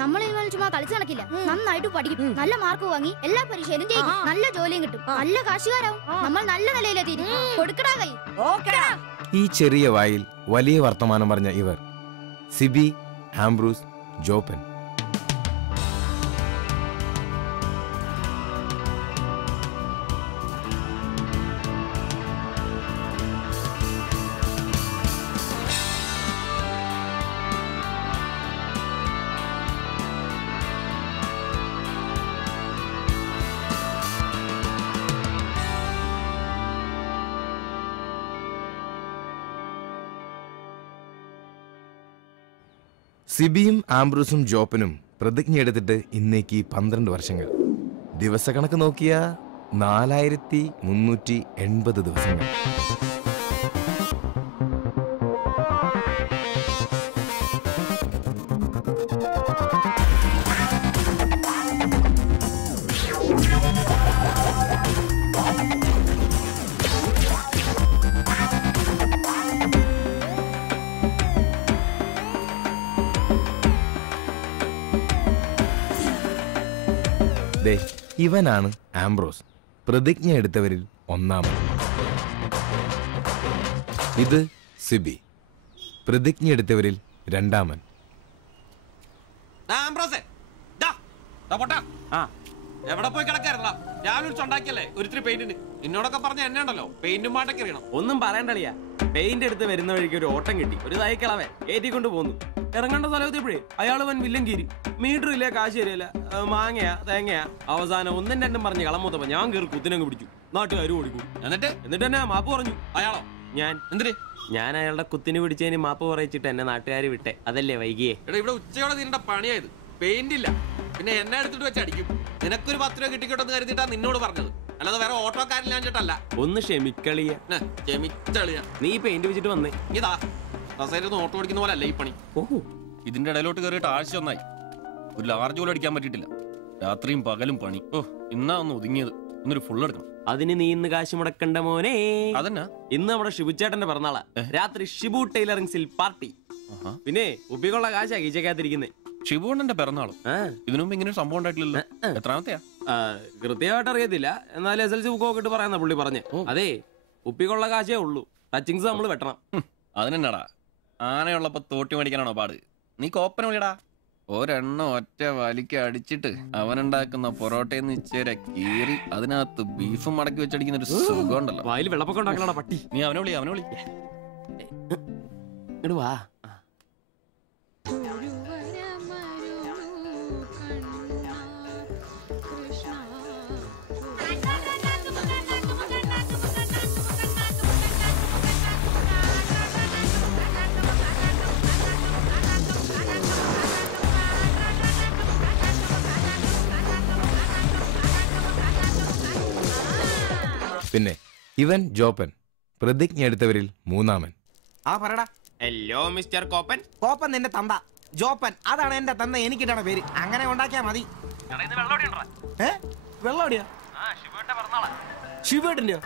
നമ്മൾ ഇതുപോലെ ചുമ്മാ കളിച്ചു നടക്കില്ല. നന്നായിട്ട് പഠിക്കും, നല്ല മാർക്ക് വാങ്ങി എല്ലാ പരീക്ഷയിലും ജയിക്കും, നല്ല ജോലിയും കിട്ടും, നല്ല കാശുകാരാവും, നമ്മൾ നല്ല നിലയിലെത്തിയിരിക്കും. കൊടുക്കടാ കൈ. ഈ ചെറിയ വായിൽ വലിയ വർത്തമാനം പറഞ്ഞ ഇവർ സിബി, ആംബ്രൂസ്, ജോപ്പൻ. സിബിയും ആംബ്രൂസും ജോപ്പനും പ്രതിജ്ഞയെടുത്തിട്ട് ഇന്നേക്ക് 12 വർഷങ്ങൾ. ദിവസക്കണക്ക് നോക്കിയ 4380 ദിവസങ്ങൾ. ഇവനാണ് ആംബ്രോസ്, പ്രതിജ്ഞ എടുത്തവരിൽ ഒന്നാമൻ. ഇത് സിബി, പ്രതിജ്ഞ എടുത്തവരിൽ രണ്ടാമൻ. എവിടെ പോയി കിടക്കായിരുന്നാ? രാവിലെ വിളിച്ചുണ്ടാക്കിയല്ലേ ഒരിത്തിരി പെയിന്റിന്. എന്നോടൊക്കെ പറഞ്ഞ എന്നെ ഉണ്ടല്ലോ പെയിന്റും മാട്ടൊക്കെ അറിയണം. ഒന്നും പറയണ്ടളിയാ, പെയിന്റ് എടുത്ത് വരുന്ന വഴിക്ക് ഒരു ഓട്ടം കിട്ടി. ഒരു സൈക്കിളവേ ഏറ്റിക്കൊണ്ട് പോന്നു. ഇറങ്ങേണ്ട സ്ഥലത്തെപ്പോഴേ അയാൾ വൻ വില്ലൻ കീരി. മീറ്റർ ഇല്ല, കാശ് തരില്ല, മാങ്ങയാ തേങ്ങയാ. അവസാനം ഒന്നും രണ്ടും പറഞ്ഞ് കളമൂത്തപ്പോ ഞാൻ കയറി കുത്തിനങ്ങ് പിടിച്ചു. നാട്ടുകാർ ഓടിക്കൂടി. എന്നിട്ട് എന്നെ മാപ്പ് പറഞ്ഞു. അയാളോ? ഞാൻ. എന്തിന്? ഞാൻ അയാളുടെ കുത്തിന് പിടിച്ചതിന് മാപ്പ് പറയിച്ചിട്ട് എന്നെ നാട്ടുകാർ വിട്ടെ. അതല്ലേ വൈകിയേ? എടാ, ഇവിടെ ഉച്ചയോടെ നിന്റെ പണിയായത്. പെയിന്റ് ഇല്ല, പിന്നെ എന്നെ എടുത്തിട്ട് വെച്ച് അടിക്കും. നിനക്കൊരു 10 രൂപ കിട്ടിക്കോട്ടെന്ന് കരുതിട്ടാ നിന്നോട് പറഞ്ഞത്, അല്ലാതെ വേറെ ഓട്ടോക്കാരില്ലാഞ്ഞിട്ടല്ല. ഒന്ന് ക്ഷമിക്കളിയ. ക്ഷമിച്ചളിയ. നീ പെയിന്റ് വെച്ചിട്ട് വന്നേ. ഇതാ കസേരന്ന് ഓട്ടോ ഓടിക്കുന്ന പോലെ അല്ല ഈ പണി. ഓഹോ, ഇതിന്റെ ഇടയിലോട്ട് കയറിയിട്ട് ആഴ്ച ഒന്നായി. ഒരു ലാർജ് പോലും അടിക്കാൻ പറ്റിയിട്ടില്ല. രാത്രിയും പകലും പണി. ഓ, ഇന്നാ ഒന്ന് ഒതുങ്ങിയത്. ഇന്നൊരു ഫുൾ എടുക്കണം. അതിന് നീ ഇന്ന് കാശ് മുടക്കണ്ട മോനെ. അതെന്നാ? ഇന്ന് നമ്മുടെ ഷിബുച്ചേട്ടന്റെ പിറന്നാളാ. രാത്രി ഷിബു ടൈലറിംഗ്സിൽ പാർട്ടി. പിന്നെ ഉപ്പിക്കുള്ള കാശാ കീച്ചക്കാത്തിരിക്കുന്നേ. ഷിബുണ്ണന്റെ പിറന്നാള്. ഇതിനു മുമ്പ് ഇങ്ങനെ ഒരു സംഭവം ഉണ്ടായിട്ടില്ലല്ലോ. എത്രാമത്തെയാ? കൃത്യമായിട്ട് അറിയത്തില്ല, എന്നാലും SLC ബുക്ക് നോക്കിട്ട് പറയാന്ന പുള്ളി പറഞ്ഞേ. അതെ, ഉപ്പിക്കുള്ള കാശേ ഉള്ളൂ, ടച്ചിങ്സ് നമ്മൾ വെട്ടണം. അതിനെന്നാടാ, ആനയുള്ളപ്പോ തോട്ടി മേടിക്കാനാണോ പാട്? നീ കോപ്പന വിളിയടാ. ഒരെണ്ണം ഒറ്റ വലിക്ക് അടിച്ചിട്ട് അവനുണ്ടാക്കുന്ന പൊറോട്ടയെന്ന് ഇച്ചേരെ കീറി അതിനകത്ത് ബീഫും മടക്കി വെച്ചടിക്കുന്ന ഒരു സുഖം ഉണ്ടല്ലോ. വായിൽ വെള്ളപ്പൊക്കം ഉണ്ടാക്കണ പട്ടി. നീ അവനെ വിളി. ഇങ്ങട് വാ. പിന്നെ ഇവൻ ജോപ്പൻ, പ്രതിജ്ഞ എടുത്തവരിൽ മൂന്നാമൻ. ആ പറടാ. Hello mister കോപ്പൻ. കോപ്പൻ നിന്റെ തന്ത. ജോപ്പൻ അതാണ് എന്റെ തന്ത. എനിക്കിട്ടാണ് പേര്. അങ്ങനെ ഉണ്ടാക്കിയാ മതി. വെള്ളോടിയാ? ശിവേട്ടന്റെയോ?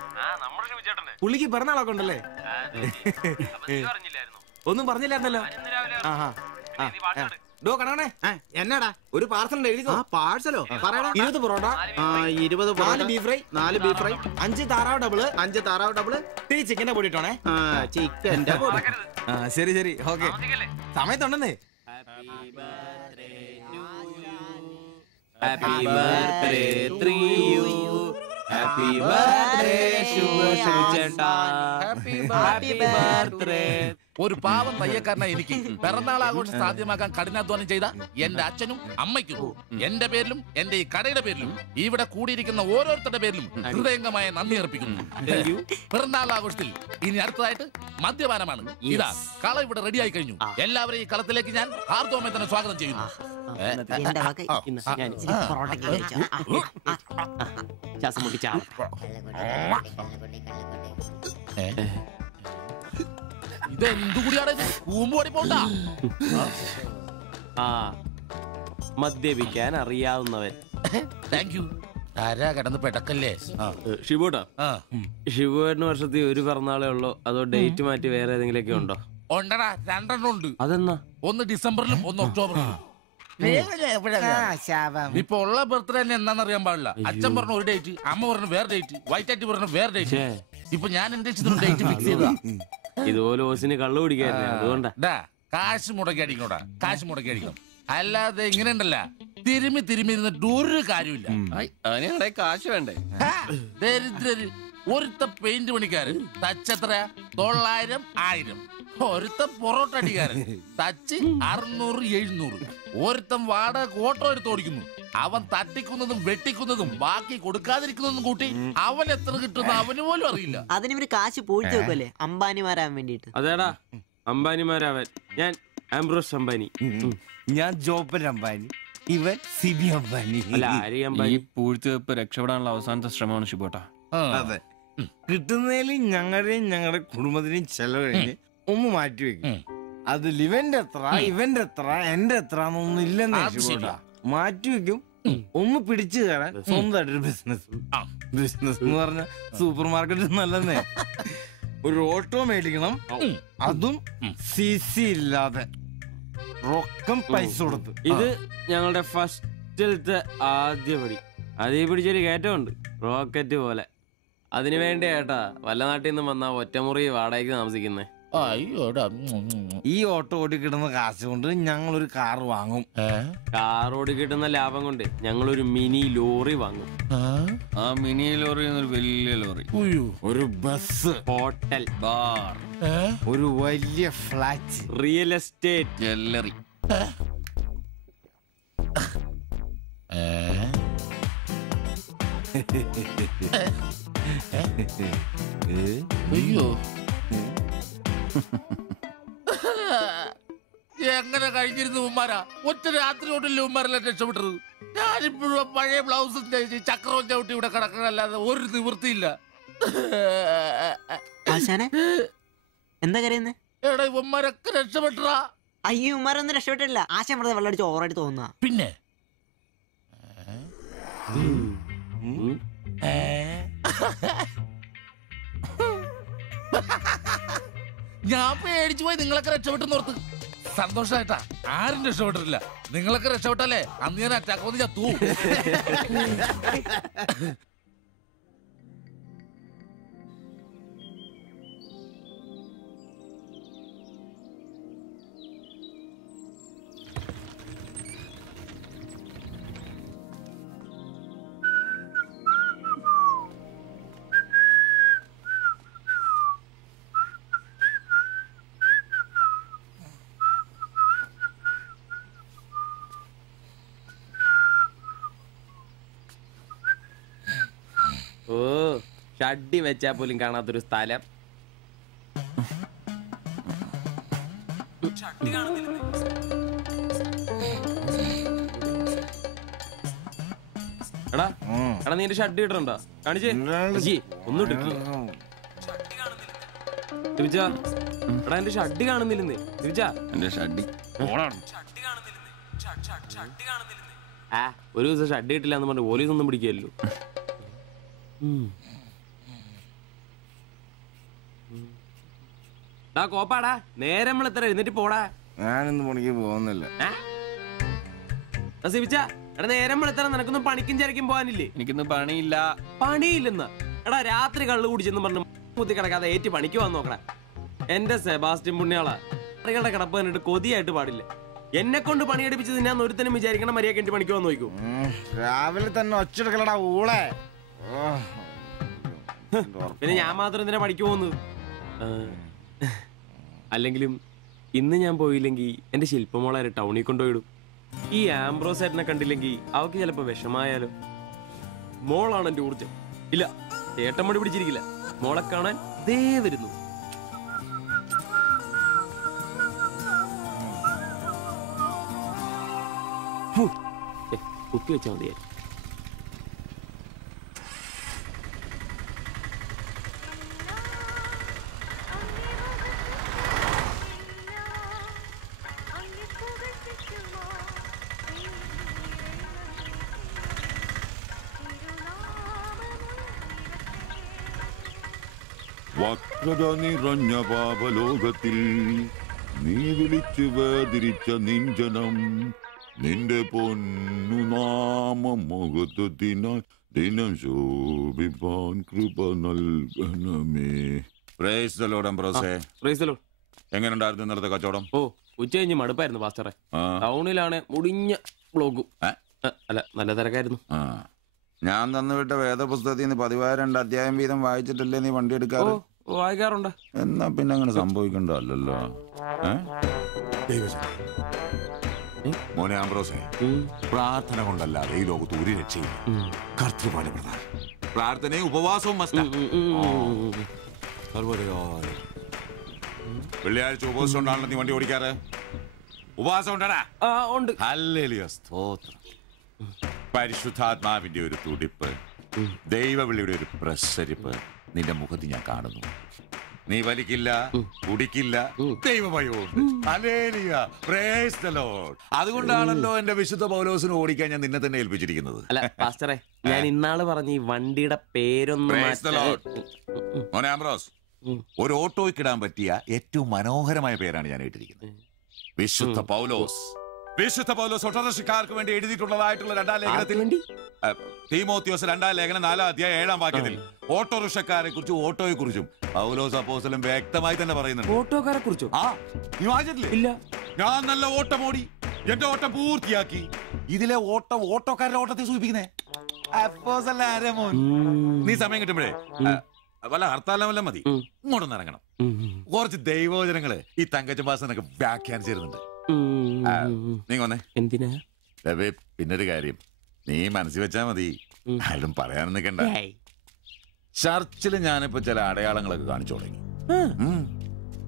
പുള്ളിക്ക് പിറന്നാളൊക്കെ ഉണ്ടല്ലേ? ഒന്നും പറഞ്ഞില്ലായിരുന്നല്ലോ. ഡോ കണേ, എന്നാടാ ഒരു പാർസൽ എഴുതിക്കോ. പാഴ്സലോ? 20 parotta, 20 4 beef fry, 4 beef fry, 5 താറാവ് ഡബിള്, 5 താറാവ് ഡബിള്, ഇത്തിരി ചിക്കന്റെ പൊടി ഇട്ടോണേ. ചിക്കന്റെ പൊടി. ശരി ശരി, ഓക്കെ. സമയത്തുണ്ടെന്നേ. Happy birthday to you. Happy birthday ശുഭചേട്ടാ. Happy birthday. ഒരു പാവം തയ്യക്കാരനായി എനിക്ക് പിറന്നാൾ ആഘോഷം സാധ്യമാക്കാൻ കഠിനാധ്വാനം ചെയ്ത എന്റെ അച്ഛനും അമ്മയ്ക്കും എന്റെ പേരിലും എന്റെ ഈ കടയുടെ പേരിലും ഇവിടെ കൂടിയിരിക്കുന്ന ഓരോരുത്തരുടെ പേരിലും ഹൃദയംഗമായ നന്ദി അർപ്പിക്കുന്നു. പിറന്നാൾ ആഘോഷത്തിൽ ഇനി അടുത്തതായിട്ട് മദ്യപാനമാണ്. ഇതാ കള ഇവിടെ റെഡിയായി കഴിഞ്ഞു. എല്ലാവരെയും ഈ കളത്തിലേക്ക് ഞാൻ ഹാർദവമായി തന്നെ സ്വാഗതം ചെയ്യുന്നു. ഇതെന്തുകൂടിയാണ് കൂമ്പോടി പോണ്ട. മദ്യപിക്കാൻ അറിയാവുന്നവൻ. Thank you. ആരാ കിടന്ന് പെടക്കല്ലേ? ഷിബുട്ടാ, ഷിബുവേട്ടന് വർഷത്തിൽ ഒരു പിറന്നാളേ ഉള്ളോ അതോ ഡേറ്റ് മാറ്റി വേറെ ഏതെങ്കിലുമൊക്കെ ഉണ്ടോ? ഉണ്ടടാ, 2 ഉണ്ട്. അതെന്നാ? ഒന്ന് ഡിസംബറിലും ഒന്ന് ഒക്ടോബറിലും. ശാപം. ഇപ്പൊ ഉള്ള ബർത്ത്ഡേ തന്നെ എന്താണെന്നറിയാൻ പാടില്ല. അച്ഛൻ പറഞ്ഞ ഒരു ഡേറ്റ്, അമ്മ പറഞ്ഞ വേറെ ഡേറ്റ്, വൈറ്റാറ്റി പറഞ്ഞ വേറെ ഡേറ്റ്. ഇപ്പൊ ഞാൻ എന്റെ ഡേറ്റ് ഫിക്സ് ചെയ്തതാ. ഇതുപോലെ ഓസിന് കള്ളു കുടിക്കായിരുന്നു അതുകൊണ്ടാ. കാശ് മുടക്കി അടിക്കണോടാ, കാശ് മുടക്കി അടിക്കണം. അല്ലാതെ ഇങ്ങനെ ഉണ്ടല്ല തിരുമ്മി ഇരുന്നിട്ട് ഒരു കാര്യമില്ല. അതിനെ കാശ് വേണ്ടേ? ദരിദ്രര് ഒരുത്ത പെയിന്റ് പണിക്കാരൻ തച്ചെത്ര 900 1000. ഒരുത്ത പൊറോട്ട അടിക്കാരൻ തച്ച് 600 700. ഒരുത്തൻ വാടക ഓട്ടോ എടുത്ത് ഓടിക്കുന്നു. അവൻ തട്ടിക്കുന്നതും വെട്ടിക്കുന്നതും ബാക്കി കൊടുക്കാതിരിക്കുന്നതും കൂട്ടി അവൻ എത്ര കിട്ടുന്ന അവന് പോലും അറിയില്ല. അതിനിവര് കാശ് പൂഴ്ത്തി വെക്കല്ലേ അംബാനിമാരാൻ വേണ്ടിട്ട്. അതേടാ അംബാനിമാരാവൻ. ഞാൻ ആംബ്രോസ് അംബാനി. ഞാൻ ജോപ്പൻ അംബാനി, ഇവൻ സിബി അംബാനി. അല്ല ആരി ഈ അംബാനി. പൂഴ്ത്തിവെപ്പ് രക്ഷപ്പെടാനുള്ള അവസാനത്തെ ശ്രമമാണ് ഷിബോട്ടാ. അതെ, കിട്ടുന്നതിൽ ഞങ്ങളുടെയും ഞങ്ങളുടെ കുടുംബത്തിനെയും ചെലവ് കഴിഞ്ഞ് ഒന്ന് മാറ്റി വെക്കും. അതിൽ ഇവന്റെ എത്ര ഇവന്റെ എത്ര എന്റെ എത്ര എന്നൊന്നും ഇല്ലെന്ന് മാറ്റി വെക്കും. ഒന്ന് പിടിച്ചു കയറാൻ സ്വന്തമായിട്ടൊരു ബിസിനസ്. ബിസിനസ് എന്ന് പറഞ്ഞ സൂപ്പർ മാർക്കറ്റ് നല്ലതേ. ഒരു ഓട്ടോ മേടിക്കണം, അതും CC ഇല്ലാതെ റൊക്കം പൈസ കൊടുത്ത്. ഇത് ഞങ്ങളുടെ ഫസ്റ്റിലത്തെ ആദ്യ പടി. അതീ പിടിച്ചൊരു കയറ്റമുണ്ട് റോക്കറ്റ് പോലെ. അതിനു വേണ്ടി ഏട്ടാ വല്ല നാട്ടിൽ നിന്നും വന്നാ ഒറ്റമുറി വാടകയ്ക്ക് താമസിക്കുന്നേ. അയ്യോടാ. ഈ ഓട്ടോ ഓടി കിട്ടുന്ന കാശ് കൊണ്ട് ഞങ്ങൾ ഒരു കാർ വാങ്ങും. കാർ ഓടി കിട്ടുന്ന ലാഭം കൊണ്ട് ഞങ്ങളൊരു മിനി ലോറി വാങ്ങും. ആ മിനി ലോറി ഒരു വലിയ ലോറി, ഒരു ബസ്, ഹോട്ടൽ, ബാർ, ഒരു വലിയ ഫ്ലാറ്റ്, റിയൽ എസ്റ്റേറ്റ്, ജ്വല്ലറി. അയ്യോ എങ്ങനെ കഴിഞ്ഞിരുന്നു ഉമ്മാരാ? ഒറ്റ രാത്രി കൊണ്ടല്ലേ ഉമ്മാരെല്ലാം രക്ഷപ്പെട്ടത്. ഞാനിപ്പോഴും പഴയ ബ്ലൗസും ചക്രവും ചവിട്ടി ഇവിടെ കിടക്കണല്ലാതെ ഒരു നിവൃത്തിയില്ല. ആശാനെ എന്താ കരയുന്നേ? എടാ ഉമ്മാരൊക്കെ രക്ഷപ്പെട്ടടാ. അയ്യോ ഉമ്മാരൊന്നും രക്ഷപ്പെട്ടില്ല. ആശാൻ വെറുതെ വെള്ളടിച്ച് ഓവറായിട്ട് തോന്നുക. പിന്നെ ഞാൻ പേടിച്ചു പോയി. നിങ്ങളൊക്കെ രക്ഷപ്പെട്ടെന്ന് ഓർത്ത് സന്തോഷായിട്ടാ. ആരും രക്ഷപ്പെട്ടിട്ടില്ല. നിങ്ങളൊക്കെ രക്ഷപ്പെട്ടല്ലേ അന്ന് ഞാൻ അറ്റാക്ക് വന്ന് ചത്തു. ഓ ഷഡ്ഡി വെച്ചാ പോലും കാണാത്തൊരു സ്ഥലം. എടാ എടാ നീ എന്റെ ഷഡ്ഡി ഇടണ്ടോ? കാണിച്ചേ ഒന്നും ഇട്ടിട്ടില്ല. എടാ എന്റെ ഷഡ്ഡി കാണുന്നില്ലെന്നേ. എന്റെ ഷഡ്ഡി ആ ഒരു ദിവസം ഷഡ്ഡി ഇട്ടില്ല എന്ന് പറഞ്ഞ് പോലീസ് ഒന്നും പിടിക്കല്ലോ. കോപ്പാടാ നേരം എത്ര എഴുന്നേറ്റ് പോടാ. ഞാനൊന്നും പണിക്ക് പോകുന്നില്ല. എടാ നേരം എത്ര നിനക്കൊന്നും പണിക്കും ചരക്കും പോകാനില്ലേ? എനിക്കൊന്നും പണിയില്ല. പണിയില്ലെന്ന് എടാ രാത്രി കള്ളു കുടിച്ചെന്ന് പറഞ്ഞ് കുത്തി കിടക്കാതെ ഏറ്റ് പണിക്ക് വന്ന് നോക്കടാ. എന്റെ സെബാസ്റ്റ്യൻ പുണ്യാളാ കളുടെ കിടപ്പ് കണ്ടിട്ട് കൊതിയായിട്ട് പാടില്ല. എന്നെ കൊണ്ട് പണിയെടുപ്പിച്ചത് ഞാൻ ഒരുത്തനും വിചാരിക്കണം മര്യാദ എന്റെ പണിക്ക് വന്ന് നോക്കൂ. രാവിലെ തന്നെ ഒച്ചെടുക്കലടാ ഊളെ. പിന്നെ ഞാൻ മാത്രം എന്തിനാ പണിക്ക് പോകുന്നത്? അല്ലെങ്കിലും ഇന്ന് ഞാൻ പോയില്ലെങ്കിൽ എന്റെ ശില്പമോളെ ടൗണിൽ കൊണ്ടുപോയിടും. ഈ ആംബ്രോസ് ഏട്ടനെ കണ്ടില്ലെങ്കിൽ അവക്ക് ചിലപ്പോ വിഷമായാലോ. മോളാണ് എന്റെ ഊർജം. ഇല്ല ചേട്ടൻ മടി പിടിച്ചിരിക്കില്ല. മോളെ കാണാൻ ദേ വരുന്നു. കുത്തി വെച്ചാൽ മതിയായി. വക്രത നിറഞ്ഞ പാപലോകത്തിൽ നീ വിളിച്ചു വേദിരിച്ച നിഞ്ചനം നിന്റെ പൊന്നു നാമം മുഖത്തിനാൽ ദിനം ശോഭിപ്പാൻ കൃപ നൽകണമേ. പ്രൈസ് ദി ലോർഡ് അംബ്രോസേ. Praise the lord. എങ്ങനെയുണ്ടായിരുന്നു ഇന്നലത്തെ കച്ചവടം? ഓ, ഉച്ച കഴിഞ്ഞ് മടുപ്പായിരുന്നു പാസ്റ്ററെ. ടൗണിലാണ് മുടിഞ്ഞ ബ്ലോഗും. അല്ല, നല്ല തിരക്കായിരുന്നു. ഞാൻ തന്നുവിട്ട വേദപുസ്തകത്തിൽ നിന്ന് 12 അധ്യായം വീതം വായിച്ചിട്ടല്ലേ നീ വണ്ടി എടുക്കാറ്? വായിക്കാറുണ്ട്. എന്നാ പിന്നെ അങ്ങനെ സംഭവിക്കണ്ടല്ലോ. മോനെ ആംബ്രോസേ, പ്രാർത്ഥന കൊണ്ടല്ലാതെ ഈ ലോകത്ത് ഒരു രക്ഷയില്ല. കർത്തൃപാട് പ്രധാനം. പ്രാർത്ഥനയും ഉപവാസവും വെള്ളിയാഴ്ച ഉപവാസം ഉണ്ടാണല്ലോ നീ വണ്ടി ഓടിക്കാറ്. ഉപവാസം ഉണ്ടാടാ? ഉണ്ട്. ഹല്ലേലൂയ, സ്തോത്രം. പരിശുദ്ധാത്മാവിന്റെ ഒരു തുടിപ്പ്, ദൈവവിളിയുടെ ഒരു പ്രസരിപ്പ് നിന്റെ മുഖത്ത് ഞാൻ കാണുന്നു. നീ വലിക്കില്ല, കുടിക്കില്ല, ദൈവഭയവും. അതുകൊണ്ടാണല്ലോ എന്റെ വിശുദ്ധ പൗലോസിന് ഓടിക്കാൻ ഞാൻ നിന്നെ തന്നെ ഏൽപ്പിച്ചിരിക്കുന്നത്. അല്ല പാസ്റ്ററെ, ഞാൻ ഇന്നാള് പറഞ്ഞ ഈ വണ്ടിയുടെ പേരൊന്നും. മോനെ ആംബ്രോസ്, ഒരു ഓട്ടോയ്ക്കിടാൻ പറ്റിയ ഏറ്റവും മനോഹരമായ പേരാണ് ഞാൻ ഇട്ടിരിക്കുന്നത്. വിശുദ്ധ പൗലോസ്. വിശുദ്ധ പൗലോസ് ഓട്ടോറിക്ഷക്കാർക്ക് വേണ്ടി എഴുതിയിട്ടുള്ളതായിട്ടുള്ള 2-ാം ലേഖനത്തിൽ, തീമോത്തിയോസ് 2-ാം ലേഖനം 4-ാം അധ്യായം 7-ാം വാക്യത്തിൽ ഓട്ടോറിക്ഷക്കാരെ കുറിച്ചും ഓട്ടോയെ കുറിച്ചും പൗലോസ് അപ്പോസ്തലൻ വ്യക്തമായി തന്നെ പറയുന്നുണ്ട്. ഓട്ടോക്കാരെ കുറിച്ചോ? നീ വായിച്ചിട്ടില്ലേ? ഇല്ല. ഞാൻ നല്ല ഓട്ടമോടി എന്റെ ഓട്ടം പൂർത്തിയാക്കി. ഇതിലെ ഓട്ടം ഓട്ടോക്കാരുടെ ഓട്ടത്തെ സൂചിപ്പിക്കുന്നേ. നീ സമയം കിട്ടുമ്പോഴേ വല്ല ഹർത്താലം വല്ല മതി, ഇങ്ങോട്ടൊന്ന് ഇറങ്ങണം. കുറച്ച് ദൈവവചനങ്ങള് ഈ തങ്കച്ചമ്പാസനൊക്കെ വ്യാഖ്യാനിച്ചിരുന്നുണ്ട്. നീ വന്നേ. എന്തിനാ? പിന്നൊരു കാര്യം നീ മനസ്സിൽ വെച്ചാ മതി, ആരും പറയാനും നിൽക്കണ്ട. ചർച്ചിൽ ഞാനിപ്പോ ചില അടയാളങ്ങളൊക്കെ കാണിച്ചു തുടങ്ങി.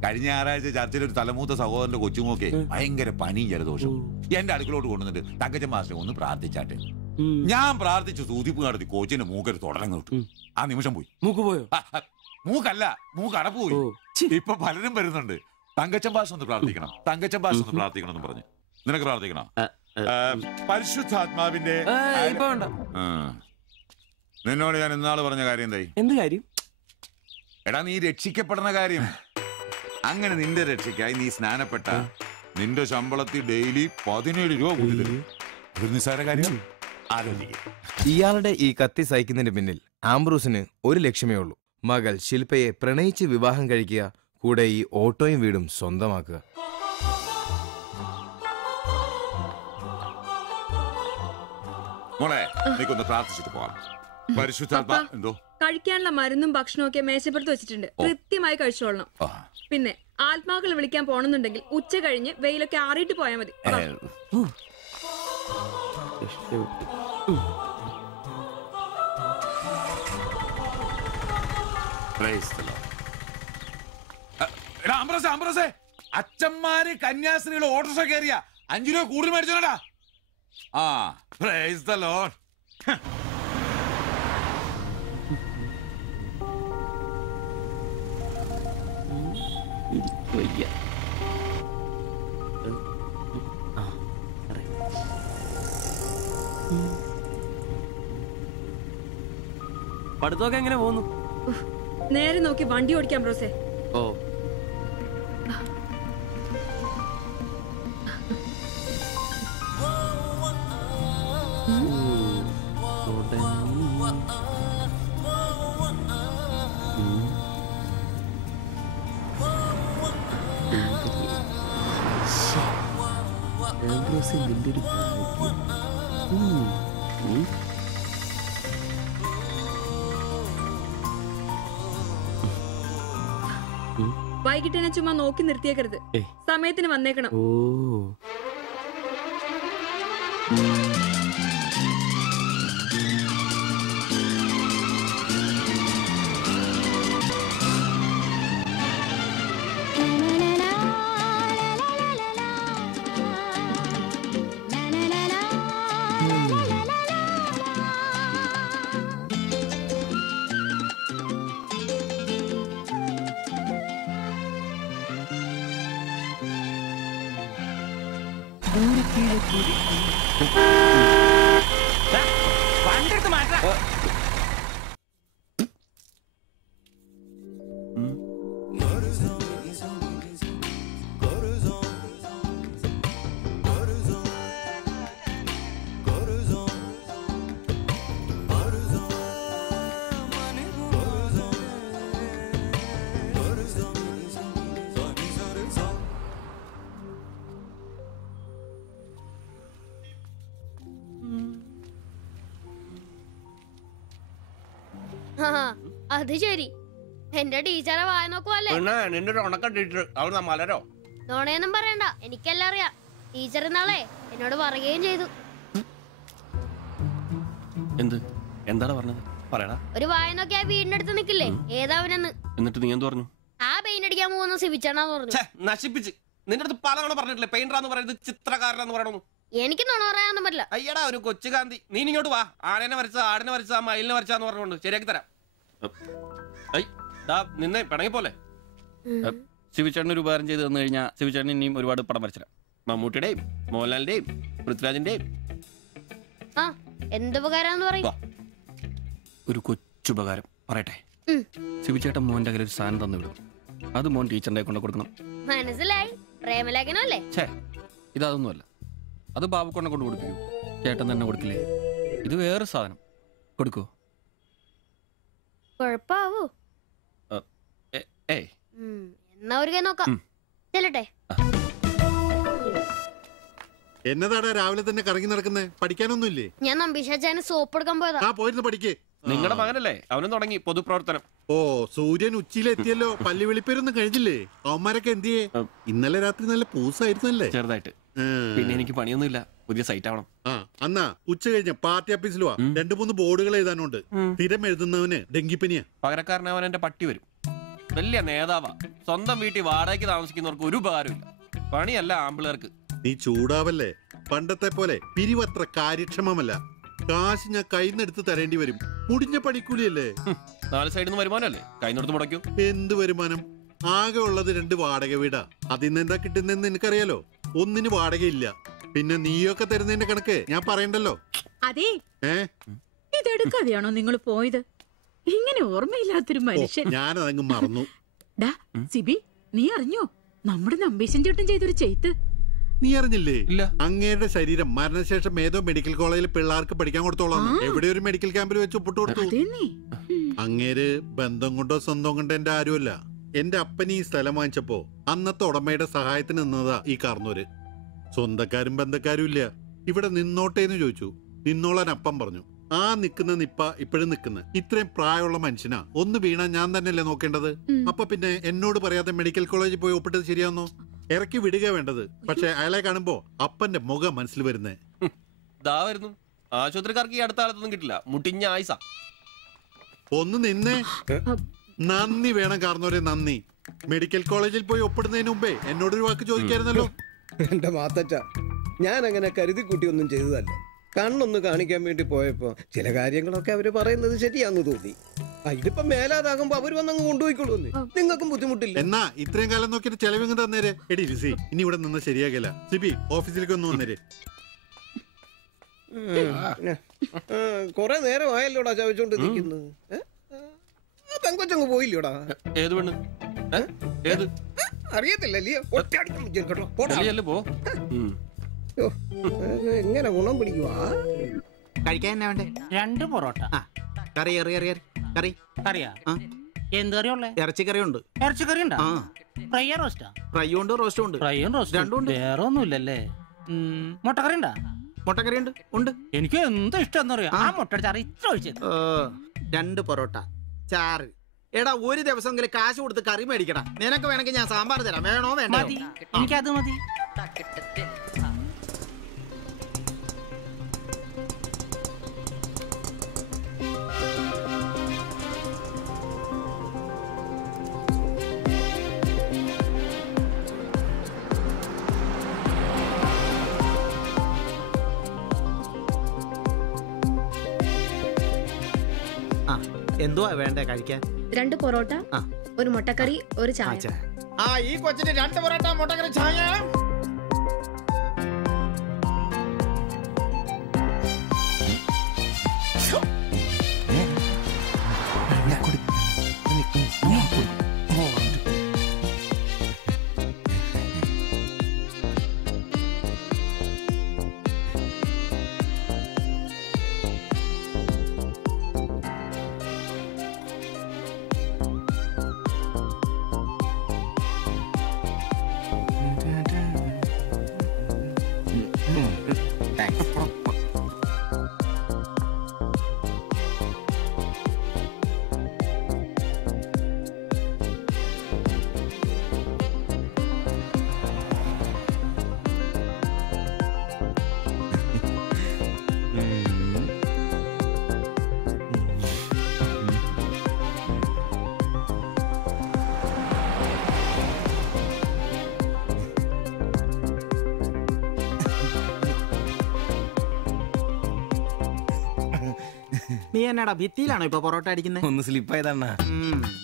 കഴിഞ്ഞ ഞായറാഴ്ച ചർച്ചിൽ ഒരു തലമൂത്ത സഹോദരന്റെ കൊച്ചുമോക്കെ ഭയങ്കര പനിയും ജലദോഷവും എന്റെ അടുക്കളോട്ട് കൊണ്ടുവന്നിട്ട് തങ്കച്ചമ്പാസനെ ഒന്ന് പ്രാർത്ഥിച്ചാട്ടെ. ഞാൻ പ്രാർത്ഥിച്ചു സൂതിപ്പ് നടത്തി കോച്ചിന്റെ മൂക്കൊരു തുടരങ്ങ് കിട്ടും. ആ നിമിഷം പോയി. മൂക്ക് പോയോ? മൂക്കല്ല, മൂക്ക് അടപ്പ് പോയി. ഇപ്പൊ പലരും വരുന്നുണ്ട്, തങ്കച്ചമ്പാസ് ഒന്ന് പ്രാർത്ഥിക്കണം, തങ്കച്ചമ്പാസ് ഒന്ന് പ്രാർത്ഥിക്കണം എന്ന് പറഞ്ഞു. നിനക്ക് പ്രാർത്ഥിക്കണം? പരിശുദ്ധാത്മാവിന്റെ നിന്നോട് ഞാൻ ഇന്നാള് പറഞ്ഞ കാര്യം എന്തായി? എന്ത് കാര്യം? എടാ, നീ രക്ഷിക്കപ്പെടുന്ന കാര്യം. അങ്ങനെ നിന്റെ രക്ഷയ്ക്കായി നീ സ്നാനപ്പെട്ട നിന്റെ ശമ്പളത്തിൽ ഡെയിലി 17 രൂപ കൂടി തരും. ഒരു നിസ്സാര കാര്യം ആലോചിക്കുക. ഇയാളുടെ ഈ കത്തി സഹിക്കുന്നതിന് പിന്നിൽ ആംബ്രൂസിന് ഒരു ലക്ഷ്യമേ ഉള്ളൂ: മകൾ ശില്പയെ പ്രണയിച്ച് വിവാഹം കഴിക്കുക, കൂടെ ഈ ഓട്ടോയും വീടും സ്വന്തമാക്കുക. മോളെ, നീക്കൊന്ന് പ്രാർത്ഥിച്ചിട്ട് പോവാം. പരിശുദ്ധാത്മാ. എന്തോ? കഴിക്കാനുള്ള മരുന്നും ഭക്ഷണവും ഒക്കെ മേശപ്പുറത്ത് വെച്ചിട്ടുണ്ട്, കൃത്യമായി കഴിച്ചോളണം. പിന്നെ ആത്മാക്കൾ വിളിക്കാൻ പോണെന്നുണ്ടെങ്കിൽ ഉച്ച കഴിഞ്ഞ് വെയിലൊക്കെ ആറിയിട്ട് പോയാൽ മതി. അച്ഛന്മാര് കന്യാസ്ത്രീകൾ ഓട്ടോറിക്ഷ കയറിയ 5 രൂപ കൂടുതൽ മേടിച്ചോടാ. Price the Lord. പഠിത്തമൊക്കെ എങ്ങനെ പോകുന്നു? നേരെ നോക്കി വണ്ടി ഓടിക്കാൻ ബ്രോസേ. ഓ, വൈകിട്ട് എന്നെ ചുമ്മാ നോക്കി നിർത്തിയേക്കരുത്, സമയത്തിന് വന്നേക്കണം. അത് ശരി. എന്റെ ടീച്ചറെ വായ നോക്കുവല്ലേ? നിന്റെ ഒരു ഉണക്ക ടീച്ചർ അവൾ മലരോ? നോണയൊന്നും പറയണ്ട, എനിക്കെല്ലാം അറിയാം. ടീച്ചർ ഇന്നാളെ എന്നോട് പറയുകയും ചെയ്തു. എന്ത്? എന്താണ് പറഞ്ഞത്? പറയടാ. ഒരു വായ നോക്കി ആ വീടിന്റെ അടുത്ത് നിക്കില്ലേ, ഏതാവനെന്ന്. എന്നിട്ട് നീ എന്ത് പറഞ്ഞു? ആ പെയിന്റ് അടിക്കാൻ പോകുന്ന സിവിച്ചാണെന്ന് പറഞ്ഞു. നശിപ്പിച്ച്. നിന്റെ അടുത്ത് പലതവണ പറഞ്ഞിട്ടില്ലേ പെയിന്ററാന്ന് പറയുന്നത് ചിത്രകാരനാന്ന് പറയണു. എനിക്ക് നുണ പറയാനൊന്നും പറ്റില്ല. അയ്യടാ ഒരു കൊച്ചു കാന്തി. നീ ഇങ്ങോട്ട് വാ. ആനനെ വരച്ച, ആടിനെ വരച്ച, മയിലിനെ വരച്ചാന്ന് പറഞ്ഞുകൊണ്ട് ശരിയാക്കി തരാം. നിന്നെ പിണങ്ങി പോലെ. ശിവചേട്ടന് ഒരു ഉപകാരം ചെയ്ത് തന്നു കഴിഞ്ഞാൽ ശിവചേട്ടൻ ഇനിയും ഒരുപാട് പടം വരച്ചില്ല. മമ്മൂട്ടിയുടെയും മോഹൻലാലിന്റെയും പൃഥ്വിരാജിന്റെയും. ആ എന്ത് ഉപകാരാന്ന് പറയും? ഒരു കൊച്ചുപകാരം പറയട്ടെ. ശിവചേട്ടൻ മോന്റെ കയ്യിൽ ഒരു സാധനം തന്നു വിടും. അത് മോൻ ടീച്ചറിന്റെ കൊണ്ട് കൊടുക്കണം. മനസ്സിലായി. പ്രേമലേഖനല്ലേ? ഇതൊന്നുമല്ല. അത് ബാബുക്കൊണ്ടെ കൊണ്ട് കൊടുപ്പിക്കൂ. ചേട്ടൻ തന്നെ കൊടുക്കില്ലേ? ഇത് വേറെ സാധനം. കൊടുക്കൂ. കൊഴപ്പാവൂ? എന്നാ ഒരു കൈ നോക്കാം. ചെല്ലട്ടെ. എന്നതാടാ രാവിലെ തന്നെ കറങ്ങി നടക്കുന്നേ? പഠിക്കാനൊന്നുമില്ലേ? ഞാൻ നമ്പീശാച്ചാന് സോപ്പ് എടുക്കാൻ പോയതാ. ആ പോയിരുന്നു പഠിക്കേ. നിങ്ങളുടെ മകനല്ലേ, അവനും തുടങ്ങി പൊതുപ്രവർത്തനം. ഓ സൂര്യൻ ഉച്ചയിലെത്തിയല്ലോ. പല്ലി വിളിപ്പേരൊന്നും കഴിഞ്ഞില്ലേ? അവന്മാരൊക്കെ എന്തിയേ? ഇന്നലെ രാത്രി നല്ല പൂസായിരുന്നല്ലേ? ചെറുതായിട്ട്. പിന്നെ എനിക്ക് പണിയൊന്നുമില്ല. പുതിയ സൈറ്റ് ആവണം. ആ എന്നാ ഉച്ച കഴിഞ്ഞ പാർട്ടി ഓഫീസിൽ വാ. 2-3 ബോർഡുകൾ എഴുതാനുണ്ട്. സ്ഥിരം എഴുതുന്നവന് ഡെങ്കിപ്പനിയാ. പകരക്കാരനവൻ എന്റെ പട്ടി വരും. വലിയ നേതാവാ. സ്വന്തം വീട്ടിൽ വാടകയ്ക്ക് താമസിക്കുന്നവർക്ക് ഒരു ഉപകാരമില്ല. പണിയല്ല ആമ്പിളേർക്ക്. നീ ചൂടാവല്ലേ? പണ്ടത്തെ പോലെ പിരിവത്ര കാര്യക്ഷമമല്ല. കാശ് ഞാൻ കൈന്നെടുത്ത് തരേണ്ടി വരും. മുടിഞ്ഞ പണിക്കൂലിയല്ലേ? 4 സൈഡിൽ നിന്ന് വരുമാനമല്ലേ? കൈന്നെടുത്ത് മുടക്കൂ. എന്ത് വരുമാനം? ആകെ ഉള്ളത് 2 വാടക വീടാ. അതിന്ന് എന്താ കിട്ടുന്നെന്ന് എനിക്കറിയാലോ. ഒന്നിന് വാടകയില്ല. പിന്നെ നീയൊക്കെ തരുന്നതിന്റെ കണക്ക് ഞാൻ പറയണ്ടല്ലോ. അതെ, ഇതെടുക്കാതെയാണോ നിങ്ങൾ പോയത്? ഇങ്ങനെ ഓർമ്മയില്ലാത്തൊരു മനുഷ്യൻ. ഞാനതങ്ങ് മറന്നു. സിബി, നീ അറിഞ്ഞോ നമ്മുടെ നമ്പീശൻ ചേട്ടൻ ചെയ്തൊരു ചെയ്ത്ത്? നീ അറിഞ്ഞില്ലേ? അങ്ങേരുടെ ശരീരം മരണശേഷം ഏതോ മെഡിക്കൽ കോളേജിൽ പിള്ളേർക്ക് പഠിക്കാൻ കൊടുത്തോളാം. എവിടെ ഒരു മെഡിക്കൽ ക്യാമ്പിൽ വെച്ച് ഒപ്പിട്ട് കൊടുത്തു. അങ്ങേര് ബന്ധം കൊണ്ടോ സ്വന്തം കൊണ്ടോ എന്റെ ആരുമല്ല. എന്റെ അപ്പന് ഈ സ്ഥലം വാങ്ങിച്ചപ്പോ അന്നത്തെ ഉടമയുടെ സഹായത്തിന് നിന്നതാ ഈ കാർന്നൂര്. സ്വന്തക്കാരും ബന്ധക്കാരും ഇല്ല. ഇവിടെ നിന്നോട്ടേന്ന് ചോദിച്ചു. നിന്നോളാൻ അപ്പം പറഞ്ഞു. ആ നിക്കുന്ന നിപ്പ ഇപ്പോഴും നിക്കുന്ന. ഇത്രയും പ്രായമുള്ള മനുഷ്യനാ. ഒന്ന് വീണാ ഞാൻ തന്നെയല്ലേ നോക്കേണ്ടത്? അപ്പൊ പിന്നെ എന്നോട് പറയാതെ മെഡിക്കൽ കോളേജിൽ പോയി ഒപ്പിട്ടത് ശരിയാന്നോ? ഇറക്കി വിടുക വേണ്ടത്. പക്ഷെ അയാളെ കാണുമ്പോ അപ്പന്റെ മുഖം മനസ്സിൽ വരുന്നേ. വരുന്നു. ആശുപത്രിക്കാർക്ക് ഈ അടുത്ത കാലത്തൊന്നും കിട്ടില്ല. മുട്ടിഞ്ഞ ആയിസ. ഒന്ന് നിന്നേ. നന്ദി വേണം കാർന്നോരെ, നന്ദി. മെഡിക്കൽ കോളേജിൽ പോയി ഒപ്പിടുന്നതിന് മുമ്പേ എന്നോടൊരു വാക്ക് ചോദിക്കായിരുന്നല്ലോ. എന്റെ മാത്തച്ച, ഞാൻ അങ്ങനെ കരുതി കൂട്ടിയൊന്നും ചെയ്തതല്ല. കണ്ണൊന്ന് കാണിക്കാൻ വേണ്ടി പോയപ്പോ ചില കാര്യങ്ങളൊക്കെ അവര് പറയുന്നത് ശരിയാന്ന് തോന്നി. ഇതിപ്പോ മേലാതാകുമ്പോ അവര് വന്നങ്ങ് കൊണ്ടുപോയിക്കോളൂ. നിങ്ങൾക്കും ബുദ്ധിമുട്ടില്ല. എന്നാ ഇത്രയും കാലം നോക്കിയിട്ട് ചെലവിങ് തന്നേരെ. എടി ലിസി, ഇനി ഇവിടെ നിന്ന് ശരിയാകില്ല. സിബി, ഓഫീസിലേക്ക് ഒന്ന് വന്നേരെ. കൊറേ നേരം ആയല്ലോടാ ചവച്ചോണ്ട് നിൽക്കുന്നത്. പെങ്കൊച്ചങ്ങ് പോയില്ലോടാ. ഏത് പെണ്ണ്? ഏത് അറിയത്തില്ലല്ലേ? എങ്ങനെ ഗുണം പിടിക്കുവാ? കഴിക്കാൻ എന്നാ വേണ്ടേ? 2 പൊറോട്ട. കറി കറി കറിയാ? എന്ത് കറിയുള്ളേ? ഇറച്ചിക്കറി ഉണ്ട്. ഇറച്ചിക്കറി ഉണ്ടോ? ഫ്രൈ റോസ്റ്റാ? ഫ്രൈ ഉണ്ട്, റോസ്റ്റും ഉണ്ട്. ഫ്രൈയും റോസ്റ്റും രണ്ടും ഉണ്ട്. വേറെ ഒന്നുമില്ലല്ലേ? മുട്ടക്കറി ഉണ്ടാ? മുട്ടക്കറി ഉണ്ട്. ഉണ്ട്. എനിക്ക് എന്ത് ഇഷ്ടം അറിയാം. ആ മുട്ടയുടെ ചാറ് ഇത്ര ഒഴിച്ചത്. 2 പൊറോട്ട, ചാറ്. എടാ ഒരു ദിവസമെങ്കിലും കാശ് കൊടുത്ത് കറി മേടിക്കടാ. നിനക്ക് വേണമെങ്കിൽ ഞാൻ സാമ്പാർ തരാം. വേണോ വേണ്ട? എനിക്കത് മതി. എന്തുവാ വേണ്ടേ കഴിക്കാൻ? 2 പൊറോട്ട, ഒരു മുട്ടക്കറി, ഒരു ചായ. ഈ കൊച്ചിന് 2 പൊറോട്ട, മുട്ടക്കറി, ചായ. നീ എന്നാടാ ഭിത്തിയിലാണോ ഇപ്പൊ പൊറോട്ട അടിക്കുന്നത്? ഒന്ന് സ്ലിപ്പായതാണ്.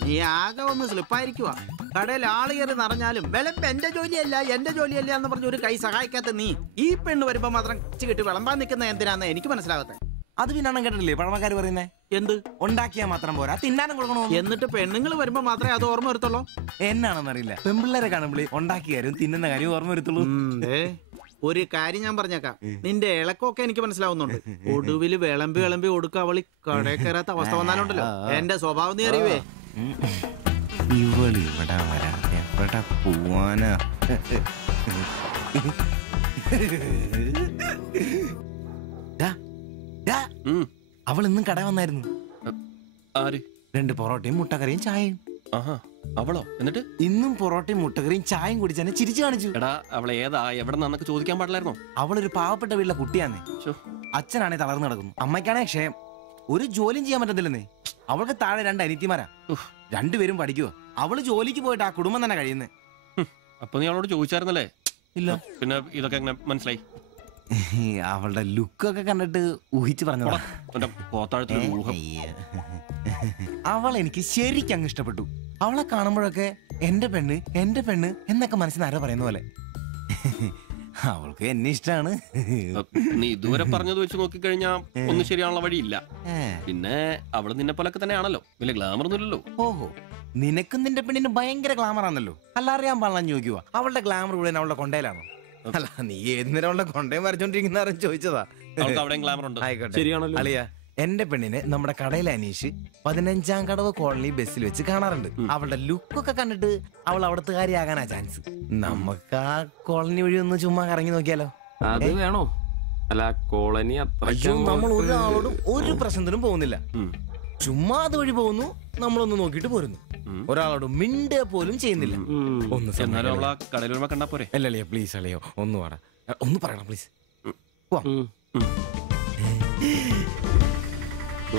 നീ ആകെ ഒന്ന് സ്ലിപ്പായിരിക്കുവാ. കടയിൽ ആള് കയറി നിറഞ്ഞാലും വിളമ്പ് എന്റെ ജോലിയല്ല എന്ന് പറഞ്ഞ ഒരു കൈ സഹായിക്കാത്ത നീ ഈ പെണ്ണ് വരുമ്പോ മാത്രം കിട്ടി വിളമ്പാൻ നിൽക്കുന്ന എന്തിനാന്ന് എനിക്ക് മനസ്സിലാകത്തെ. അത് പിന്നെ കേട്ടില്ലേ പഴമക്കാര് പറയുന്നേ? എന്ത് ഉണ്ടാക്കിയാ മാത്രം പോരാ, തിന്നാനും കൊടുക്കണോ? എന്നിട്ട് പെണ്ണുങ്ങൾ വരുമ്പോ മാത്രമേ അത് ഓർമ്മ വരുത്തുള്ളൂ. എന്നാണെന്നറിയില്ല, പെൺപിള്ളേരെ കാണുമ്പോൾ ഉണ്ടാക്കിയ കാര്യം തിന്നുന്ന കാര്യം ഓർമ്മ വരുത്തുള്ളൂ. ഒരു കാര്യം ഞാൻ പറഞ്ഞേക്കാം, നിന്റെ ഇളക്കൊക്കെ എനിക്ക് മനസ്സിലാവുന്നുണ്ട്. ഒടുവില് വിളമ്പി കൊടുക്കുക അവളി കടയിൽ കയറാത്ത അവസ്ഥ വന്നാലുണ്ടല്ലോ എന്റെ സ്വഭാവം നീ അറിയുവേ. ഇവിടെ വരാ, എവിടെ പോവാനാ? അവൾ ഇന്നും കട വന്നായിരുന്നു. ആര്? 2 പൊറോട്ടയും മുട്ടക്കറിയും ചായയും. അവളോ? എന്നിട്ട് ഇന്നും പൊറോട്ടയും മുട്ടക്കറിയും ചായയും കുടിച്ച് തന്നെ ചിരിച്ചു കാണിച്ചു. എടാ അവളെ ഏതാ എവിടെ നിന്നൊക്കെ ചോദിക്കാൻ പാടില്ലായിരുന്നോ? അവളൊരു പാവപ്പെട്ട വീട്ടിലെ കുട്ടിയാന്നേ. അച്ഛനാണെ തളർന്നു നടക്കുന്നു, അമ്മയ്ക്കാണെ ക്ഷയം. ഒരു ജോലിയും ചെയ്യാൻ പറ്റത്തില്ലെന്നേ. അവൾക്ക് താഴെ 2 അനിയത്തിമാരാ, 2 പേരും പഠിക്കുവോ. അവള് ജോലിക്ക് പോയിട്ട് ആ കുടുംബം തന്നെ കഴിയുന്നേ. അപ്പൊ നീ അവളോട് ചോദിച്ചായിരുന്നല്ലേ? ഇല്ല. പിന്നെ ഇതൊക്കെ എങ്ങനെ മനസ്സിലായി? അവളുടെ ലുക്കൊക്കെ കണ്ടിട്ട് ഊഹിച്ചു പറഞ്ഞതാ. അവൾ എനിക്ക് ശരിക്കും അങ്ങ് ഇഷ്ടപ്പെട്ടു. അവളെ കാണുമ്പോഴൊക്കെ എന്റെ പെണ്ണ് എന്നൊക്കെ മനസ്സിൽ ആരോ പറയുന്ന പോലെ. അവൾക്ക് എന്നെ ഇഷ്ടാണ്. നീ ഇതുവരെ പറഞ്ഞത് വെച്ച് നോക്കിക്കഴിഞ്ഞാ ഒന്നും ശരിയാണുള്ള വഴിയില്ല. പിന്നെ അവള് നിന്നെ പോലൊക്കെ തന്നെയാണല്ലോ, വലിയ ഗ്ലാമർ ഒന്നുമില്ലല്ലോ. ഓഹോ, നിനക്കും നിന്റെ പെണ്ണിന് ഭയങ്കര ഗ്ലാമർ ആണല്ലോ. അല്ല അറിയാൻ പാടില്ല ചോദിക്കുക, അവളുടെ ഗ്ലാമർ മുഴുവൻ അവളുടെ കൊണ്ടയിലാണോ? അല്ല, നീ ഏത് നേരം അവളുടെ കൊണ്ടയും വരച്ചോണ്ടിരിക്കുന്ന ചോദിച്ചതാ. ശരിയാണല്ലോ അളിയ, എന്റെ പെണ്ണിനെ നമ്മുടെ കടയിലെ അനീഷ് 15-ാം കടവ് കോളനി ബസ്സിൽ വെച്ച് കാണാറുണ്ട്. അവളുടെ ലുക്കൊക്കെ കണ്ടിട്ട് അവൾ അവിടുത്തെ കാര്യമാകാനാ ചാൻസ്. നമുക്ക് ആ കോളനി വഴി ഒന്ന് ചുമ്മാ കറങ്ങി നോക്കിയാലോ? അത് വേണോ? അല്ല, കോളനി നമ്മൾ ഒരാളോടും ഒരു പ്രശ്നത്തിനും പോകുന്നില്ല. ചുമ്മാ അതുവഴി പോകുന്നു, നമ്മളൊന്ന് നോക്കിട്ട് പോരുന്നു. ഒരാളോട് മിണ്ടുക പോലും ചെയ്യുന്നില്ല. അല്ലല്ലേ പ്ലീസ് അളിയോ, ഒന്ന് പറയണം പ്ലീസ്.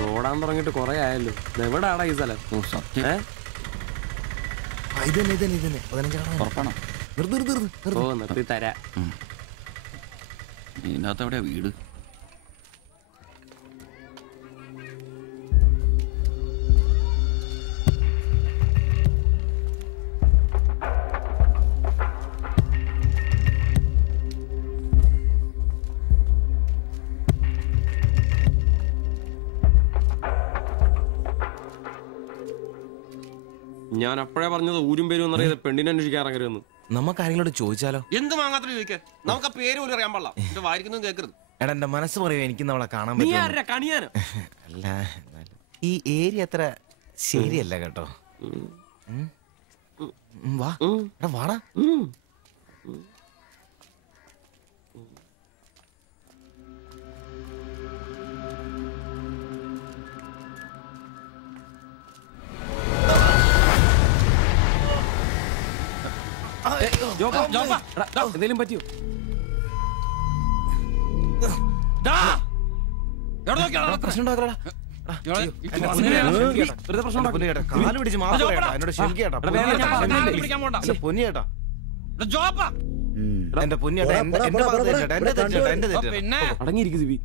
ഓടാൻ തുടങ്ങിട്ട് കൊറേ ആയല്ലോ. എവിടാടാ ഈ സ്ഥലം? നിർത്തി തരാ. ഇതിനകത്ത് എവിടെയാ വീട്? ഞാൻ അപ്പോഴേ പറഞ്ഞത് ഊരും പേരും എന്നറിയാതെ പെണ്ണിനെ അന്വേഷിക്കാൻ ഇറങ്ങരുതെന്ന്. നമുക്ക് ആരെങ്കിലും ചോദിച്ചാലോ? എന്ത് വാങ്ങാത്ത ചോദിക്കാൻ? നമുക്ക് ആ പേര് പോലും അറിയാൻ പാടില്ല. എന്റെ വായിരിക്കുന്നു കേൾക്കരുത്. എടാ, എന്റെ മനസ്സ് പറയൂ, എനിക്ക് നമ്മളെ കാണാൻ പറ്റും. അല്ല, ഈ ഏരിയ അത്ര ശരിയല്ല കേട്ടോ. വാടാ. എന്തേലും പറ്റിയോ? പ്രശ്നം ഉണ്ടാക്കടാ. കാല് പിടിച്ച് മാത്രം എന്നോട് ക്ഷമിക്കേട്ടാ. പൊന്നിയേട്ടാ, എന്റെ പൊന്നിയേട്ടാ, എന്റെ തെറ്റേട്ടാ. അടങ്ങിയിരിക്കും സിബി.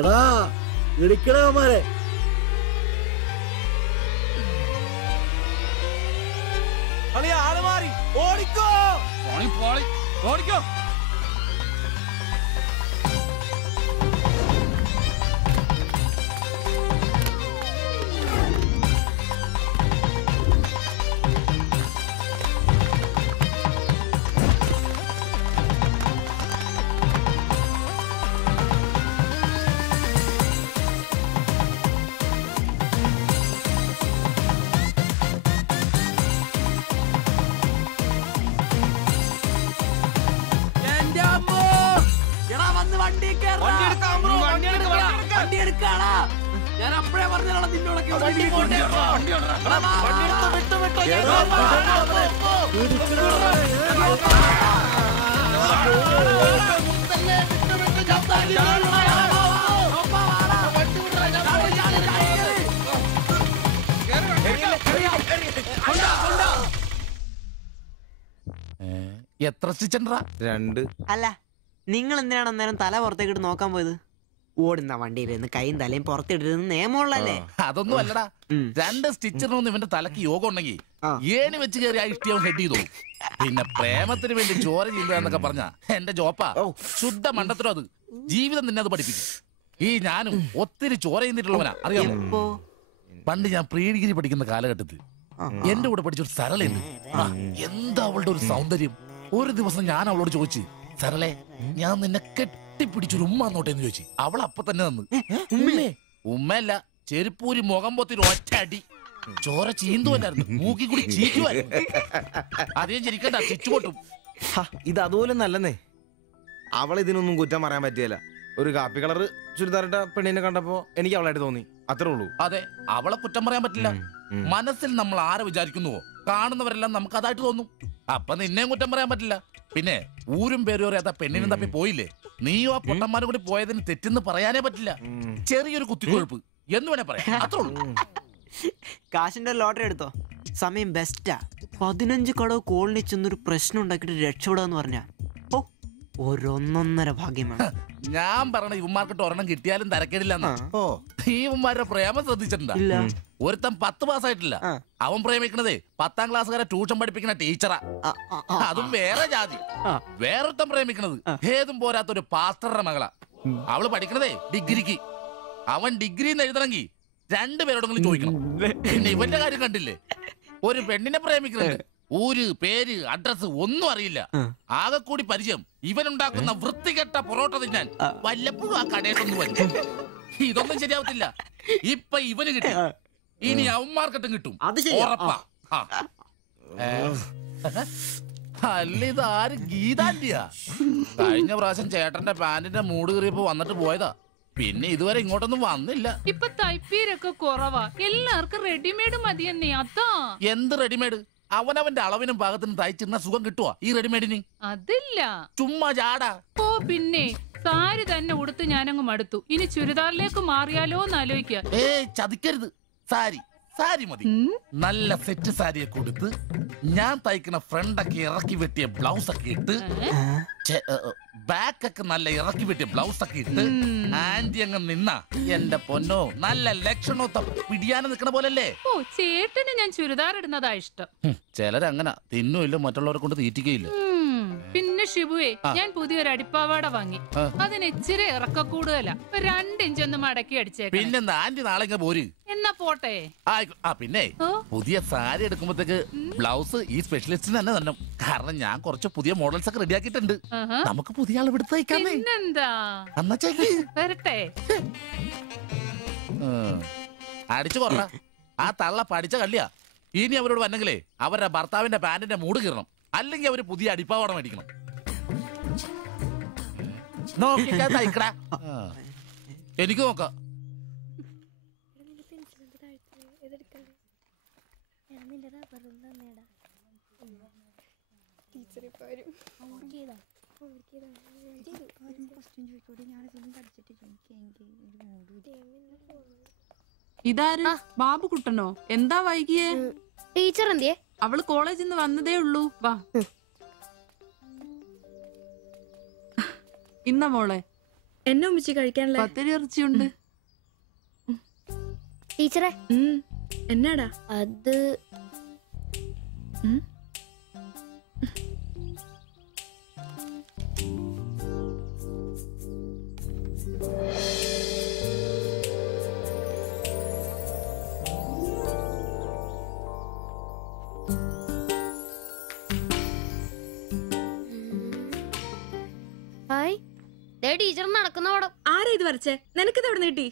എടാ, ഇടിക്കണമാരെ ആള് മാറി. ഓടിക്കോ, ഓടിക്കോ. നിക്കാടാ. ഞാൻ അപ്പഴേ പറഞ്ഞാണ് നിന്നോടൊക്കെ ഇവിടെ ഇരിക്കും. എത്ര സ്റ്റിച്ചണ്ടാ? 2. അല്ല നിങ്ങൾ എന്തിനാണ് അന്നേരം തല പുറത്തേക്കിട്ട് നോക്കാൻ പോയത്? ഓടുന്ന വണ്ടിയിലിരുന്ന് കൈയും തലയും പുറത്തിട്ടിരുന്ന് നിയമമുള്ളല്ലേ? അതൊന്നും അല്ലടാ. 2 സ്റ്റിച്ചറിനൊന്നും ഇവന്റെ തലക്ക് യോഗം ഉണ്ടെങ്കിൽ ഏണി വെച്ച് കയറി ആ ഇഷ്ടിയാവും ഹെഡ് ചെയ്തോ. പിന്നെ പ്രേമത്തിന് വേണ്ടി ചോര ചെയ്യുന്നതെന്നൊക്കെ പറഞ്ഞ എന്റെ ജോപ്പാ ശുദ്ധ മണ്ടത്തിലോ. അത് ജീവിതം നിന്നെ അത് പഠിപ്പിക്കും. ഈ ഞാനും ഒത്തിരി ചോര ചെയ്യുന്നിട്ടുള്ളവനാ, അറിയാമോ? പണ്ട് ഞാൻ പ്രീ ഡിഗ്രി പഠിക്കുന്ന കാലഘട്ടത്തിൽ എന്റെ കൂടെ പഠിച്ചൊരു സരളയുണ്ട്. എന്താ അവളുടെ ഒരു സൗന്ദര്യം. ഒരു ദിവസം ഞാൻ അവളോട് ചോദിച്ചു, സരളെ ഞാൻ നിന്നെ കെട്ടിപ്പിടിച്ചൊരു ഉമ്മ എന്നോട്ടെ എന്ന് ചോദിച്ചു. അവൾ അപ്പൊ തന്നെ തന്നു. ഉമ്മയല്ല, ചെരുപ്പൂരി മുഖം പൊത്തിരി ഒറ്റ അടി. ചോര ചീന്തുവല്ലായിരുന്നു, മൂക്കി കൂടി ചീറ്റുമായിരുന്നു. അധികം ചിരിക്കണ്ട, ചിച്ചുപൊട്ടും. ഇത് അതുപോലെ നല്ലെന്നേ. അവൾ ഇതിനൊന്നും കുറ്റം പറയാൻ പറ്റിയല്ല. ഒരു കാപ്പി കളർ ചുരിദാറിട്ട പെണ്ണിനെ കണ്ടപ്പോ എനിക്ക് അവളായിട്ട് തോന്നി, അത്രേ ഉള്ളൂ. അതെ, അവളെ കുറ്റം പറയാൻ പറ്റില്ല. മനസ്സിൽ നമ്മൾ ആരെ വിചാരിക്കുന്നുവോ കാണുന്നവരെല്ലാം നമുക്ക് അതായിട്ട് തോന്നും. അപ്പൊ നിന്നെയും കുറ്റം പറയാൻ പറ്റില്ല. പിന്നെ ഊരും പേരും അറിയാത്ത പെണ്ണിനും തപ്പി പോയില്ലേ, നീയോ ആ പൊട്ടന്മാരും കൂടി പോയതിന് തെറ്റെന്ന് പറയാനേ പറ്റില്ല. ചെറിയൊരു കുത്തിക്കൊഴുപ്പ് എന്ന് വേണേ പറയാം, അത്രേ ഉള്ളൂ. കാശിന്റെ ലോട്ടറി എടുത്തോ, സമയം ബെസ്റ്റാ. 15 കടവ് കോളിനി ചെന്നൊരു പ്രശ്നം ഉണ്ടാക്കിട്ട് രക്ഷപ്പെടാന്ന് പറഞ്ഞ ഒരൊന്നൊന്നര ഭാഗ്യമാണ്. ഞാൻ പറഞ്ഞ ഇവന്മാർക്കിട്ട് ഒരെണ്ണം കിട്ടിയാലും തരക്കേടില്ലെന്നാ. ഈ ഇവന്മാരുടെ പ്രേമം ശ്രദ്ധിച്ചിട്ടുണ്ടാ? ഒരുത്തൻ 10 പാസ്സായിട്ടില്ല, അവൻ പ്രേമിക്കണതേ 10ാം ക്ലാസ്സുകാരെ ട്യൂഷൻ പഠിപ്പിക്കുന്ന ടീച്ചറാ. അതും വേറെ ജാതി. വേറൊരുത്തൻ പ്രേമിക്കണത് ഏതും പോരാത്തൊരു പാസ്റ്ററുടെ മകളാ. അവള് പഠിക്കണതേ ഡിഗ്രിക്ക്. അവൻ ഡിഗ്രി എഴുതണമെങ്കിൽ 2 പേരോടെങ്കിലും ചോദിക്കണം. പിന്നെ ഇവന്റെ കാര്യം കണ്ടില്ലേ, ഒരു പെണ്ണിനെ പ്രേമിക്കുന്നുണ്ട്, ഊര് പേര് അഡ്രസ് ഒന്നും അറിയില്ല. ആകെ കൂടി പരിചയം ഇവനുണ്ടാക്കുന്ന വൃത്തികെട്ട പൊറോട്ട തിന്നാൻ വല്ലപ്പോഴും ആ കടയിലൊന്നും വരും. ഇതൊന്നും ശരിയാവത്തില്ല. ഇപ്പൊ ഇവന് കിട്ടി, ഇനി അവന്മാർക്കിട്ടും കിട്ടും, ഉറപ്പാ. അല്ല ഇതാര് ഗീതാന്റിയാ? കഴിഞ്ഞ പ്രാവശ്യം ചേട്ടന്റെ പാന്റിന്റെ മൂട് കയറിയപ്പോ വന്നിട്ട് പോയതാ. പിന്നെ ഇതുവരെ ഇങ്ങോട്ടൊന്നും വന്നില്ല. ഇപ്പൊ തയ്പ്പീരൊക്കെ കുറവാ, എല്ലാവർക്കും റെഡിമെയ്ഡ് മതിയെന്നേ. അതാ. എന്ത് റെഡിമെയ്ഡ്? അവനവന്റെ അളവിനും പാകത്തിനും തയ്ച്ചിരുന്ന സുഖം കിട്ടുവാ ഈ റെഡിമെയ്ഡിന്? അതില്ല, ചുമ്മാ ജാടാ. ഓ പിന്നെ സാരി തന്നെ ഉടുത്ത് ഞാനങ്ങ് മടുത്തു. ഇനി ചുരിദാറിലേക്ക് മാറിയാലോ എന്ന് ആലോചിക്കുക. ചതിക്കരുത്. സാരി സാരി മതി. നല്ല സെറ്റ് സാരിയെ കൊടുത്ത് ഞാൻ തയ്ക്കുന്ന ഫ്രണ്ടൊക്കെ ഇറക്കി വെട്ടിയ ബ്ലൗസ് ഒക്കെ ഇട്ട്, ബാക്കൊക്കെ നല്ല ഇറക്കി വെട്ടിയ ബ്ലൗസ് ഒക്കെ ഇട്ട് ആന്റി അങ്ങ് നിന്ന എന്റെ പൊന്നോ നല്ല ലക്ഷണോ പിടിയാനെ നിക്കണ പോലല്ലേ. ഓ ചേട്ടന് ഞാൻ ചുരിദാർ ഇടുന്നതാ ഇഷ്ടം. ചിലരങ്ങനെ തിന്നുമില്ല, മറ്റുള്ളവരെ കൊണ്ട് തീറ്റിക്കയില്ല. പിന്നെ ഷിബുവേ, ഞാൻ പുതിയൊരു അടിപ്പാവാട വാങ്ങി. അതിന് ഇച്ചിരി ഇറക്ക കൂടുതലാ. 2 ഇഞ്ച് ഒന്ന് മടക്കി അടിച്ചേക്കാം. പിന്നെന്താ ആന്റി നാളെ പോര്. എന്നാ പോട്ടെ. പിന്നെ പുതിയ സാരി എടുക്കുമ്പോഴത്തേക്ക് ബ്ലൗസ് ഈ സ്പെഷ്യലിസ്റ്റിന് തന്നെ തന്നെ. കാരണം ഞാൻ കുറച്ച് പുതിയ മോഡൽസ് ഒക്കെ റെഡിയാക്കിയിട്ടുണ്ട്. നമുക്ക് പുതിയ ആൾ എടുത്ത് തയ്ക്കാന്നേ. പിന്നെന്താ, വരട്ടെ. അടിച്ചു കൊറ. ആ തള്ള പഠിച്ച കള്ളിയാ. ഇനി അവരോട് വന്നെങ്കിലേ അവരുടെ ഭർത്താവിന്റെ പാന്റിന്റെ മൂട് കീറണം, അല്ലെങ്കിൽ അവര് പുതിയ അടിപ്പാവാട മേടിക്കണം. നോക്കിക്കാ തയ്ക്കടാ. എനിക്ക് നോക്കാം. ഇതാര്? ബാബുകുട്ടനോ? എന്താ വൈകിയേ? ടീച്ചർ എന്തിയെ? അവള് കോളേജിൽ നിന്ന് വന്നതേ ഉള്ളൂ. വാ ഇന്ന മോളെ എന്നെ ഉമ്മിച്ച് കഴിക്കാനുള്ള പത്തിരി ഇറച്ചിയുണ്ട്. ടീച്ചറെ എന്നാടാ അത്? ടീച്ചർ നടക്കുന്ന പടം. ആരാ ഇത് വരച്ചേ? നിനക്കിത് എവിടെ നീട്ടി?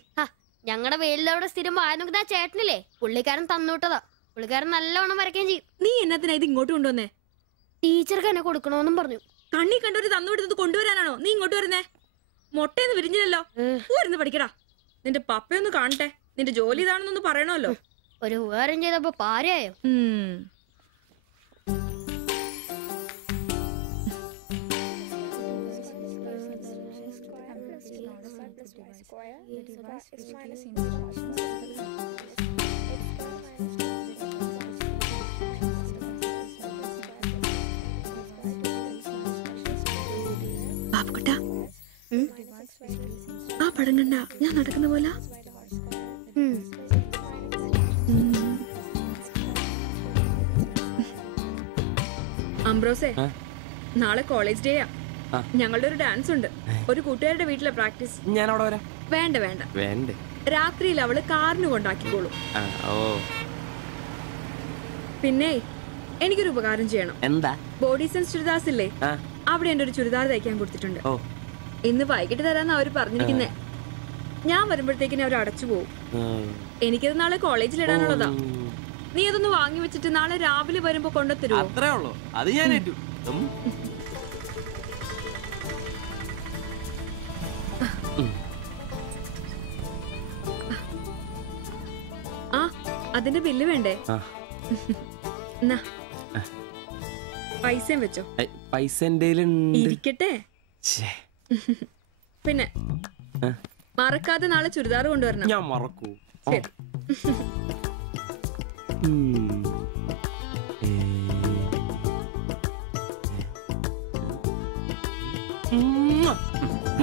ഞങ്ങളുടെ വെയിലവിടെ സ്ഥിരം വായനക്കുന്ന ചേട്ടനില്ലേ, പുള്ളിക്കാരൻ തന്നുവിട്ടതാ. പുള്ളിക്കാരൻ നല്ലവണ്ണം വരയ്ക്കുകയും ചെയ്യും. നീ എന്നതിനാ ഇത് ഇങ്ങോട്ട് കൊണ്ടുവന്നേ? ടീച്ചർക്ക് എന്നെ കൊടുക്കണോന്നും പറഞ്ഞു. കണ്ണി കണ്ടൊരു തന്നുവിട്ടത് കൊണ്ടുവരാനാണോ നീ ഇങ്ങോട്ട് വരുന്നേ? മുട്ടയെന്ന് വിരിഞ്ഞില്ലല്ലോ. പോരുന്ന് പഠിക്കടാ. നിന്റെ പപ്പയൊന്ന് കാണട്ടെ. നിന്റെ ജോലി ഇതാണെന്നൊന്ന് പറയണമല്ലോ. ഒരു ഉപകാരം ചെയ്തപ്പോ പാരയായോ? ബാബുക്കുട്ട, ആ പടം കണ്ട ഞാൻ നടക്കുന്ന പോലെ. അംബ്രോസേ, നാളെ കോളേജ് ഡേയാ. ഞങ്ങളുടെ ഒരു ഡാൻസ് ഉണ്ട്. ഒരു കൂട്ടുകാരുടെ വീട്ടിലെ പ്രാക്ടീസ്. ഞാൻ അവിടെ വരാം. വേണ്ട വേണ്ട വേണ്ടേ? രാത്രിയിൽ അവള് കാറിന് കൊണ്ടാക്കിക്കോളും. പിന്നെ എനിക്കൊരു ഉപകാരം ചെയ്യണം. എന്താ? ബോഡി സെൻസ് ചുരിദാർസ് ഇല്ലേ, അവിടെ എന്റെ ഒരു ചുരിദാർ തയ്ക്കാൻ കൊടുത്തിട്ടുണ്ട്. ഇന്ന് വൈകിട്ട് തരാന്ന് അവര് പറഞ്ഞിരിക്കുന്നേ. ഞാൻ വരുമ്പോഴത്തേക്കിനെ അവർ അടച്ചു പോകും. എനിക്കത് നാളെ കോളേജിൽ ഇടാനുള്ളതാ. നീ അതൊന്ന് വാങ്ങി വെച്ചിട്ട് നാളെ രാവിലെ വരുമ്പോ കൊണ്ടുത്തരുമോ? അത്രേ ഉള്ളൂ. അത് ഞാൻ ഏറ്റു. ആ, അതിന്റെ ബില്ല് വേണ്ടേ? എന്നാ പൈസയും വെച്ചോ. പൈസ ഇരിക്കട്ടെ. പിന്നെ മറക്കാതെ നാളെ ചുരിദാർ കൊണ്ടുവരണം. ഞാൻ മറക്കൂ. ശരി.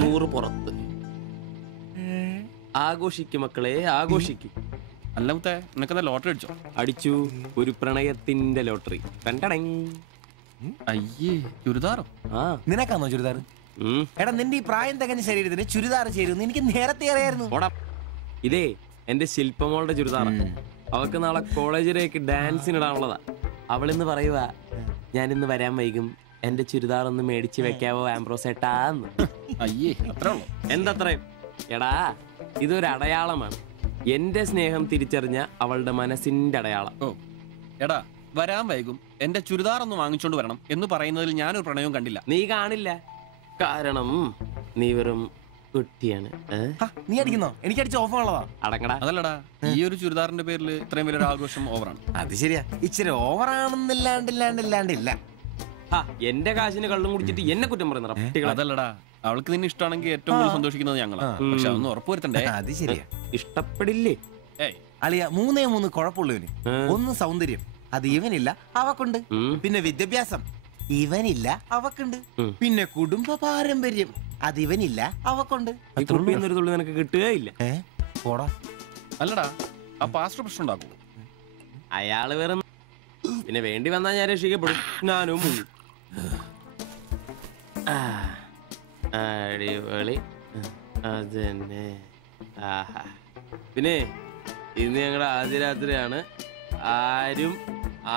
നൂറ് പുറത്ത്. ആഘോഷിക്കും മക്കളെ, ആഘോഷിക്കും. അല്ല മുത്തേ, നിനക്കെന്താ ലോട്ടറി അടിച്ചോ? അടിച്ചു. ഒരു പ്രണയത്തിന്റെ ലോട്ടറി. അയ്യേ, ചുരിദാറോ? നിനക്കാന്നോ ചുരിദാർ? എടാ, നിന്റെ ഈ പ്രായം തികഞ്ഞ ശരീരത്തിന് ചുരിദാർ ചേരുന്നു എനിക്ക് നേരത്തെ അറിയായിരുന്നു. ഇതേ എന്റെ ശില്പമോളുടെ ചുരിദാറാണ്. അവൾക്ക് നാളെ കോളേജിലേക്ക് ഡാൻസിനിടാനുള്ളതാ. അവളിന്ന് പറയുക, ഞാനിന്ന് വരാൻ വൈകും, എന്റെ ചുരിദാർ ഒന്ന് മേടിച്ച് വെക്കാവോ ആംബ്രോസേട്ടാന്ന്. അയ്യേ, അത്രേ ഉള്ളൂ. എന്തത്രയും? എടാ, ഇതൊരു അടയാളമാണ്. എന്റെ സ്നേഹം തിരിച്ചറിഞ്ഞ അവളുടെ മനസ്സിന്റെ അടയാളം. ഓ എടാ, വരാൻ വൈകും, എന്റെ ചുരിദാർ ഒന്ന് വാങ്ങിച്ചോണ്ട് വരണം എന്ന് പറയുന്നതിൽ ഞാനൊരു പ്രണയവും കണ്ടില്ല. നീ കാണില്ല, കാരണം നീ വെറും കുട്ടിയാണ്. നീ അടിക്കുന്നോ? എനിക്ക് അടിച്ച ഓഫ് ഉള്ളതാ. അടങ്ങടാ. അതല്ലടാ, ഈ ഒരു ചുരിദാറിന്റെ പേരിൽ ഇത്രയും വലിയൊരു ആഘോഷം ഓവറാണ്. അത് ശരിയാ, ഇച്ചിരി ഓവറാണെന്നില്ലാണ്ടില്ല. എന്റെ കാശിന് കള്ളും കുടിച്ചിട്ട് എന്നെ കുറ്റം പറയുന്ന. അതല്ലടാ, അവൾക്ക് നിന്നെ ഇഷ്ടമാണെങ്കിൽ ഏറ്റവും കൂടുതൽ സന്തോഷിക്കുന്നത് ഞങ്ങളാ. പക്ഷെ അതൊന്നും ഉറപ്പുവരുത്തണ്ടേ. അത് ശരിയാ. ഇഷ്ടപ്പെടില്ലേ അളിയ? 3 കുഴപ്പമുള്ളവന്. ഒന്ന് സൗന്ദര്യം, അത് ഇവനില്ല, അവക്കുണ്ട്. പിന്നെ വിദ്യാഭ്യാസം, ഇവനില്ല, അവക്കുണ്ട്. പിന്നെ കുടുംബ പാരമ്പര്യം, അത് ഇവനില്ല, അവക്കുണ്ട്. നിനക്ക് കിട്ടുകയില്ല. അല്ലടാ, ആ പാസ്റ്റർ പ്രശ്നം ഉണ്ടാക്കും. അയാള് വേറെ. പിന്നെ വേണ്ടി വന്നാ ഞാൻ രക്ഷിക്കപ്പെടും. ഞാനും അടിപൊളി. അതന്നെ. ആഹാ. പിന്നെ ഇന്ന് ഞങ്ങളുടെ ആദ്യ രാത്രിയാണ്.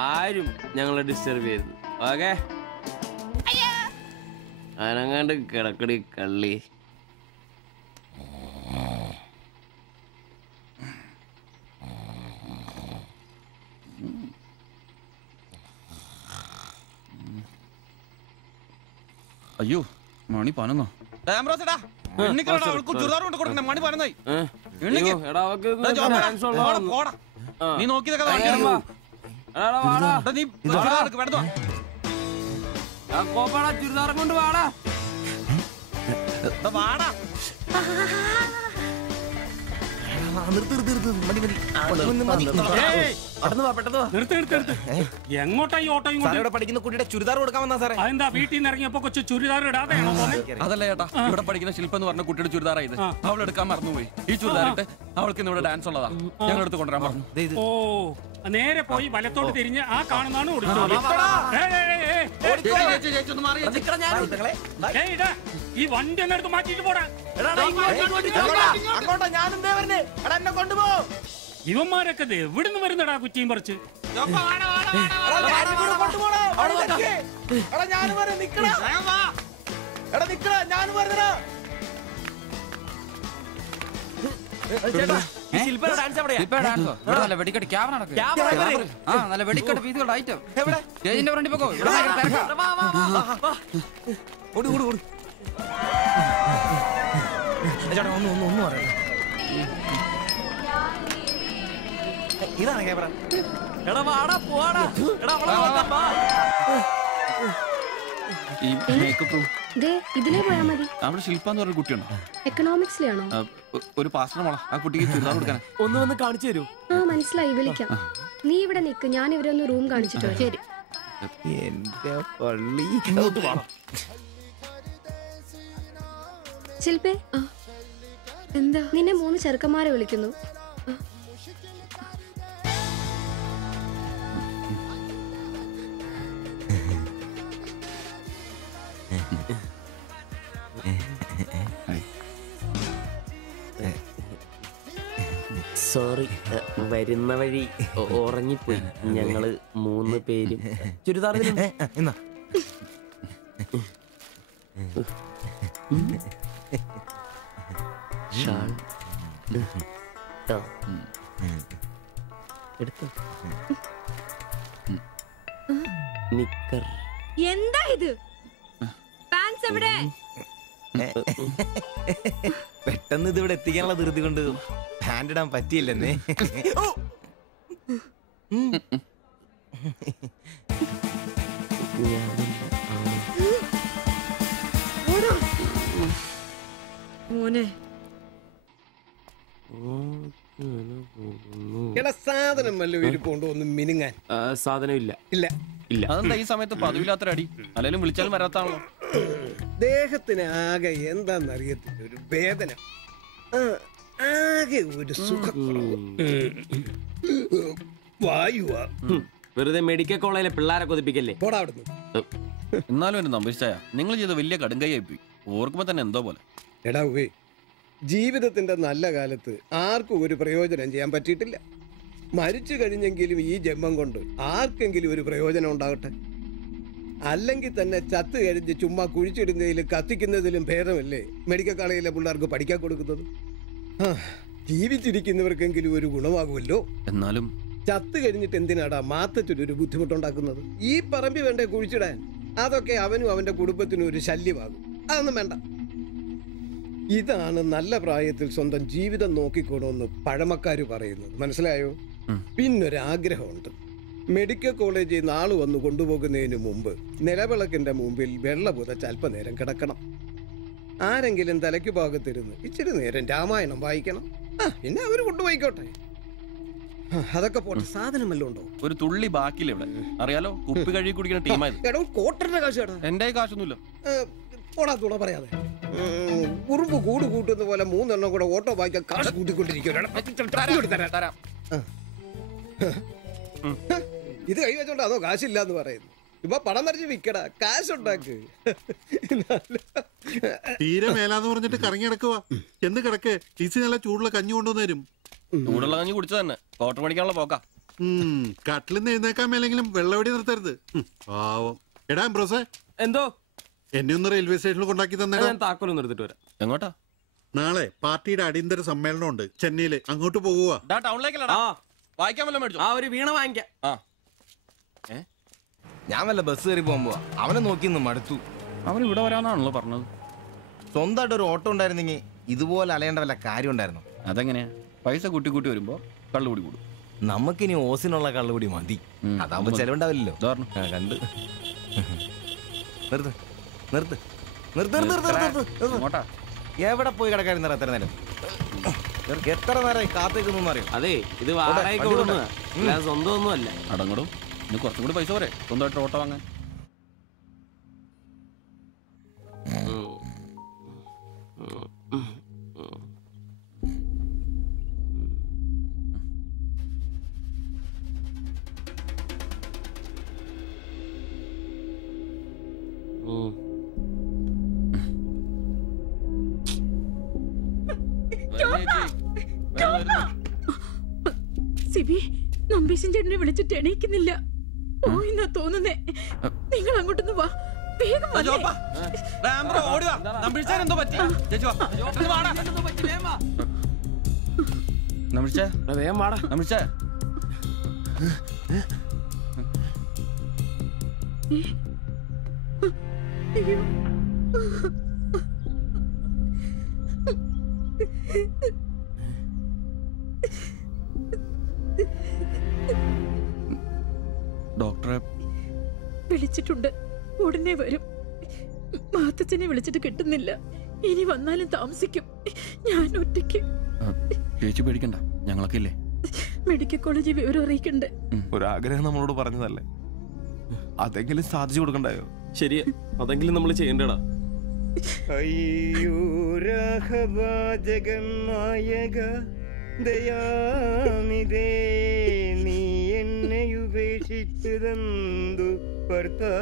ആരും ഞങ്ങളെ ഡിസ്റ്റർബ് ചെയ്തു. ഓക്കെ, അനങ്ങാണ്ട് കിടക്കടി കള്ളി. അയ്യോ, മണി 11. നീ നോക്കിയതൊക്കെ ചുരിദാറും കൊണ്ട് വാടാ. എങ്ങോട്ടാ ഈ ഓട്ടോയും പഠിക്കുന്ന കുട്ടിയുടെ ചുരിദാർ കൊടുക്കാൻ വന്നാ സാറേ. അതെന്താ വീട്ടിൽ നിന്ന് ഇറങ്ങിയപ്പോ കൊച്ചു ചുരിദാർ ഇടാതെയാണോ? അതല്ല ചേട്ടാ, ഇവിടെ പഠിക്കുന്ന ശില്പം എന്ന് പറഞ്ഞ കുട്ടിയുടെ ചുരിദാറാ ഇത്. അവൾ എടുക്കാൻ മറന്നുപോയി. ഈ ചുരിദാറിട്ട് അവൾക്ക് ഇന്ന് ഇവിടെ ഡാൻസ് ഉള്ളതാ. ഞങ്ങൾ എടുത്ത് കൊണ്ടുവരാൻ പറഞ്ഞു. ഓ, നേരെ പോയി വലത്തോട്ട് തിരിഞ്ഞ് ആ കാണുന്നതാണ് ഈ വണ്ടി ഒന്ന് എടുത്ത് മാറ്റിട്ട് പോടാ. ഇവന്മാരൊക്കെ എവിടുന്ന് വരുന്നടാ കുറ്റിയും പറിച്ച്? ഇതാണ് ക്യാമറ. എടാ വാടാ പോവാടാ. എടാ അവളെ നോക്കാം, വാ. ഈ മേക്കപ്പ് റൂം ദേ ഇതിലേ പോയാ മതി. അവിടെ ശില്പ എന്ന് പറഞ്ഞ കുട്ടിയുണ്ടോ? എക്കണോമിക്സിലാണോ? ഒരു പാസ്റ്റർ മോളാ. ആ കുട്ടിക്ക് ചുരിദാർ കൊടുക്കാൻ ഒന്ന് വന്ന് കാണിച്ചു തരൂ. ആ മനസ്സിലായി, വിളിക്കാം. നീ ഇവിടെ നിക്ക്, ഞാൻ ഇവരെ ഒന്ന് റൂം കാണിച്ചിട്ട് വരാം. ശരി. എന്റെ പള്ളി. ശില്പേ, എന്താ? നിന്നെ 3 ചെറുക്കന്മാരെ വിളിക്കുന്നു. സോറി, വരുന്ന വഴി ഉറങ്ങിപ്പോയി. ഞങ്ങള് 3 പേരും ചുരിദാർ എന്നാ ഷാൾ എടുത്തു. നിക്കർ. എന്താ ഇത്? പാൻസ് എവിടെ? പെട്ടെന്ന് ഇതിവിടെ എത്തിക്കാനുള്ള ധൃതി കൊണ്ട് പാൻറ് ഇടാൻ പറ്റിയില്ലെന്നേ. മോനെ എടാ സാധനം വല്ല ഇരിപ്പുണ്ടോ ഒന്ന് മിനുങ്ങാൻ? സാധനം ഇല്ല. ഇല്ല ഇല്ല. അതെന്താ ഈ സമയത്ത് പതിവില്ലാത്തൊരു അടി? അല്ലെങ്കിലും വിളിച്ചാലും വരാത്താണല്ലോ. ദേഹത്തിന് ആകെ എന്താന്നറിയത്തില്ല, ഒരു വേദന, ആകെ ഒരു സുഖക്കുറവ്. വായുവാ. വെറുതെ മെഡിക്കൽ കോളേജിലെ പിള്ളേരെ കൊതിപ്പിക്കല്ലേ. പോടാ അവിടുന്ന്. എന്നാലും എന്നെ നമ്പിച്ചായ നിങ്ങൾ ചെയ്ത വലിയ കടുങ്കയായി പോയി. ഓർക്കുമ്പോ തന്നെ എന്തോ പോലെ. എടാ ഉവേ, ജീവിതത്തിന്റെ നല്ല കാലത്ത് ആർക്കും ഒരു പ്രയോജനം ചെയ്യാൻ പറ്റിയിട്ടില്ല. മരിച്ചു കഴിഞ്ഞെങ്കിലും ഈ ജന്മം കൊണ്ട് ആർക്കെങ്കിലും ഒരു പ്രയോജനം ഉണ്ടാകട്ടെ. അല്ലെങ്കിൽ തന്നെ ചത്ത് കഴിഞ്ഞ് ചുമ്മാ കുഴിച്ചിടുന്നതിലും കത്തിക്കുന്നതിലും ഭേദമല്ലേ മെഡിക്കൽ കോളേജിലെ പിള്ളേർക്ക് പഠിക്കാൻ കൊടുക്കുന്നത്? ജീവിച്ചിരിക്കുന്നവർക്കെങ്കിലും ഒരു ഗുണമാകുമല്ലോ. എന്നാലും ചത്ത് കഴിഞ്ഞിട്ട് എന്തിനാടാ മാത്തത്തിനൊരു ബുദ്ധിമുട്ടുണ്ടാക്കുന്നത്? ഈ പറമ്പി വേണ്ടേ കുഴിച്ചിടാൻ? അതൊക്കെ അവനും അവന്റെ കുടുംബത്തിനും ഒരു ശല്യമാകും. അതൊന്നും വേണ്ട. ഇതാണ് നല്ല പ്രായത്തിൽ സ്വന്തം ജീവിതം നോക്കിക്കോണമെന്ന് പഴമക്കാര് പറയുന്നത്. മനസ്സിലായോ? പിന്നൊരാഗ്രഹമുണ്ട്. മെഡിക്കൽ കോളേജിൽ നാള് വന്ന് കൊണ്ടുപോകുന്നതിന് മുമ്പ് നിലവിളക്കിന്റെ മുമ്പിൽ വെള്ള പുതച്ച് അല്പനേരം കിടക്കണം. ആരെങ്കിലും തലയ്ക്ക് ഭാഗത്തിരുന്ന് ഇച്ചിരി നേരം രാമായണം വായിക്കണം. പിന്നെ അവര് കൊണ്ടുപോയിക്കോട്ടെ. അതൊക്കെ പോട്ടെ, സാധനം വല്ലതും ഉണ്ടോ? ഒരു തുള്ളി ബാക്കിയില്ല ഇവിടെ. അറിയാലോ, കുപ്പി കഴുകി കുടിക്കുന്ന ടീമായത്. എടോ കോട്ടറിന്റെ കാശ് കേട്ടോ. എന്റെ കാശൊന്നുമില്ല. പോടാ തുണ പറയാതെ. ഉറുമ്പ് കൂട് കൂട്ടുന്ന പോലെ 3 എണ്ണം കൂടെ ഓട്ടോ വായിക്കാൻ കാശ് കൂട്ടിക്കൊണ്ടിരിക്കും. ഇത് കൈവച്ചോണ്ട് അതോ കാശില്ലാന്ന് പറയുന്നു. ഇപ്പൊ പണം നിറച്ച് വിക്കടാ, കാശുണ്ടാക്ക്. തീരെ മേലാന്ന് പറഞ്ഞിട്ട് കറങ്ങി കിടക്കുക. എന്ത് കിടക്ക്? ടീസി നല്ല ചൂടുള്ള കഞ്ഞി കൊണ്ടുവന്ന് തരും. ചൂടുള്ള കഞ്ഞി കുടിച്ചു തന്നെ കോട്ടർ മേടിക്കാനുള്ള പോക്കാ. കട്ടിലിന്ന് എഴുന്നേക്കാൻ മേലെങ്കിലും വെള്ളവടി നിർത്തരുത്. പാവം. എടാ ബ്രോസേ, എന്തോ എന്നെ ഒന്ന് റെയിൽവേ സ്റ്റേഷനിൽ കൊണ്ടാക്കി തന്നെ. താക്കോലൊന്നും എടുത്തിട്ട് വരാം. എങ്ങോട്ടാ? നാളെ പാർട്ടിയുടെ അടിയന്തര സമ്മേളനം ഉണ്ട് ചെന്നൈയില്. അങ്ങോട്ട് പോകുക. ടൗണിലേക്കല്ലടാ. വായിക്കാൻ വല്ല മേടിച്ചു. ഒരു വീണ വാങ്ങിക്കാം. ഞാൻ വല്ല ബസ് കയറി പോകുമ്പോ അവനെ നോക്കിയൊന്നും മടുത്തു. അവൻ ഇവിടെ വരാന്നാണല്ലോ പറഞ്ഞത്. സ്വന്തമായിട്ട് ഒരു ഓട്ടോ ഉണ്ടായിരുന്നെങ്കിൽ ഇതുപോലെ അലയേണ്ട വല്ല കാര്യം ഉണ്ടായിരുന്നു. അതെങ്ങനെയാ? പൈസ കൂട്ടി കൂട്ടി വരുമ്പോ കള്ളുകൂടി കൂടും. നമുക്കിനി ഓസിനുള്ള കള്ളുകൂടി മതി. അതാകുമ്പോ ചെലവുണ്ടാവില്ലല്ലോ. കണ്ട് നിർത്ത് നിർത്ത് നിർത്ത് നിർത്ത്. എവിടെ പോയി കിടക്കാരുന്ന എത്ര നേരം? എത്ര നേരമായി കാത്തേക്കൊന്നും അറിയാം. അതെ, ഇത് വാടകയ്ക്ക് കൊടുക്കുന്നതാ, സ്വന്തം ഒന്നും അല്ല. അടങ്ങടും. ഇനി കുറച്ചും കൂടി പൈസ പോരെ സ്വന്തമായിട്ട് ഓട്ടോ വാങ്ങാൻ. സിബി, നമ്പീശൻ ചേട്ടനെ വിളിച്ചിട്ട് എണീക്കുന്നില്ല. പോയിന്നാ തോന്നുന്നേ. നിങ്ങൾ അങ്ങോട്ടൊന്ന് വാ, വേഗം വന്നേ. ഡോക്ടറെ വിളിച്ചിട്ടുണ്ട്, ഉടനെ വരും. മാത്തച്ഛനെ വിളിച്ചിട്ട് കിട്ടുന്നില്ല. ഇനി വന്നാലും താമസിക്കും. ഞാൻ ഒറ്റയ്ക്ക്. ചേച്ചി പേടിക്കണ്ട, ഞങ്ങളൊക്കെ ഇല്ലേ. മെഡിക്കൽ കോളേജിൽ വിവരം അറിയിക്കണ്ടേ? ഒരാഗ്രഹം നമ്മളോട് പറഞ്ഞതല്ലേ, അതെങ്കിലും സാധിച്ചു കൊടുക്കണ്ടായോ? ശരിയാ, അതെങ്കിലും നമ്മൾ ചെയ്യണ്ടടാ. അയ്യോ രാഘവാജകനായക ദയാനിധേ, നീ എന്നെ ഉപേക്ഷിച്ചതെന്തു ഭർത്താവീനാഥ.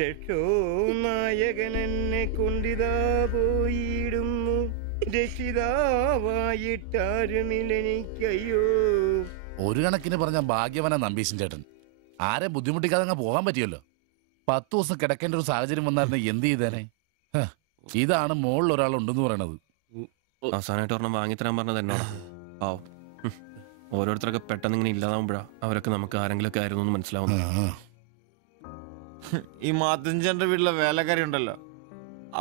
രക്ഷോ നായകൻ എന്നെ കൊണ്ടിതാ പോയിടുന്നു, രക്ഷിതാവായിട്ടാരുമില്ലെനിക്കയ്യോ. ഒരു കണക്കിന് പറഞ്ഞ ഭാഗ്യവന നമ്പീശൻ ചേട്ടൻ. ആരെ ബുദ്ധിമുട്ടിക്കാതെ അങ്ങ് പോകാൻ പറ്റിയല്ലോ. 10 ദിവസം കിടക്കേണ്ട ഒരു സാഹചര്യം വന്നായിരുന്നു എന്ത് ചെയ്തേനെ? ഇതാണ് മുകളിൽ ഒരാളുണ്ടെന്ന് പറയണത്. അവസാനമായിട്ട് ഒരെണ്ണം വാങ്ങിത്തരാൻ പറഞ്ഞത് എന്നോടാ. പാവം, ഓരോരുത്തരൊക്കെ പെട്ടെന്ന് ഇങ്ങനെ ഇല്ലാതാവുമ്പോഴാ അവരൊക്കെ നമുക്ക് ആരെങ്കിലൊക്കെ ആയിരുന്നു എന്ന് മനസ്സിലാവുന്നു. ഈ മാത്തഞ്ചന്റെ വീട്ടിലെ വേലക്കാരി ഉണ്ടല്ലോ,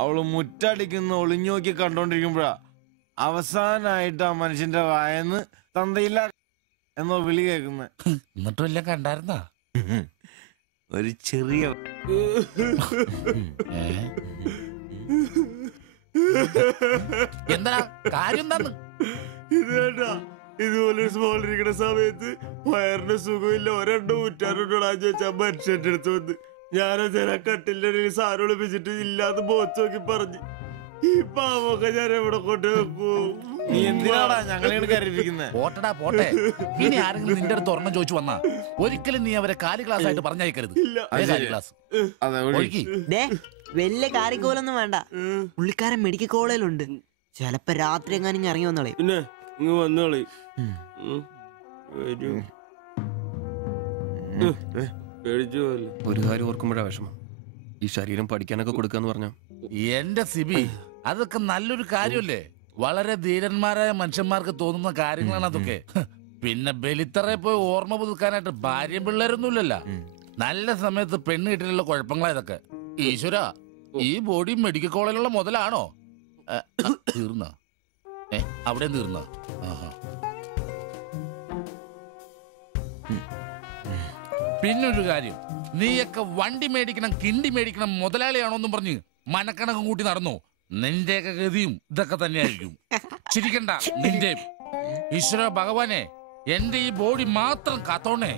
അവള് മുറ്റടിക്കുന്ന ഒളിഞ്ഞു നോക്കി കണ്ടോണ്ടിരിക്കുമ്പോഴാ അവസാനായിട്ട് ആ മനുഷ്യന്റെ വായന്ന് തന്തയില്ല എന്നോ വിളി കേൾക്കുന്നത്. എന്നിട്ടും എല്ലാം കണ്ടായിരുന്നാ? ഒരു ചെറിയ എന്താ കാര്യം? ഇതേട്ടാ, ഇതുപോലെ സ്മോളിരിക്കുന്ന സമയത്ത് വയറിന് സുഖമില്ല, ഒരെണ്ണം ഊറ്റാറുണ്ടോടാന്ന് ചോദിച്ചാ മനുഷ്യന്റെ അടുത്ത് വന്ന് ഞാനത് കട്ടിലിന്റെ ഇടയിൽ സാറ് വിളിപ്പിച്ചിട്ട് ഇല്ലാന്ന് ബോച്ച് നോക്കി പറഞ്ഞു. ഈ പാവൊക്കെ ഞാൻ എവിടെ കൊണ്ട് വെക്കൂ? നീ എന്തിനാടാ ഞങ്ങളെ കരയിപ്പിക്കുന്നത്? പോട്ടടാ പോട്ടെ. ഇനി ആരെങ്കിലും നിന്റെ അടുത്ത് ഒരെണ്ണം ചോദിച്ചു വന്നാ ഒരിക്കലും നീ അവരെ കാലി ക്ലാസ് ആയിട്ട് പറഞ്ഞയക്കരുത്. വലിയ കാര്യക്കോലൊന്നും വേണ്ട, പുള്ളിക്കാരൻ മെഡിക്കൽ കോളേജിലുണ്ട്. ചിലപ്പോ രാത്രി എങ്ങാനും ഇറങ്ങി വന്നോളെ. പിന്നെ ഇങ്ങ് വന്നോളെ. ഒരു കാര്യം ഓർക്കുമ്പോഴാ വിഷമം. ഈ ശരീരം പഠിക്കാനൊക്കെ കൊടുക്കാന്ന് പറഞ്ഞ എന്റെ സിബി, അതൊക്കെ നല്ലൊരു കാര്യമല്ലേ? വളരെ ധീരന്മാരായ മനുഷ്യന്മാർക്ക് തോന്നുന്ന കാര്യങ്ങളാണ് അതൊക്കെ. പിന്നെ ബലിത്തറെ പോയി ഓർമ്മ പുതുക്കാനായിട്ട് ഭാര്യയും പിള്ളേരൊന്നുമില്ലല്ലോ. നല്ല സമയത്ത് പെണ്ണ് കിട്ടിയുള്ള കുഴപ്പങ്ങളാ ഇതൊക്കെ. ഈശ്വര, ഈ ബോഡി മെഡിക്കൽ കോളേജിലുള്ള മുതലാണോ? തീർന്ന അവിടെ തീർന്ന. പിന്നൊരു കാര്യം, നീയൊക്കെ വണ്ടി മേടിക്കണം, കിണ്ടി മേടിക്കണം, മുതലാളിയാണോന്നും പറഞ്ഞ് മനക്കണക്കും കൂട്ടി നടന്നു. നിന്റെയൊക്കെ ഗതിയും ഇതൊക്കെ തന്നെയായിരിക്കും. ചിരിക്കണ്ട നിന്റെ. ഈശ്വര ഭഗവാനെ, എന്റെ ഈ ബോഡി മാത്രം കാത്തോണേ.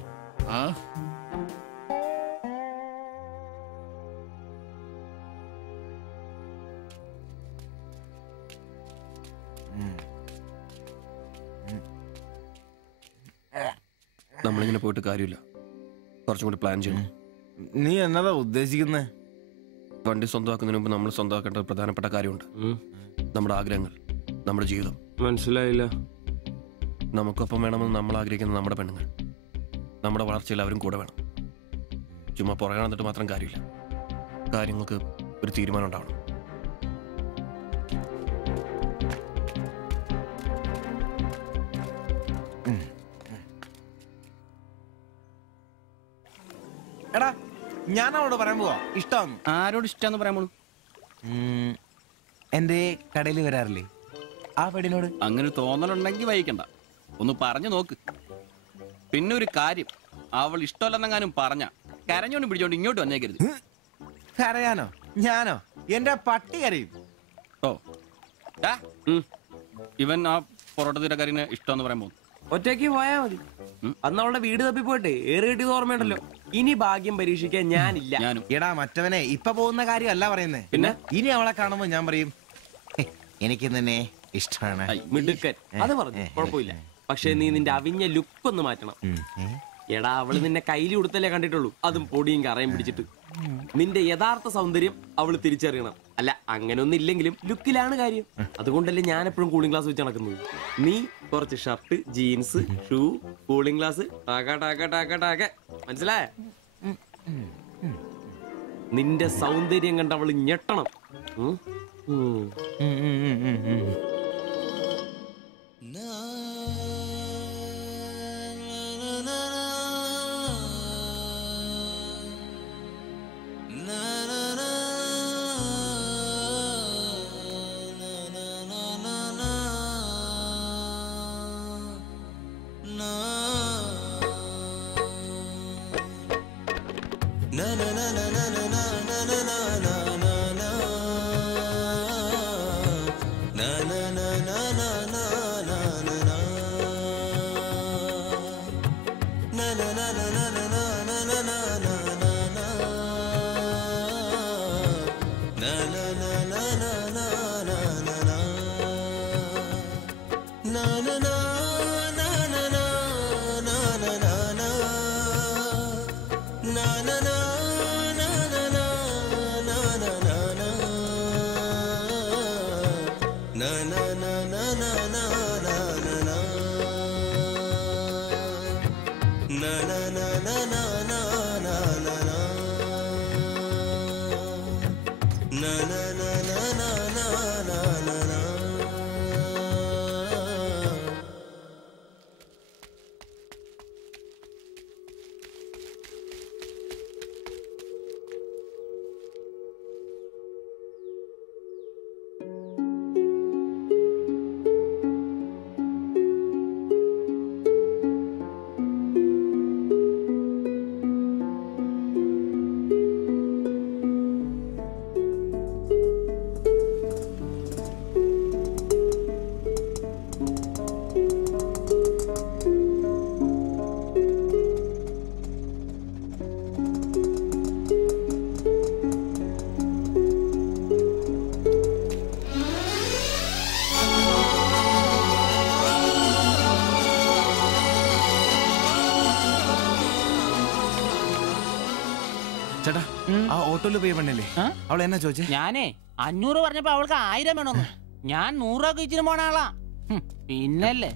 നമ്മളിങ്ങനെ പോയിട്ട് കാര്യമില്ല, കുറച്ചും കൂടി പ്ലാൻ ചെയ്യണം. നീ എന്നതാ ഉദ്ദേശിക്കുന്നേ? വണ്ടി സ്വന്തമാക്കുന്നതിന് മുമ്പ് നമ്മൾ സ്വന്തമാക്കേണ്ട ഒരു പ്രധാനപ്പെട്ട കാര്യമുണ്ട്. നമ്മുടെ ആഗ്രഹങ്ങൾ, നമ്മുടെ ജീവിതം. മനസ്സിലായില്ല. നമുക്കൊപ്പം വേണമെന്ന് നമ്മൾ ആഗ്രഹിക്കുന്ന നമ്മുടെ പെണ്ണുങ്ങൾ. നമ്മുടെ വളർച്ചയിൽ അവരും കൂടെ വേണം. ചുമ്മാ പുറകെ നടന്നിട്ട് മാത്രം കാര്യമില്ല. കാര്യങ്ങൾക്ക് ഒരു തീരുമാനം ഉണ്ടാവണം. എടാ, ഞാൻ അവളോട് പറയാൻ പോവാ ഇഷ്ടം. ആരോട് ഇഷ്ടമെന്ന് പറയാൻ പോണു? എന്റെ കടയിൽ വരാറില്ലേ ആ പെടിനോട്? അങ്ങനെ തോന്നലുണ്ടെങ്കിൽ വൈകണ്ട, ഒന്ന് പറഞ്ഞു നോക്ക്. പിന്നെ ഒരു കാര്യം, അവൾ ഇഷ്ടമല്ലെന്നെങ്ങാനും പറഞ്ഞ കരഞ്ഞോണ്ട് പിടിച്ചോണ്ട് ഇങ്ങോട്ട് വന്നേക്കരുത്. കരയാനോ? ഞാനോ? എന്റെ പട്ടി കരയും. ഓ, ഇവൻ ആ പൊറോട്ട തീരക്കാരിനെ ഇഷ്ടമെന്ന് പറയാൻ പോകുന്നു. ഒറ്റയ്ക്ക് പോയാ മതി. അന്ന് അവളുടെ വീട് തപ്പി പോട്ടെ, ഏറെ കിട്ടിയത് ഓർമ്മയുണ്ടല്ലോ. ഇനി ഭാഗ്യം പരീക്ഷിക്കാൻ ഞാനില്ല. എടാ മറ്റവനെ, ഇപ്പൊ പോകുന്ന കാര്യമല്ല പറയുന്നേ. പിന്നെ ഇനി അവളെ കാണുമ്പോ ഞാൻ പറയും എനിക്ക് തന്നെ ഇഷ്ടമാണ്. മിടുക്കൻ, അത് പറഞ്ഞു കുഴപ്പമില്ല. പക്ഷെ നീ നിന്റെ അവിഞ്ഞ ലുക്ക് ഒന്ന് മാറ്റണം. എടാ, അവള് നിന്നെ കയ്യിൽ കൊടുത്തല്ലേ കണ്ടിട്ടുള്ളൂ, അതും പൊടിയും കറയും പിടിച്ചിട്ട്. നിന്റെ യഥാർത്ഥ സൗന്ദര്യം അവള് തിരിച്ചറിയണം. അല്ല, അങ്ങനൊന്നും ഇല്ലെങ്കിലും ലുക്കിലാണ് കാര്യം. അതുകൊണ്ടല്ലേ ഞാൻ എപ്പോഴും കൂളിംഗ് ഗ്ലാസ് വെച്ച് നടക്കുന്നത്. നീ കുറച്ച് shirt, jeans, shoe, cooling glass, മനസ്സിലായ? നിന്റെ സൗന്ദര്യം കണ്ട് അവള് ഞെട്ടണം. ചേട്ടാ ആ ഓട്ടോയില് പോയി പെണ്ണല്ലേ അവൾ എന്നാ ചോദിച്ചേ? ഞാനേ 500 പറഞ്ഞപ്പോ അവൾക്ക് 1000 വേണമെന്ന്. ഞാൻ 100 ഒക്കെ ഇച്ചിരി പോണ ആളാ. പിന്നല്ലേ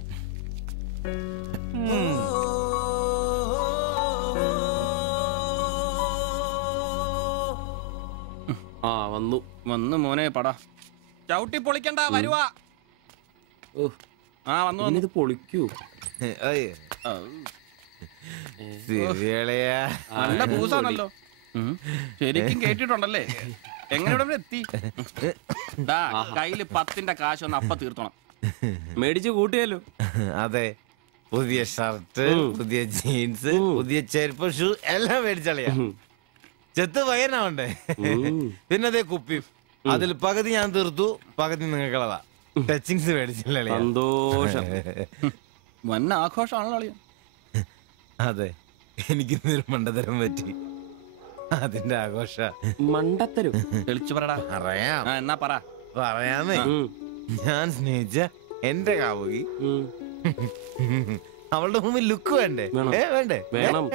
വന്നു മോനെ പടാ ചവിട്ടി പൊളിക്കണ്ട വരുവാ. വന്നു ഇത് പൊളിക്കൂ. നല്ല പൂസാണല്ലോ. ശരിക്കും കേട്ടിട്ടുണ്ടല്ലേ? എങ്ങനെ ഇവിടെ എത്തി? കയ്യില് 10ന്റെ കാശ് ഒന്ന് അപ്പ തീർത്തോണം. മേടിച്ച് കൂട്ടിയല്ലോ. അതെ, പുതിയ ഷർട്ട്, പുതിയ ജീൻസ്, പുതിയ ചെരുപ്പ്, ഷൂ എല്ലാം മേടിച്ചളിയാ. ചെത്ത് പയ്യനാവണ്ടേ? പിന്നെ അതേ കുപ്പിയും. അതിൽ പകുതി ഞാൻ തീർത്തു, പകുതി നിങ്ങൾക്കുള്ളതാ. ടച്ചിങ്സ് മേടിച്ചില്ലേ? സന്തോഷം. വന്ന ആഘോഷമാണല്ലോ. അതെ, എനിക്കിന്നൊരു മണ്ടത്തരം പറ്റി. അതിന്റെ ആഘോഷ. മണ്ടത്തരം തെളിച്ചു പറടാ. പറയാം. എന്നാ പറ. പറയാമേ. ഞാൻ സ്നേഹിച്ച എന്റെ കാമുകി അവളുടെ മുമ്പിൽ ലുക്ക് വേണ്ടേ? വേണ്ടേ? വേണം.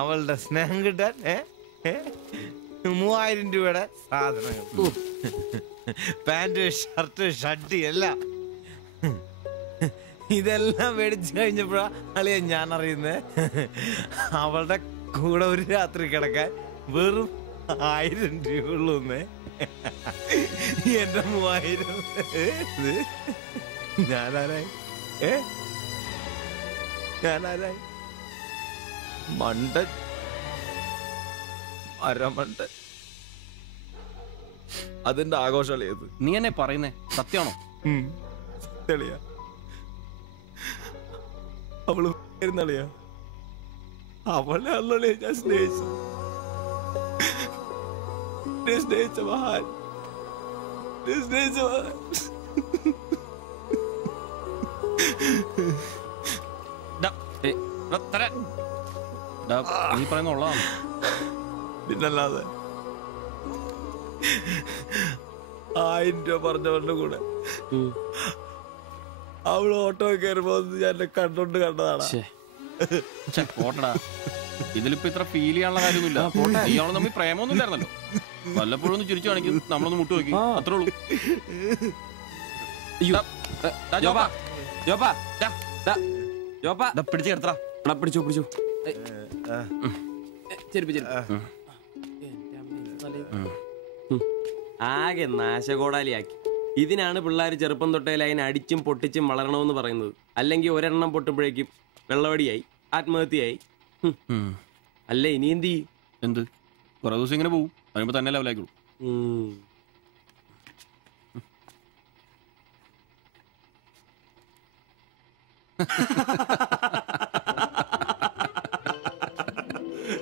അവളുടെ സ്നേഹം കിട്ടാൻ 3000 രൂപയുടെ സാധനങ്ങൾ, പാന്റ്, ഷർട്ട്, ഷഡ്ഡി എല്ലാം. ഇതെല്ലാം മേടിച്ചു കഴിഞ്ഞപ്പോഴാ അളിയ ഞാൻ അറിയുന്നേ അവളുടെ കൂടെ ഒരു രാത്രി കിടക്കാൻ വെറും 1000 രൂപ ഉള്ളൂന്നേ. എന്റെ 3000 ഞാനാരായി? ഞാനാരായി? മണ്ടൻ, അരമണ്ടൻ. അതിന്റെ ആഘോഷളിയത്. നീ എന്നെ പറയുന്നേ സത്യമാണോ? തെളിയാ അവള് ളിയാ അവളെ അല്ലെ ഞാൻ സ്നേഹിച്ച മഹാൻ. നീ പറയുന്ന ഉള്ളതാണ്. പിന്നല്ലാതെ 1000 രൂപ പറഞ്ഞവരുടെ കൂടെ അവള് ഓട്ടോ കയറുമ്പോ ഞാൻ കണ്ടോണ്ട് കണ്ടതാണ്. പോട്ടടാ, ഇതിലിപ്പോ ഇത്ര ഫീൽ ചെയ്യാനുള്ള കാര്യമൊന്നുമില്ല. ഇയാള് തമ്മിൽ പ്രേമൊന്നും ഇല്ലായിരുന്നല്ലോ. വല്ലപ്പോഴും ഒന്ന് ചിരിച്ചു കാണിക്കും, നമ്മളൊന്ന് മുട്ടു നോക്കി, അത്രേ ഉള്ളൂ. പിടിച്ചു കിടത്തടാ. പിടിച്ചു പിടിച്ചു. ആകെ നാശകോടാലിയാക്കി. ഇതിനാണ് പിള്ളേർ ചെറുപ്പം തൊട്ടേ ലൈൻ അടിച്ചും പൊട്ടിച്ചും വളരണമെന്ന് പറയുന്നത്. അല്ലെങ്കിൽ ഒരെണ്ണം പൊട്ടുമ്പോഴേക്കും വെള്ളവടിയായി, ആത്മഹത്യയായി. അല്ല ഇനി എന്ത് ചെയ്യും? എന്ത് കുറെ ദിവസം ഇങ്ങനെ പോവും, കഴിയുമ്പോ തന്നെ ലെവലായിക്കോളൂ.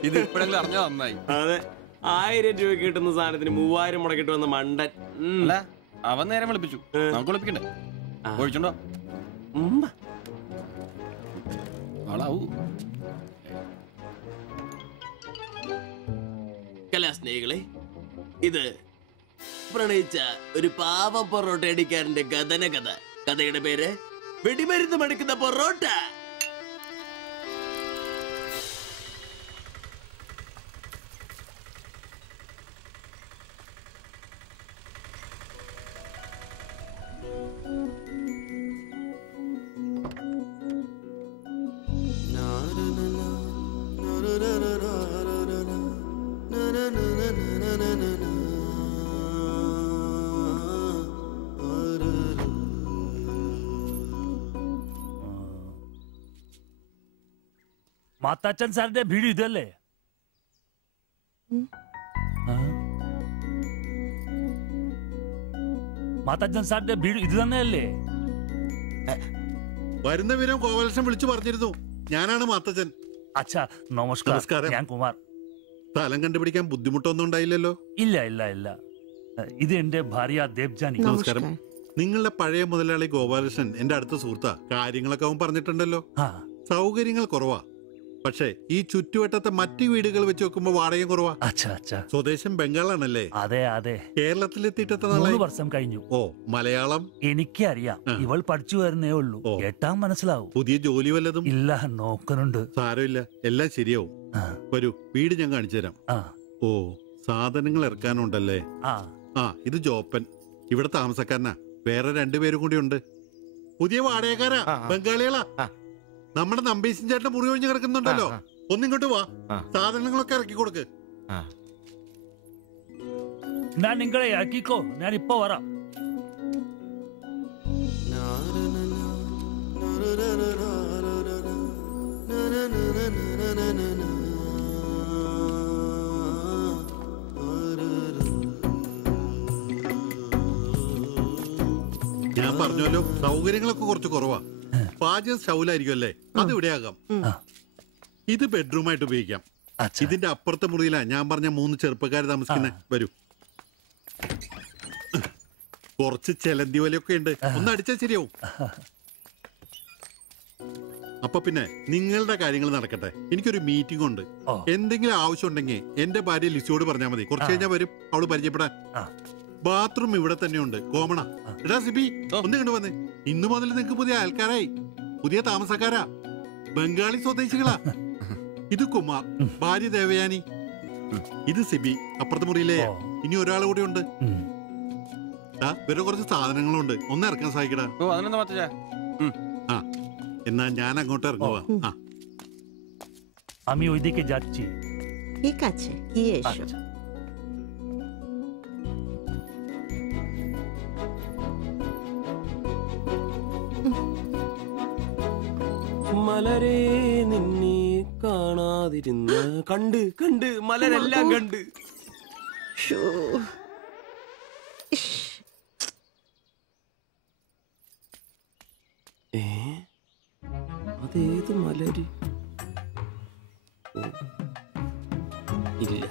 ഇത് ഇപ്പോഴെങ്കിലും അറിഞ്ഞാ നന്നായി. അതെ, 1000 രൂപ കിട്ടുന്ന സാധനത്തിന് 3000 മുടക്കിട്ട് വന്ന മണ്ടൻ. അല്ല, അവൻ നേരം വിളിപ്പിച്ചു, നമുക്ക് വിളിപ്പിക്കണ്ടേ? ഒഴിച്ചുണ്ടോ? ആളാവൂ. കലാസ്നേഹികളെ, ഇത് പ്രണയിച്ച ഒരു പാവം പൊറോട്ട അടിക്കാരന്റെ കഥന കഥ. കഥയുടെ പേര് വെടിമരുന്ന് മടുക്കുന്ന പൊറോട്ട. മാത്താച്ചൻ സാറിന്റെ വീട് ഇതല്ലേ? മാത്താച്ചൻ സാറിന്റെ വീട് ഇത് തന്നെയല്ലേ? വരുന്ന വിവരം ഗോപാലകൃഷ്ണൻ വിളിച്ചു പറഞ്ഞിരുന്നു. ഞാനാണ് മാത്തച്ഛൻ. അച്ഛാ നമസ്കാരം. ഞാൻ കുമാർ. സ്ഥലം കണ്ടുപിടിക്കാൻ ബുദ്ധിമുട്ടൊന്നും ഉണ്ടായില്ലല്ലോ? ഇല്ല ഇല്ല ഇല്ല. ഇത് എന്റെ ഭാര്യ ദേവ്ജാനി. നമസ്കാരം. നിങ്ങളുടെ പഴയ മുതലാളി ഗോപാലകൃഷ്ണൻ എന്റെ അടുത്ത സുഹൃത്താ. കാര്യങ്ങളൊക്കെ അവൻ പറഞ്ഞിട്ടുണ്ടല്ലോ. സൗകര്യങ്ങൾ കുറവാ, പക്ഷേ ഈ ചുറ്റുവട്ടത്തെ മറ്റു വീടുകൾ വെച്ച് നോക്കുമ്പോ വാടകയും കുറവാ. സ്വദേശം ബംഗാളാണല്ലേ? അതെ അതെ. കേരളത്തിലെത്തിയിട്ട് 3 വർഷം കഴിഞ്ഞു. ഓ, മലയാളം എനിക്കറിയാം. ഇവൾ പഠിച്ചു വരുന്നേ ഉള്ളൂ. കേട്ടാ മനസ്സിലാവും. പുതിയ ജോലി വല്ലതും? ഇല്ല, നോക്കുന്നുണ്ട്. സാരമില്ല, എല്ലാം ശരിയാവും. വരൂ, വീട് ഞാൻ കാണിച്ചു തരാം. ഓ, സാധനങ്ങൾ ഇറക്കാനുണ്ടല്ലേ? ഇത് ജോപ്പൻ, ഇവിടെ താമസക്കാരനാ. വേറെ 2 പേരും കൂടി ഉണ്ട്. പുതിയ വാടകക്കാരാ, ബംഗാളികളാ. നമ്മുടെ നമ്പീശൻ ചേട്ടൻ മുറി ഒഴിഞ്ഞ് കിടക്കുന്നുണ്ടല്ലോ, ഒന്നിങ്ങോട്ട് വാ, സാധനങ്ങളൊക്കെ ഇറക്കി കൊടുക്ക്. ഞാൻ നിങ്ങളെ ഇറക്കിക്കോ, ഞാൻ ഇപ്പൊ വരാം. ഞാൻ പറഞ്ഞല്ലോ, സൗകര്യങ്ങളൊക്കെ കുറച്ച് കുറവാ. പാചകം സ്റ്റൗലായിരിക്കും അല്ലേ? അത് ഇവിടെ ആകാം. ഇത് ബെഡ്റൂമായിട്ട് ഉപയോഗിക്കാം. ഇതിന്റെ അപ്പുറത്തെ മുറിയിലാ ഞാൻ പറഞ്ഞ 3 ചെറുപ്പക്കാർ താമസിക്കുന്നേ. വരൂ. കുറച്ച് ചെലന്തി വലയൊക്കെ ഉണ്ട്, ഒന്ന് അടിച്ചാൽ ശരിയാവും. അപ്പൊ പിന്നെ നിങ്ങളുടെ കാര്യങ്ങൾ നടക്കട്ടെ. എനിക്കൊരു മീറ്റിംഗ് ഉണ്ട്. എന്തെങ്കിലും ആവശ്യം ഉണ്ടെങ്കിൽ എന്റെ ഭാര്യ ലിസിയോട് പറഞ്ഞാൽ മതി. കുറച്ച് കഴിഞ്ഞാൽ വരും അവള് പരിചയപ്പെടാൻ. ബാത്റൂം ഇവിടെ തന്നെയുണ്ട്, കോമണാ. എടാ സിബി, ഒന്ന് കണ്ടു വന്നേ. ഇന്നു മുതൽ നിങ്ങൾക്ക് പുതിയ ആൾക്കാരായി, പുതിയ താമസക്കാരാ, ബംഗാളി സ്വദേശികളാ. ഇത് കുമാർ, ഭാര്യ ദേവയാനി. ഇത് സിബി, അപ്പുറത്തെ മുറിയിലെ. ഇനി ഒരാൾ കൂടി ഉണ്ട്. വേറെ കുറച്ച് സാധനങ്ങളുണ്ട്, ഒന്ന് ഇറക്കാൻ സഹായിക്കടാ. എന്നാ ഞാൻ അങ്ങോട്ട് ഇറങ്ങുവാ. আমি ওইদিকে যাচ্ছি। ঠিক আছে, গিয়ে এসো। മലരെ നിന്നെ കാണാതിരുന്ന കണ്ട് കണ്ട് മലരെല്ലാം കണ്ട്. അതേത് മലര്? ഇല്ല.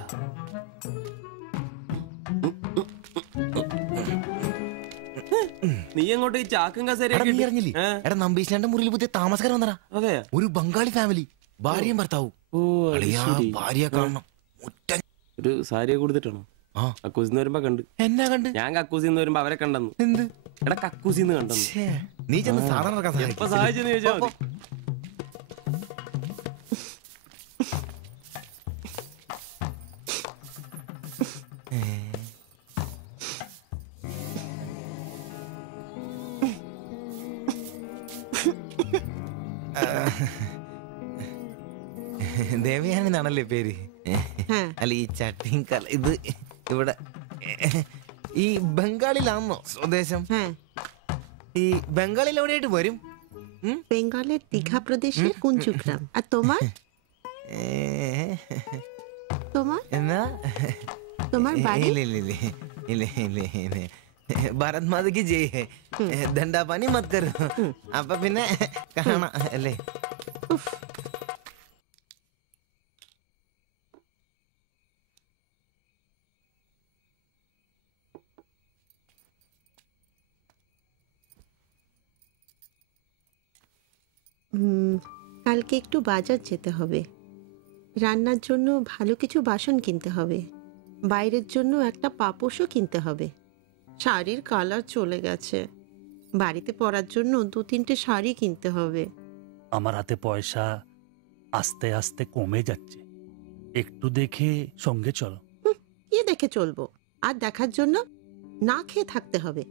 നീ അങ്ങോട്ട് ഈ ചാക്കും കസേരയൊക്കെ നമ്പീശന്റെ മുറിയിൽ പുതിയ താമസക്കാരൻ വന്നടാ. അതെ, ഒരു ബംഗാളി ഫാമിലി, ഭാര്യയും ഭർത്താവും. ഭാര്യ കാണണം. ഒരു സാരിയെ കൊടുത്തിട്ടാണോ? കക്കൂസിന്ന് വരുമ്പോ കണ്ട്. എന്നാ കണ്ട്? ഞാൻ കക്കൂസിന്ന് വരുമ്പോ അവരെ കണ്ടെന്നു. എന്ത്? എടാ കക്കൂസിന്ന് കണ്ടെന്നു. നീ ചെന്ന് സാധനം എപ്പോ സഹായിച്ചെന്ന് ചോദിച്ചാ മതി. ദേവയാനി എന്നാണല്ലേ പേര്? അല്ല, ഈ ചട്ടിയും ഇത് ഇവിടെ ഈ ബംഗാളിലാണോ സ്വദേശം? ഈ ബംഗാളിൽ എവിടെയായിട്ട് വരും? বেঙ্গলের দীঘা প্রদেশের কুঞ্জুগ্রাম। আর তোমার? তোমার എന്നാ তোমার বাড়ি? ഭാരത് മാതയ്ക്ക് ജയ്. ദണ്ഡാപാനി മത് കരോ. അപ്പൊ പിന്നെ കാണാം അല്ലേ? কালকে একটু বাজার যেতে হবে। রান্নার জন্য ভালো কিছু বাসন কিনতে হবে। বাইরের জন্য একটা পাপোশও কিনতে হবে। শাড়ির কালার চলে গেছে। বাড়িতে পরার জন্য 2-3টে শাড়ি কিনতে হবে। আমার হাতে পয়সা আস্তে আস্তে কমে যাচ্ছে, একটু দেখে সঙ্গে চলো। কি দেখে চলবো? আর দেখার জন্য না খেয়ে থাকতে হবে।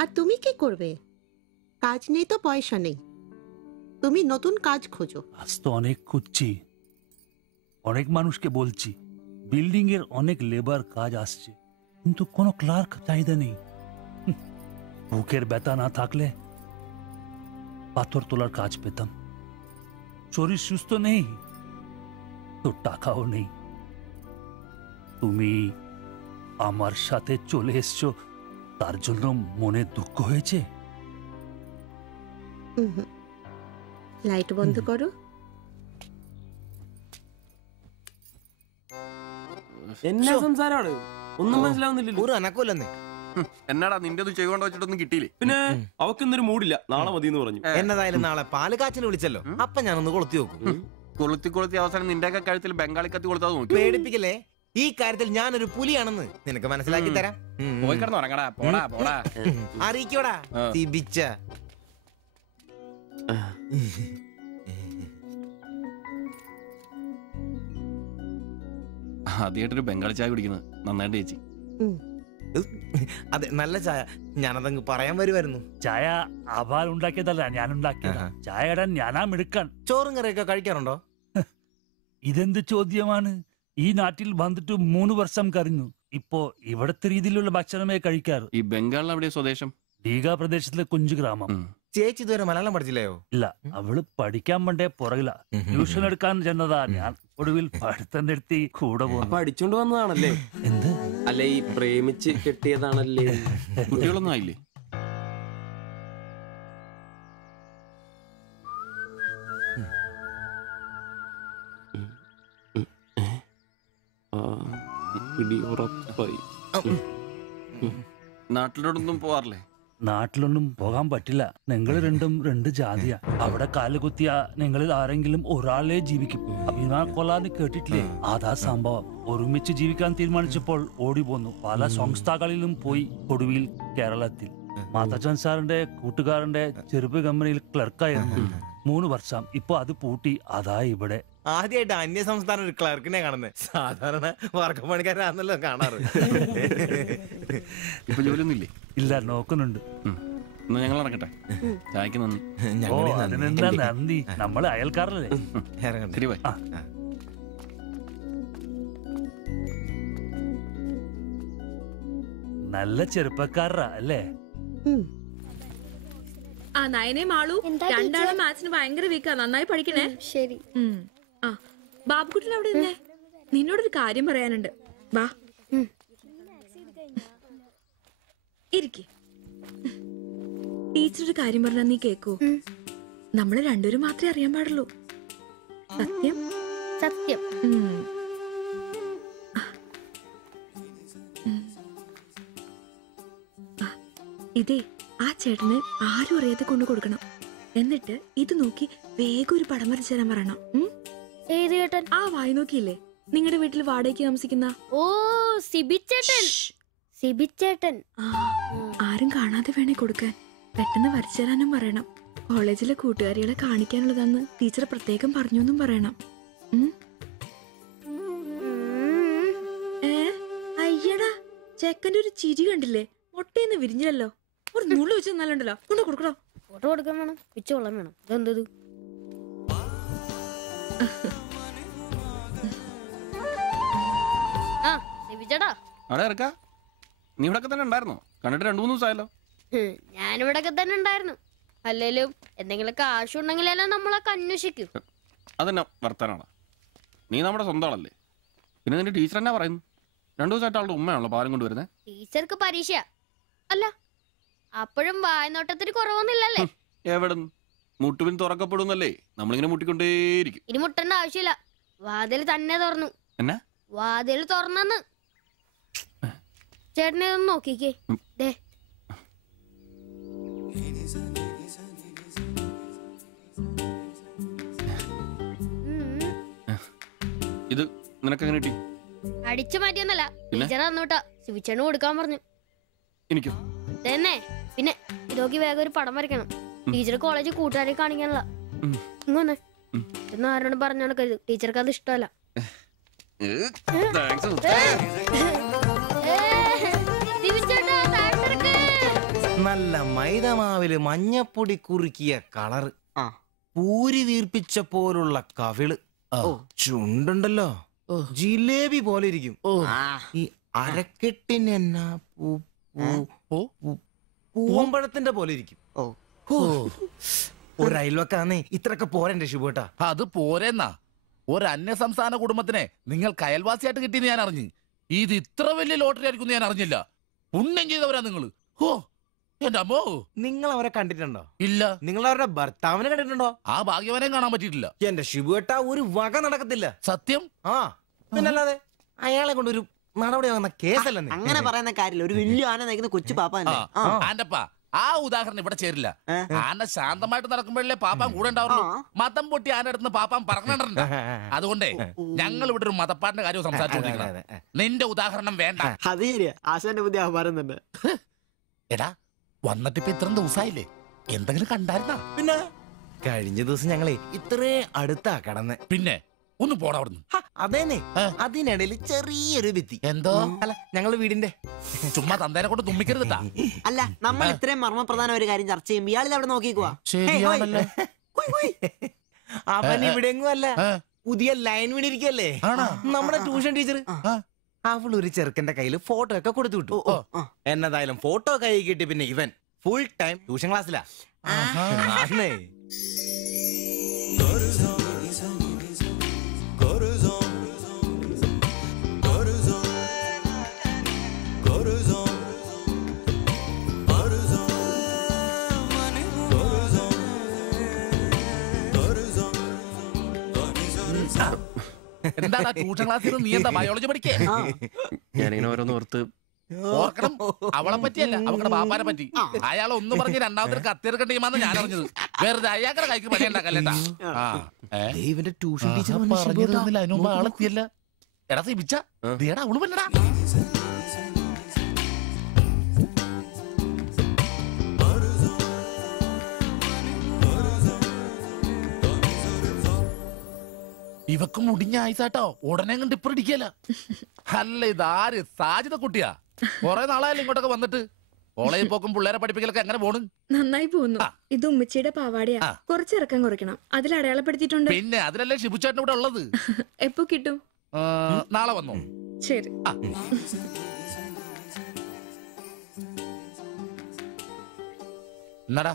আর তুমি কি করবে? কাজ নেই তো পয়সা নেই, তুমি নতুন কাজ খোঁজো। আজ তো অনেক খুঁজছি, অনেক মানুষকে বলছি, বিল্ডিং এর অনেক লেবার কাজ আসছে, কিন্তু কোনো ক্লার্ক চাহিদা নেই। বুকের ব্যথা না থাকলে পাথর তোলার কাজ পেতাম। শরীর সুস্থ নেই তো টাকাও নেই। তুমি আমার সাথে চলে এসছো, তার জন্য মনে দুঃখ হয়েছে? লাইট বন্ধ করো। എന്നാ സംസാരമാണ്? ഒന്നും മനസ്സിലാവുന്നില്ലല്ലോ. ഒരു അനക്കമില്ലെന്നേ. എന്നാടാ നിന്റെ ചെയ്തുകൊണ്ട് വെച്ചിട്ടൊന്നും കിട്ടിയില്ലേ? പിന്നെ അവക്കിന്നൊരു മൂടില്ല, നാളെ മതി എന്ന് പറഞ്ഞു. എന്നതായാലും നാളെ പാല് കാച്ചിന് വിളിച്ചല്ലോ, അപ്പൊ ഞാനൊന്ന് കൊളുത്തി നോക്കും. കൊളുത്തി അവസാനം നിന്റെയൊക്കെ കഴുത്തിൽ ബംഗാളി കത്തി കൊടുത്താൽ നോക്കി. പേടിപ്പിക്കല്ലേ, ഈ കാര്യത്തിൽ ഞാനൊരു പുലിയാണെന്ന് നിനക്ക് മനസ്സിലാക്കി തരാം. പോയി കിടന്ന് ഉറങ്ങടാ. പോടാ പോടാ. അറിയിക്കോടാ തിബിച്ച. ആദ്യമായിട്ടൊരു ബംഗാളി ചായ കുടിക്കുന്നത് നന്നായിട്ട് ചേച്ചി. അതെ, നല്ല ചായ. ഞാനതങ്ങ് പറയാൻ വരുമായിരുന്നു. ചായ അപാൽ ഉണ്ടാക്കിയതല്ല, ഞാൻ ഉണ്ടാക്കിയതാ. ചായ ഇടാൻ ഞാനാ മിടുക്കാൻ. ചോറും കറിയൊക്കെ കഴിക്കാറുണ്ടോ? ഇതെന്ത് ചോദ്യമാണ്? ഈ നാട്ടിൽ വന്നിട്ട് 3 വർഷം കഴിഞ്ഞു. ഇപ്പോ ഇവിടത്തെ രീതിയിലുള്ള ഭക്ഷണമേ കഴിക്കാറ്. ഈ ബംഗാളിൽ എവിടെ സ്വദേശം? ഡീഗ പ്രദേശത്തിലെ കുഞ്ചു ഗ്രാമം. ചേച്ചി ഇതുവരെ മലയാളം പഠിച്ചില്ലയോ? ഇല്ല, അവള് പഠിക്കാൻ വേണ്ടേ പുറകില. ട്യൂഷൻ എടുക്കാൻ ചെന്നതാ. ഞാൻ ഒടുവിൽ പഠിത്തം നിർത്തി കൂടെ പോകും. പഠിച്ചോണ്ട് വന്നതാണല്ലേ? എന്ത്? അല്ല, ഈ പ്രേമിച്ച് കെട്ടിയതാണല്ലേ? കുട്ടികളൊന്നും ആയില്ലേ? നാട്ടിലോടൊന്നും പോവാറില്ലേ? നാട്ടിലൊന്നും പോകാൻ പറ്റില്ല. നിങ്ങൾ രണ്ടും 2 ജാതിയാ. അവിടെ കാലുകുത്തിയ നിങ്ങളിൽ ആരെങ്കിലും ഒരാളെ ജീവിക്കും. അഭിമാൻ കൊല്ലാന്ന് കേട്ടിട്ടില്ലേ? അതാ സംഭവം. ഒരുമിച്ച് ജീവിക്കാൻ തീരുമാനിച്ചപ്പോൾ ഓടി പോന്നു. പല സംസ്ഥാകളിലും പോയി. ഒടുവിൽ കേരളത്തിൽ മാധവൻ സാറിന്റെ കൂട്ടുകാരന്റെ ചെറുപ്പ് കമ്പനിയിൽ ക്ലർക്കായിരുന്നു 3 വർഷം. ഇപ്പൊ അത് പൂട്ടി. അതാ ഇവിടെ. ആദ്യമായിട്ട് അന്യ സംസ്ഥാന ഒരു ക്ലർക്കിനെ കാണുന്നത്. സാധാരണ വർക്കപ്പണിക്കാരാണല്ലോ കാണാറ്. ഇപ്പൊ ജോലിയൊന്നും ഇല്ലേ? ഇല്ല, നോക്കുന്നുണ്ട്. എന്നാ ഞങ്ങൾ ഇറങ്ങട്ടെ. ചായക്ക് നന്ദി. ഓ, അതിനെന്താ നന്ദി, നമ്മള് അയൽക്കാരല്ലേ. ശരി, ബൈ. നല്ല ചെറുപ്പക്കാരാ അല്ലേ? ആ നയനെ മാളു രണ്ടാളും മാത്സിന് ഭയങ്കര വീക്കാ. നന്നായി പഠിക്കണേ. ശരി. ആ ബാബുക്കുട്ടൻ അവിടെ നിന്നേ, നിന്നോടൊരു കാര്യം പറയാനുണ്ട്. വാ ഇരിക്ക്. ടീച്ചർ ഒരു കാര്യം പറഞ്ഞാ നീ കേക്കൂ? നമ്മള് രണ്ടുപേരും മാത്രമേ അറിയാൻ പാടുള്ളൂ. സത്യം സത്യം. ഇതേ ആ ചേട്ടന് ആരും അറിയാതെ കൊണ്ടു കൊടുക്കണം. എന്നിട്ട് ഇത് നോക്കി വേഗം ഒരു പടം വരച്ചു തരാൻ പറയണം. ഏത് ചേട്ടൻ? ആ വായി നോക്കിയില്ലേ, നിങ്ങളുടെ വീട്ടിൽ വാടകയ്ക്ക് താമസിക്കുന്ന? ഓ, സിബിച്ചേട്ടൻ. സിബിച്ചേട്ടൻ. ആരും കാണാതെ വേണേ കൊടുക്കാൻ. പെട്ടെന്ന് വരച്ചു തരാനും പറയണം. കോളേജിലെ കൂട്ടുകാരികളെ കാണിക്കാനുള്ളതാന്ന് ടീച്ചർ പ്രത്യേകം പറഞ്ഞു എന്നും പറയണം. അയ്യടാ, ചെക്കന്റെ ഒരു ചിരി കണ്ടില്ലേ? മുട്ടയെന്ന് വിരിഞ്ഞല്ലോ. ഒരു നൂല് വെച്ച് നല്ലുണ്ടല്ലോ. കൊണ്ട് കൊടുക്കണോ? ഫോട്ടോ കൊടുക്കാൻ വേണം, പിച്ചോളം വേണം. ഇതെന്തത്? ആ സിബിച്ചേട്ടാ. അവിടെ ഇറക്കാ. നീ ഇവിടെ തന്നെ ഉണ്ടായിരുന്നോ? കണ്ടിട്ട് 2-3 ദിവസമായല്ലോ. ഞാനിവിടൊക്കെ തന്നെ ഉണ്ടായിരുന്നു. അല്ലേലും എന്തെങ്കിലും കാശുണ്ടെങ്കിലല്ലേ നമ്മളൊക്കെ അന്വേഷിക്കൂ. അതെന്നാ വർത്താനാണ്? നീ നമ്മുടെ സ്വന്തം ആളല്ലേ. പിന്നെ നിന്റെ ടീച്ചർ എന്നാ പറയുന്നു? 2 ദിവസമായിട്ട് അവളുടെ ഉമ്മയാണല്ലോ പാലം കൊണ്ടുവരുന്നത്. ടീച്ചർക്ക് പരീക്ഷ അല്ല, അപ്പോഴും വായനോട്ടത്തിന് കുറവൊന്നുമില്ലല്ലേ? എവിടെ മുട്ടുപിൻ തുറക്കപ്പെടുന്നല്ലേ? നമ്മളിങ്ങനെ മുട്ടിക്കൊണ്ടേയിരിക്കും. ഇനി മുട്ടേണ്ട ആവശ്യമില്ല. വാതിൽ തന്നെ തുറന്നു. എന്നാ വാതിൽ തുറന്നെന്ന്. ചേട്ടനെ ഒന്ന് നോക്കിക്കേ. ദേ ഇത് നിനക്കെങ്ങനെ കിട്ടി? അടിച്ചു മാറ്റിയൊന്നല്ല, ടീച്ചർ തന്നൂട്ടാ. ശിവിച്ചേണ് കൊടുക്കാൻ പറഞ്ഞു. എനിക്കോ? തന്നെ. പിന്നെ ഇതൊക്കെ വേഗം ഒരു പടം വരയ്ക്കണം. ടീച്ചർ കോളേജിൽ കൂട്ടുകാരെ കാണിക്കാനുള്ള. ഇങ്ങനെ എന്ന് ആരോടും പറഞ്ഞു നടക്കരുത്, ടീച്ചർക്ക് അത് ഇഷ്ടമല്ല. നല്ല മൈദമാവില് മഞ്ഞപ്പൊടി കുറുക്കിയ കളറ്, പൂരി വീർപ്പിച്ച പോലുള്ള കവിള്, ചുണ്ടുണ്ടല്ലോ ജിലേബി പോലെ ഇരിക്കും. ഈ അരക്കെട്ടിന് എന്നാ പൂവമ്പഴത്തിന്റെ പോലെ ഇരിക്കും. ഒരു അയൽവക്കാന്നേ ഇത്രയൊക്കെ പോരെന്റെ ശുഭേട്ടാ. അത് പോരെന്നാ. ഒരു അന്യ സംസ്ഥാന കുടുംബത്തിനെ നിങ്ങൾക്ക് അയൽവാസിയായിട്ട് കിട്ടിയെന്ന് ഞാൻ അറിഞ്ഞു. ഇത് ഇത്ര വലിയ ലോട്ടറി ആയിരിക്കും ഞാൻ അറിഞ്ഞില്ല. പുണ്യം ചെയ്തവരാ നിങ്ങള്. ഓ എന്റെ അമ്മോ. നിങ്ങൾ അവരെ കണ്ടിട്ടുണ്ടോ? ഇല്ല. നിങ്ങൾ അവരുടെ ഭർത്താവിനെ കണ്ടിട്ടുണ്ടോ? ആ ഭാഗ്യവനെയും കാണാൻ പറ്റിയിട്ടില്ല. എന്റെ ശിബുവേട്ടാ ഒരു വക നടക്കത്തില്ല. സത്യം. ആ പിന്നല്ലാതെ അയാളെ കൊണ്ട് ഒരു നടപടി ആവുന്ന കേസല്ല. അങ്ങനെ പറയുന്ന കാര്യമില്ല. ഒരു വലിയ ആന നയിക്കുന്ന കൊച്ചു പാപ്പ. ആന്റപ്പാ ആ ഉദാഹരണം ഇവിടെ ചേരില്ല. ആന ശാന്തമായിട്ട് നടക്കുമ്പോഴല്ലേ പാപ്പാൻ കൂടെ ഉണ്ടാവുള്ളൂ. മതം പൊട്ടി ആന അടുത്ത് പാപ്പാൻ പറഞ്ഞിട്ടുണ്ട്. അതുകൊണ്ടേ ഞങ്ങൾ ഇവിടെ ഒരു മതപ്പാടിന്റെ കാര്യം സംസാരിച്ചോണ്ടിരിക്കണം. നിന്റെ ഉദാഹരണം വേണ്ട. അത് ശരിയാ, ആശാന്റെ പുതിയ പറയുന്നുണ്ട്. എടാ വന്നിട്ട് ഇപ്പൊ ഇത്രയും ദിവസമായില്ലേ, എന്തെങ്കിലും കണ്ടായിരുന്നാ? പിന്നെ കഴിഞ്ഞ ദിവസം ഞങ്ങളെ ഇത്രേ അടുത്താ കടന്ന്. പിന്നെ ഒന്ന് പോടാ അവിടുന്ന്. അതേനെ, അതിനിടയിൽ ചെറിയൊരു ഭിത്തി. എന്തോ അല്ല ഞങ്ങള് വീടിന്റെ ചുമ്മാ തന്തേനെ കൊണ്ട് തുമ്മിക്കരുതാ. അല്ല നമ്മൾ ഇത്രയും മർമ്മപ്രധാന ഒരു കാര്യം ചർച്ച ചെയ്യുമ്പോ ഇയാളിൽ അവിടെ നോക്കിക്കുവാ. അവൻ ഇവിടെ എങ്ങും അല്ല, പുതിയ ലൈൻ വീണിരിക്കല്ലേ നമ്മുടെ ട്യൂഷൻ ടീച്ചർ. അവൾ ഒരു ചെറുക്കന്റെ കയ്യിൽ ഫോട്ടോ ഒക്കെ കൊടുത്തു വിട്ടു. എന്നതായാലും ഫോട്ടോ കൈ കിട്ടി. പിന്നെ ഇവൻ ഫുൾ ടൈം ട്യൂഷൻ ക്ലാസ്സിലാ. എന്താ ട്യൂഷൻ ക്ലാസ്സിൽ നീ എന്താ ബയോളജി പഠിക്കേ? ഞാനിങ്ങനെ ഓരോന്ന് ഓർത്ത് ഓർക്കണം. അവളെ പറ്റിയല്ല, അവളുടെ ബാപ്പാനെ പറ്റി. അയാൾ ഒന്ന് പറഞ്ഞ് രണ്ടാമത്തെ കത്തിയെടുക്കേണ്ട ടീമാന്ന് ഞാൻ അറിഞ്ഞത്. വെറുതെ അയാളുടെ കൈക്ക് പണി ഉണ്ടാക്കല്ലേട്ടാ. ഇവന്റെ ട്യൂഷൻ ടീച്ചർ പറഞ്ഞിരുന്നില്ല, അതിന് മുമ്പ് ആളെത്തിയല്ല. എടാ സിബിച്ച ദേടാ അവള് പല്ലടാ. ഇവക്ക് മുടിഞ്ഞ ആയിസാട്ടോ, ഉടനെ കണ്ട് ഇപ്പൊ ഇടിക്കല. അല്ല ഇതാര് സാജിത കുട്ടിയാ? കൊറേ നാളായാലും ഇങ്ങോട്ടൊക്കെ വന്നിട്ട്. കോളേജിൽ പോക്കും പിള്ളേരെ പഠിപ്പിക്കലൊക്കെ എങ്ങനെ പോണ്? നന്നായി പോകുന്നു. ഇത് ഉമ്മച്ചിയുടെ പാവാടയാ, കുറച്ച് ഇറക്കം കുറയ്ക്കണം. അതിൽ അടയാളപ്പെടുത്തിയിട്ടുണ്ട്. പിന്നെ അതിലല്ലേ ഷിബുച്ചേട്ടൻ ഇവിടെ ഉള്ളത്. എപ്പോ കിട്ടും? നാളെ വന്നോ? ശരി. എന്നാടാ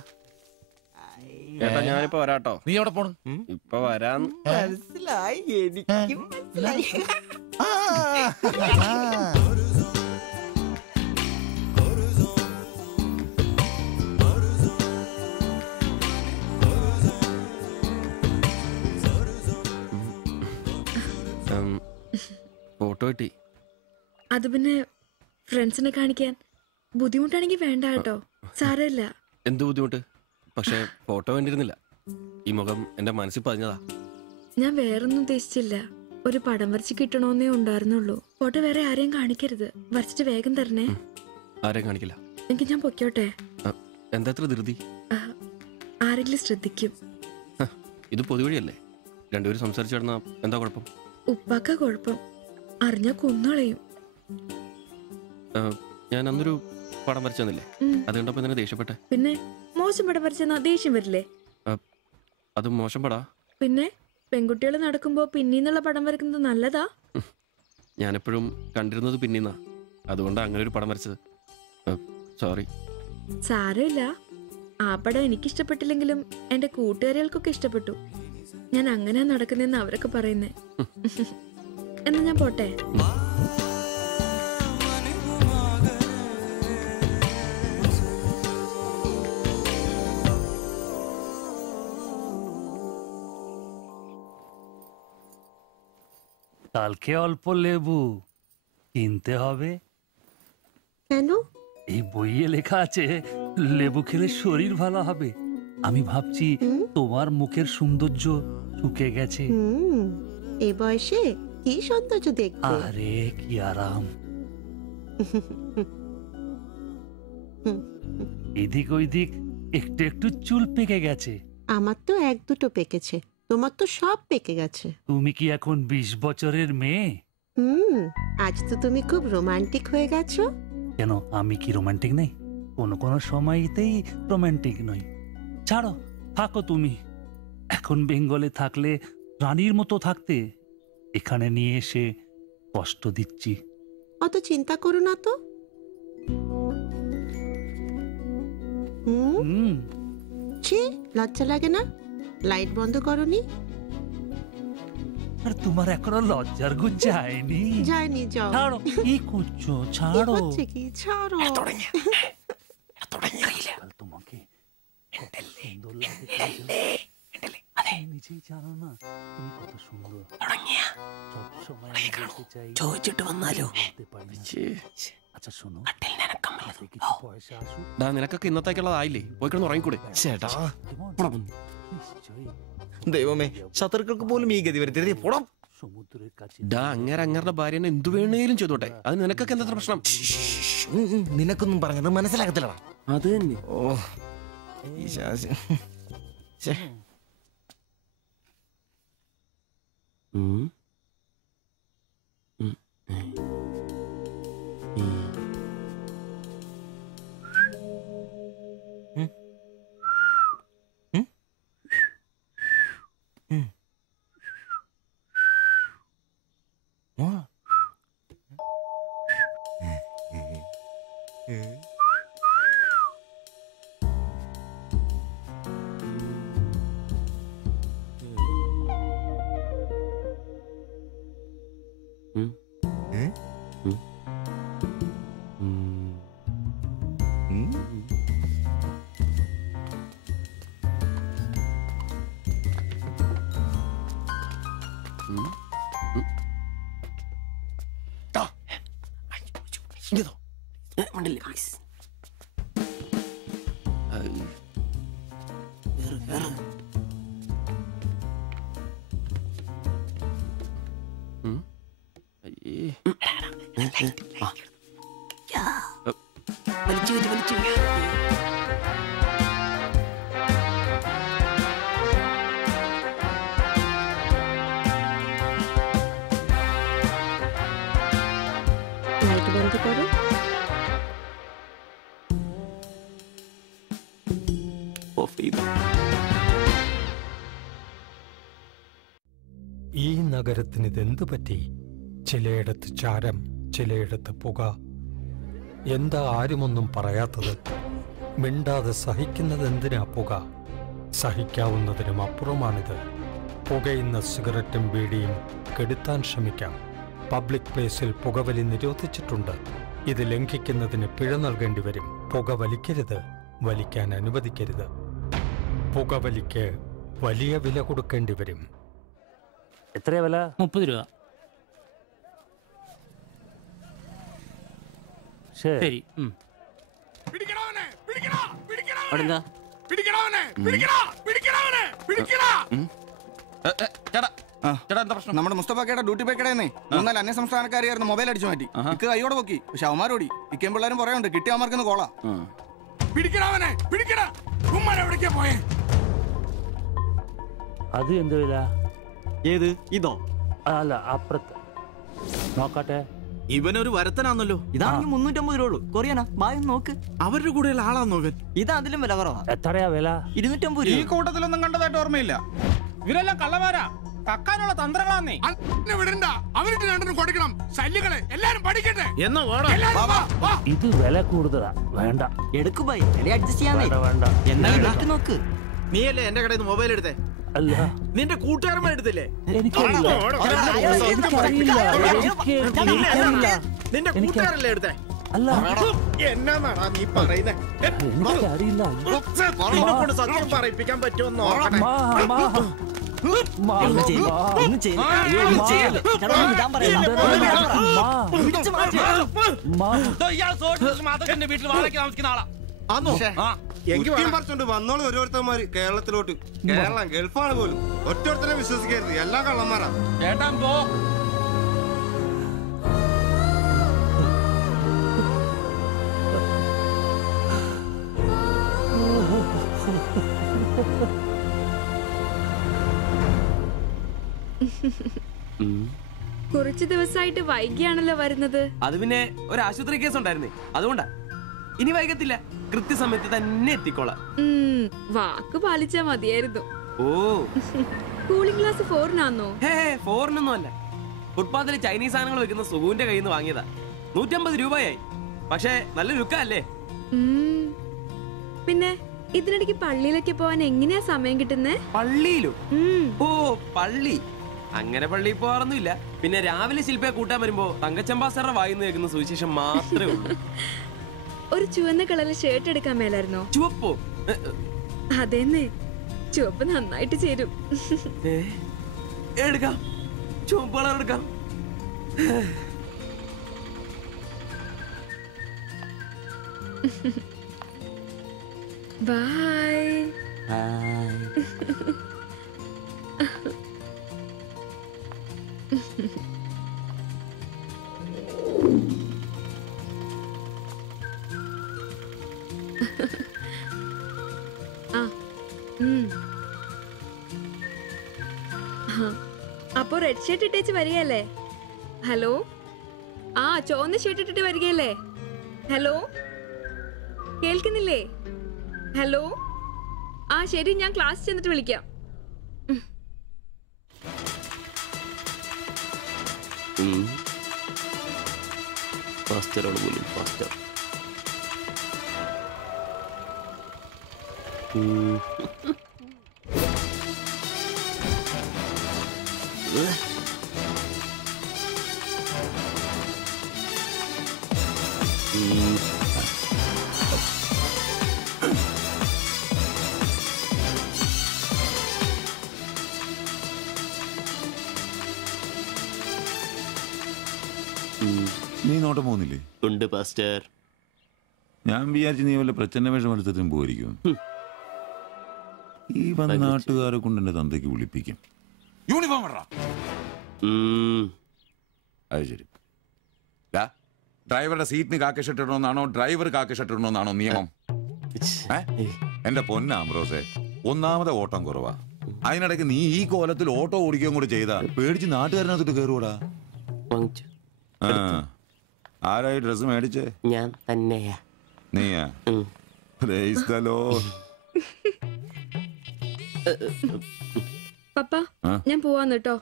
ചേട്ടാ ഞാനിപ്പോ വരാട്ടോ. നീ എവിടെ പോണ്? ഇപ്പൊ വരാൻ മനസ്സിലായി, എനിക്കും മനസ്സിലായി. ഫോട്ടോ കിട്ടി. അത് പിന്നെ ഫ്രണ്ട്സിനെ കാണിക്കാൻ ബുദ്ധിമുട്ടാണെങ്കിൽ വേണ്ട കേട്ടോ, സാരമില്ല. എന്ത് ബുദ്ധിമുട്ട്? പക്ഷെ ഫോട്ടോ വേണ്ടിയിരുന്നില്ല. ഈ മുഖം എന്റെ മനസ്സിൽ പതിഞ്ഞതാ. ഞാൻ വേറൊന്നും ഉദ്ദേശിച്ചില്ല. ഒരു പടം വരച്ച് കിട്ടണോന്നേ ഉണ്ടായിരുന്നുള്ളൂ. ഫോട്ടോ വേറെ ആരെയും കാണിക്കരുത്. വരച്ചിട്ട് വേഗം തരണേ. ആരെയും കാണിക്കില്ല. എനിക്ക് ഞാൻ പൊക്കോട്ടെ? എന്താ ഇത്ര ധൃതി? ആരെങ്കിലും ശ്രദ്ധിക്കും. ഇത് പൊതുവഴിയല്ലേ, രണ്ടുപേരും സംസാരിച്ചു കിടന്നാ എന്താ കുഴപ്പം? ഉപ്പാക്ക കുഴപ്പം, അറിഞ്ഞാ കൊന്നളയും. ഞാൻ അന്നൊരു പടം വരച്ചു തന്നില്ലേ, അത് കണ്ടപ്പോ തന്നെ ദേഷ്യപ്പെട്ടെ. പിന്നെ മോശം പടം വരച്ചെന്നാ ദേഷ്യം വരില്ലേ? അത് മോശം പടാ. പിന്നെ പെൺകുട്ടികൾ നടക്കുമ്പോ പിന്നീന്നുള്ള പടം വരക്കുന്നത് നല്ലതാ. ഞാനെപ്പോഴും കണ്ടിരുന്നത് പിന്നീന്നാ, അതുകൊണ്ടാ അങ്ങനെ ഒരു പടം വരച്ചത്. സോറി. സാരമില്ല. ആ പടം എനിക്കിഷ്ടപ്പെട്ടില്ലെങ്കിലും എന്റെ കൂട്ടുകാരികൾക്കൊക്കെ ഇഷ്ടപ്പെട്ടു. ഞാൻ അങ്ങനെയാ നടക്കുന്നതെന്ന് അവരൊക്കെ പറയുന്നേ. എന്നാ ഞാൻ പോട്ടെ. কালকে অল্প লেবু কিনতে হবে। কেন? এই বইয়ে লেখা আছে লেবু খেলে শরীর ভালো হবে। আমি ভাবছি তোমার মুখের সৌন্দর্য শুকে গেছে। এই বয়সে কি সৌন্দর্য দেখবে? আরে কি আরাম। এদিক ওইদিক একটু একটু চুল পেকে গেছে। আমার তো এক দুটো পেকেছে, তোমার তো সব পেকে গেছে। তুমি কি এখন 20 বছরের মেয়ে? আজ তো তুমি খুব রোমান্টিক হয়ে গেছো। কেন, আমি কি রোমান্টিক নেই? কোনো কোনো সময়তেই রোমান্টিক নই। ছাড়ো, থাকো তুমি। এখন বেঙ্গলে থাকলে রানীর মতো থাকতে, এখানে নিয়ে এসে কষ্ট দিচ্ছি। অত চিন্তা করো না তো। ছি, লজ্জা লাগে না? লাইট বন্ধ করনি? আর তোমার এখনো লজ্জার গুণ যায়নি? যায়নি, যাও। ছাড়ো, কি করছো? ছাড়ো। হচ্ছে কি? ছাড়ো। তোমাকে সুন্দর লাগে, নিজেই জানো না তুমি কত সুন্দর। সবসময় আমি বলতে চাই, ചോദിച്ചിട്ട് വന്നാലോ? আচ্ছা শোনো, পয়সা আসুক। നിനക്കൊക്കെ ഇന്നത്തേക്കുള്ളതായില്ലേ? പോയി കിടന്ന് ഉറങ്ങിക്കൂടെ? ചേട്ടാ ദൈവമേ, ശത്രുക്കൾക്ക് പോലും ഈ ഗതി വരുത്തരുതേ. പോടാം. അങ്ങനെ അങ്ങരുടെ ഭാര്യനെ എന്തു വേണേലും ചെയ്തോട്ടെ, അത് നിനക്കൊക്കെ എന്താ പ്രശ്നം? നിനക്കൊന്നും പറഞ്ഞത് മനസ്സിലാകത്തില്ലടാ. അത് തന്നെ. ഓ ഈ ശാസി. লাইট বন্ধ করো। ഈ നഗരത്തിന് ഇതെന്തു പറ്റി? ചിലയിടത്ത് ചാരം, ചിലയിടത്ത് പുക. എന്താ ആരുമൊന്നും പറയാത്തത്? മിണ്ടാതെ സഹിക്കുന്നത് എന്തിനാ പുക? സഹിക്കാവുന്നതിനും അപ്പുറമാണിത്. പുകയുന്ന സിഗരറ്റും ബീഡിയും കെടുത്താൻ ശ്രമിക്കാം. പബ്ലിക് പ്ലേസിൽ പുകവലി നിരോധിച്ചിട്ടുണ്ട്. ഇത് ലംഘിക്കുന്നതിന് പിഴ നൽകേണ്ടി വരും. പുക വലിക്കരുത്, വലിക്കാൻ അനുവദിക്കരുത്. പുകവലിക്ക് വലിയ വില കൊടുക്കേണ്ടി വരും. എത്രയാ വില? 30 രൂപ. ശരി. നമ്മുടെ മുസ്തഫാക്കയുടെ ഡ്യൂട്ടി പേക്കടേന്നേ 3-4 അന്യ സംസ്ഥാനക്കാരെയായിരുന്നു മൊബൈൽ അടിച്ചു മാറ്റി. ഇക്ക് കൈയോടെ പൊക്കി, പക്ഷെ അവന്മാരോടി. ഇക്കയും പിള്ളേരും പറയുന്നുണ്ട്, കിട്ടിയ അവന്മാർക്കൊന്ന് കോളാ. അത് എന്ത് വില? ഏത്? ഇതോ? അല്ല, അപ്പുറത്ത് നോക്കട്ടെ. ഇവനൊരു വരത്തനാന്നല്ലോ. ഇതാണെങ്കിൽ 350 രൂപ ഉള്ളൂ. കൊറിയാനാ? ബായ് നോക്ക്. അവരുടെ കൂടെയുള്ള ആളാന്നോ ഇവൻ? ഇത് അതിലും വില കുറവാ. എത്രയാ വില? 250 ഈ രൂപ. കൂട്ടത്തിലൊന്നും കണ്ടതായിട്ട് ഓർമ്മയില്ല. ഇവരെല്ലാം കള്ളമാരാ, കക്കാനുള്ള തന്ത്രങ്ങളാന്നേ. വിടണ്ട, അവർക്ക് രണ്ടിനും കൊടുക്കണം. ശല്യങ്ങളെ എല്ലാരും പഠിക്കട്ടെ. എന്നാ ഇത് വില കൂടുതലാ, വേണ്ട. എടുക്കു ബായ്, വില അഡ്ജസ്റ്റ് ചെയ്യാന്നേ. വേണ്ട. എന്താ നോക്ക്. നീയല്ലേ എന്റെ കടയിൽ നിന്ന് മൊബൈൽ എടുത്തേ? അല്ല, നിന്റെ കൂട്ടുകാരന്മാർ എടുത്തില്ലേ? നിന്റെ കൂട്ടുകാരല്ലേ എടുത്തേ? അല്ല, എന്നാടാ നീ പറയുന്നേ? സത്യം പറയിപ്പിക്കാൻ പറ്റുമെന്ന് വീട്ടിൽ വാടക താമസിക്കുന്ന ആളാ. വന്നോളൂ ഓരോരുത്തന്മാര് കേരളത്തിലോട്ട്. കേരളം ഗൾഫാണ് പോലും. ഒറ്റൊരുത്തരെ വിശ്വസിക്കരുത്, എല്ലാം കള്ളന്മാരാ. ചേട്ടാ പോ. കുറച്ചു ദിവസമായിട്ട് വൈകിയാണല്ലോ വരുന്നത്. അത് പിന്നെ ഒരു ആശുപത്രി കേസ് ഉണ്ടായിരുന്നേ, അതുകൊണ്ടാ. ഇനി വൈകത്തില്ല, കൃത്യസമയത്ത് തന്നെ എത്തിക്കോളാം. വാക്ക് പാലിച്ചാ മതിയായിരുന്നു. ഓ, കൂളിംഗ് ഗ്ലാസ് 4-നാന്നോ? ഹേ, 4-നൊന്നും അല്ല. ഫുട്പാത്തിൽ ചൈനീസ് സാധനങ്ങൾ വെക്കുന്ന സുഗുവിന്റെ കയ്യിൽ നിന്ന് വാങ്ങിയതാ. 150 രൂപയായി. പക്ഷേ നല്ല ലുക്കല്ലേ? പിന്നെ ഇതിനിടയ്ക്ക് പള്ളിയിലൊക്കെ പോവാൻ എങ്ങനെയാ സമയം കിട്ടുന്നേ? പള്ളിയിലോ? ഓ, പള്ളി. അങ്ങനെ പള്ളിയിൽ പോവാറൊന്നുമില്ല. പിന്നെ രാവിലെ ശില്പയെ കൂട്ടാൻ വരുമ്പോ തങ്കച്ചമ്പാസറ വായിന്ന് കേൾക്കുന്ന സുവിശേഷം മാത്രമേ ഉള്ളൂ. ഒരു ചുവന്ന കളറിൽ ഷർട്ട് എടുക്കാൻ മേലായിരുന്നോ? ചുവപ്പോ? അതെന്നെ, ചുവപ്പ് നന്നായിട്ട് ചേരും. എടുക്കാം, ചുവപ്പ് കളർ എടുക്കാം. ബൈ. അപ്പൊ റെഡ് ഷർട്ട് ഇട്ടേച്ച് വരികയല്ലേ? ഹലോ, ചുവന്ന ഷർട്ട് ഇട്ടിട്ട് വരികയല്ലേ? ഹലോ, കേൾക്കുന്നില്ലേ? ഹലോ, ശരി, ഞാൻ ക്ലാസ് ചെന്നിട്ട് വിളിക്കാം. നീ നോട്ടം പോകുന്നില്ലേ? ഉണ്ട് പാസ്റ്റർ. ഞാൻ വിചാരിച്ചു നീ വല്ല പ്രച്ഛന്ന വേഷം എടുത്തിട്ടും പോയിരിക്കും. ഈ വന്ന നാട്ടുകാരെ കൊണ്ട് എന്റെ തന്തയ്ക്ക് വിളിപ്പിക്കും. യൂണിഫോം ഇടറാ. അത് ശരി. ഡ്രൈവറുടെ സീറ്റിന് കാക്കി ഷർട്ട് ഇടണമെന്നാണോ ഡ്രൈവർ കാക്കി ഷർട്ട് ഇടണമെന്നാണോ നിയമം? എന്റെ പൊന്ന ആംബ്രോസേ, ഒന്നാമത്തെ ഓട്ടം കുറവാ. അതിനിടയ്ക്ക് നീ ഈ കോലത്തിൽ ഓട്ടോ ഓടിക്കുകയും കൂടി ചെയ്താ പേടിച്ച് നാട്ടുകാരനകത്തോട്ട് കയറുകൂടാ. ആരായി ഡ്രസ് മേടിച്ചേ? ഞാൻ തന്നെയാ. നീയാ? Price the Lord. പപ്പ, ഞാൻ പോവാന്ന് കേട്ടോ.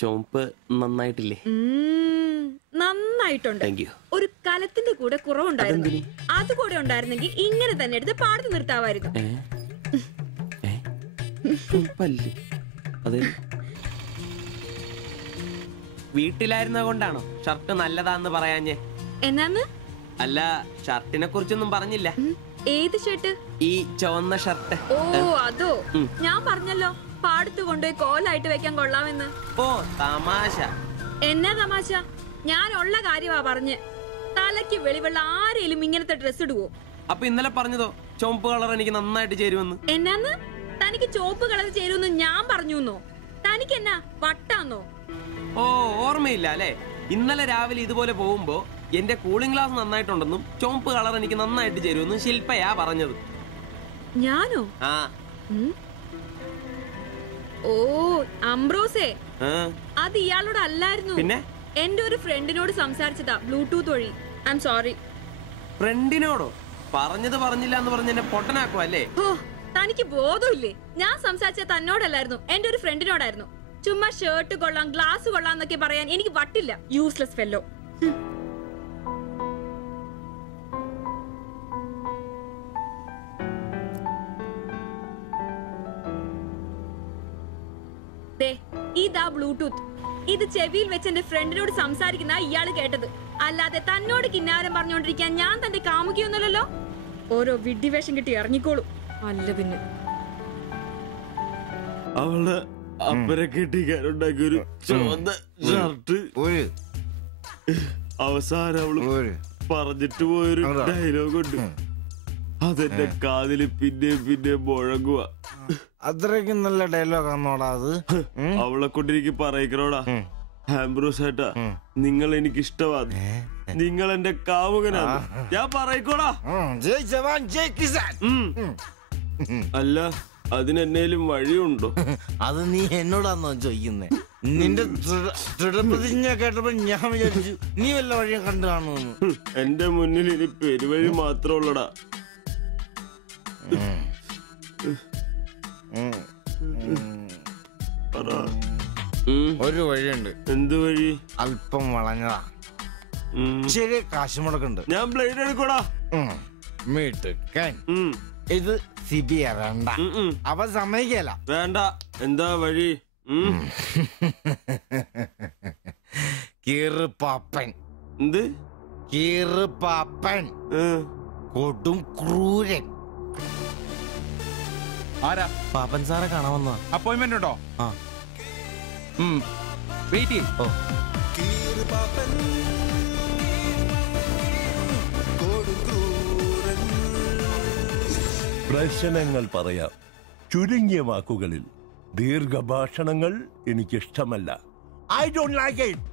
ചോപ്പ് നന്നായിട്ടില്ലേ? നന്നായിട്ടുണ്ട്. ഒരു കലത്തിന്റെ കൂടെ കുറവുണ്ടായിരുന്നു. അത് കൂടെ ഉണ്ടായിരുന്നെങ്കിൽ ഇങ്ങനെ തന്നെ എടുത്ത് പാടത്ത് നിർത്താമായിരുന്നു. വീട്ടിലായിരുന്ന കൊണ്ടാണോ ഷർട്ട് നല്ലതാന്ന് പറയാഞ്ഞേ? എന്നാന്ന്? അല്ല, ഷർട്ടിനെ കുറിച്ചൊന്നും പറഞ്ഞില്ല. ഏത് ഷർട്ട്? ഈ ചുവന്ന ഷർട്ട്. ഓ, അതോ? ഞാൻ പറഞ്ഞല്ലോ പാടത്ത് കൊണ്ടുപോയി കോലായിട്ട് വെക്കാൻ കൊള്ളാമെന്ന്. ഓ, തമാശ. എന്നാ തമാശ? ഞാൻ ഉള്ള കാര്യമാ പറഞ്ഞ്. തലയ്ക്ക് വെളിവുള്ള ആരെയും ഇങ്ങനത്തെ ഡ്രസ് ഇടുവോ? അപ്പൊ ഇന്നലെ പറഞ്ഞതോ ചുവപ്പ് കളർ എനിക്ക് നന്നായിട്ട് ചേരുമെന്ന്? എന്നാന്ന്? തനിക്ക് ചുവപ്പ് കളർ ചേരുമെന്ന് ഞാൻ പറഞ്ഞുന്നോ? തനിക്ക് എന്നാ വട്ടാന്നോ? ഓ, ഓർമ്മയില്ല അല്ലേ? ഇന്നലെ രാവിലെ ഇതുപോലെ പോകുമ്പോ എന്റെ കൂളിംഗ് ഗ്ലാസ് നന്നായിട്ടുണ്ടെന്നും ചുവപ്പ് കളർ എനിക്ക് നന്നായിട്ട് ചേരുമെന്നും ശില്പയാ പറഞ്ഞത്. ഞാനോ? ഓ, അംബ്രോസേ, അത് ഇയാളോട് അല്ലായിരുന്നു. പിന്നെ എന്റെ ഒരു ഫ്രണ്ടിനോട് സംസാരിച്ചതാ, ബ്ലൂടൂത്ത് വഴി. I am sorry. ഫ്രണ്ടിനോടോ? പറഞ്ഞത് പറഞ്ഞില്ല എന്ന് പറഞ്ഞ് എന്നെ പൊട്ടനാക്കും അല്ലേ? ഓ, തനിക്ക് ബോധമില്ലേ? ഞാൻ സംസാരിച്ച തന്നോടല്ലായിരുന്നു, എന്റെ ഒരു ഫ്രണ്ടിനോടായിരുന്നു. ചുമ്മാ ഷർട്ട് കൊള്ളാം, ഗ്ലാസ് കൊള്ളാം എന്നൊക്കെ പറയാൻ എനിക്ക് വട്ടില്ല. Useless fellow. ഇതാ ബ്ലൂടൂത്ത്. ഇത് ചെവിയിൽ വെച്ച് എന്റെ ഫ്രണ്ടിനോട് സംസാരിക്കുന്ന ഇയാള് കേട്ടത്. അല്ലാതെ തന്നോട് കിന്നാരം പറഞ്ഞോണ്ടിരിക്കാൻ ഞാൻ തന്റെ കാമുകിയൊന്നുമല്ലല്ലോ. ഓരോ വിഡ്ഢിവേഷം കിട്ടി ഇറങ്ങിക്കോളൂ. അല്ല പിന്നെ അവള് അപ്പനെ കെട്ടിക്കാനുണ്ടാക്കിയൊരു ചുവന്ന ഷർട്ട് അവസാനം അവള് പറഞ്ഞിട്ട് പോയൊരു ഡയലോഗ് ഉണ്ട്. അതെന്റെ കാതില് പിന്നെ മുഴങ്ങുക. അത്രയ്ക്കും നല്ല ഡയലോഗ് ആണോടാ അത്? അവളെ കൊണ്ട് എനിക്ക് പറയിക്കണോടാ. ആംബ്രോസ് ഏട്ടാ, നിങ്ങൾ എനിക്ക് ഇഷ്ടമാണ്. നിങ്ങൾ എന്റെ കാമുകനാണ്. ഞാൻ പറയിക്കോടാ. അല്ല, അതിനെന്നേലും വഴിയുണ്ടോ? അത് നീ എന്നോടാന്നോ ചോദിക്കുന്നേ? നിന്റെ ദൃഢപ്രതിജ്ഞ കേട്ടപ്പോ ഞാൻ വിചാരിച്ചു നീ വല്ല വഴിയും കണ്ടു കാണുമെന്ന്. എന്റെ മുന്നിൽ ഇനി പെരുവഴി മാത്രമുള്ളടാ. ഒരു വഴിയുണ്ട്. എന്ത് വഴി? അല്പം വളഞ്ഞതാ, ശരി കാശ് മുടക്കുണ്ട്. ഞാൻ ബ്ലേഡ് എടുക്കോടാ. മീട്ടുക്കൻ ഇത് സിബി ഇറണ്ട. അവ സമ്മതിക്കല. വേണ്ട. എന്താ വഴി? കീറുപാപ്പൻ. എന്ത് കീറുപാപ്പൻ? കൊടും ക്രൂരൻ. ആരാ? പാപ്പൻ സാറെ കാണാമെന്നാ. അപ്പോയിന്റ്മെന്റ് ഉണ്ടോ? ആ, വെയിറ്റ് ചെയ്യ്. പ്രശ്നങ്ങൾ പറയാം ചുരുങ്ങിയ വാക്കുകളിൽ. ദീർഘഭാഷണങ്ങൾ എനിക്കിഷ്ടമല്ല. I don't like it.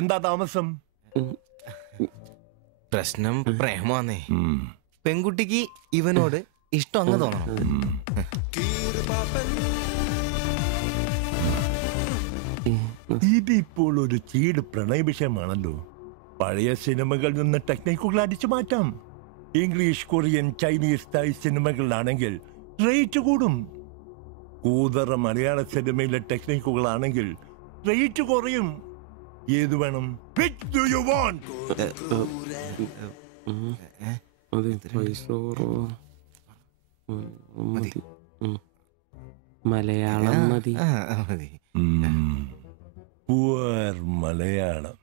എന്താ താമസം? പ്രശ്നം പ്രേമാന്നേ. പെൺകുട്ടിക്ക് ഇവനോട് ഇഷ്ടം അങ്ങ് തോന്നണം. ഇതിപ്പോൾ ഒരു ചീട് പ്രണയ വിഷയമാണല്ലോ. പഴയ സിനിമകളിൽ നിന്ന് ടെക്നിക്കുകൾ അടിച്ചു മാറ്റാം. ഇംഗ്ലീഷ്, കൊറിയൻ, ചൈനീസ്, തായ് സിനിമകളിലാണെങ്കിൽ റേറ്റ് കൂടും. കൂതറ മലയാള സിനിമയിലെ ടെക്നിക്കുകളാണെങ്കിൽ റേറ്റ് കുറയും. ഏത് വേണം? Which do you want? Malayalam മതി. Poor മലയാളം.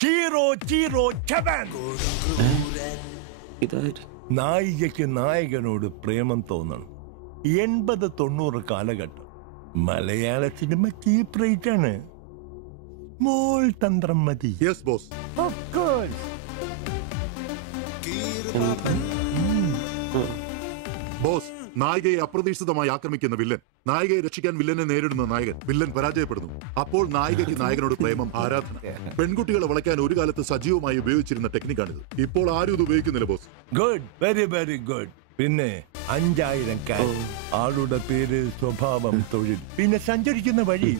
Chi Rho Chi Rho ചവൻ. നായികയ്ക്ക് നായകനോട് പ്രേമം തോന്നണം. 80-90 കാലഘട്ടം മലയാള സിനിമ ചീപ്പ് റേറ്റ് ആണ്. മോൾ തന്ത്രം മതി. Yes boss. Of course. Boss, നായികയെ അപ്രതീക്ഷിതമായി ആക്രമിക്കുന്ന വില്ലൻ, നായികയെ രക്ഷിക്കാൻ വില്ലനെ നേരിടുന്ന നായകൻ, വില്ലൻ പരാജയപ്പെടുന്നു. അപ്പോൾ നായികയ്ക്ക് നായകനോട് പ്രേമം, ആരാധന. പെൺകുട്ടികളെ വളയ്ക്കാൻ ഒരു കാലത്ത് സജീവമായി ഉപയോഗിച്ചിരുന്ന ടെക്നിക്കാണിത്. ഇപ്പോൾ ആരും ഇത് ഉപയോഗിക്കുന്നില്ല boss. Good, very very good. പിന്നെ 5000 ക്യാഷ്, ആളുടെ പേര്, സ്വഭാവം, തൊഴിൽ, പിന്നെ സഞ്ചരിക്കുന്ന വഴി,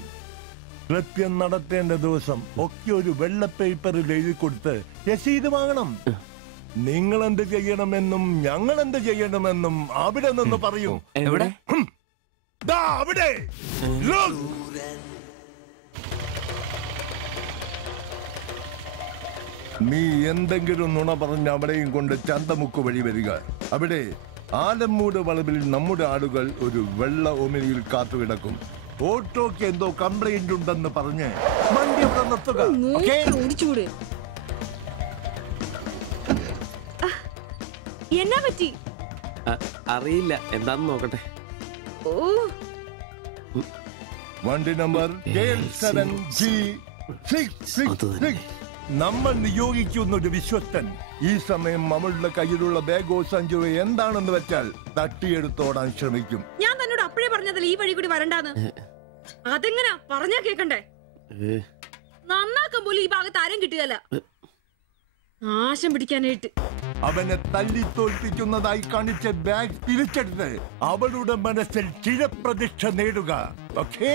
കൃത്യം നടത്തേണ്ട ദിവസം ഒക്കെ ഒരു വെള്ള പേപ്പറിൽ എഴുതി കൊടുത്ത് രസീത് വാങ്ങണം. നിങ്ങൾ എന്ത് ചെയ്യണമെന്നും ഞങ്ങൾ എന്ത് ചെയ്യണമെന്നും അവിടെ നിന്ന് പറയും. എവിടെ? അവിടെ. നീ എന്തെങ്കിലും നുണ പറഞ്ഞ് അവിടെയും കൊണ്ട് ചന്തമുക്ക് വഴി വരിക. അവിടെ ആലമ്മൂട് വളവിൽ നമ്മുടെ ആളുകൾ ഒരു വെള്ള ഒമിനിയിൽ കാത്തുകിടക്കും. ഓട്ടോക്ക് എന്തോ കംപ്ലൈന്റ് ഉണ്ടെന്ന് പറഞ്ഞ് വണ്ടി ഇവിടെ നിർത്തുക. എന്നാ പറ്റി? അറിയില്ല, എന്താന്ന് നോക്കട്ടെ. വണ്ടി നമ്പർ K7G666. നമ്മൾ നിയോഗിക്കുന്ന ഒരു വിശ്വസ്തൻ ഈ സമയം നമ്മളുടെ കയ്യിലുള്ള ബാഗോ സഞ്ചോ എന്താണെന്ന് വെച്ചാൽ തട്ടിയെടുത്തോടാൻ ശ്രമിക്കും. ഞാൻ തന്നോട് അപ്പോഴേ പറഞ്ഞതല്ല ഈ വഴി കൂടി വരണ്ടാന്ന്. അതെങ്ങനാ പറഞ്ഞാ കേക്കണ്ടേ? നന്നാക്കാൻ പോലും ഈ ഭാഗത്ത് ആരും കിട്ടുകയല്ല. നാശം പിടിക്കാനായിട്ട് അവനെ തല്ലി തോൽപ്പിക്കുന്നതായി കാണിച്ച ബാഗ് തിരിച്ചെടുത്ത് അവളുടെ മനസ്സിൽ ചിരപ്രതിഷ്ഠ നേടുക. ഓക്കേ?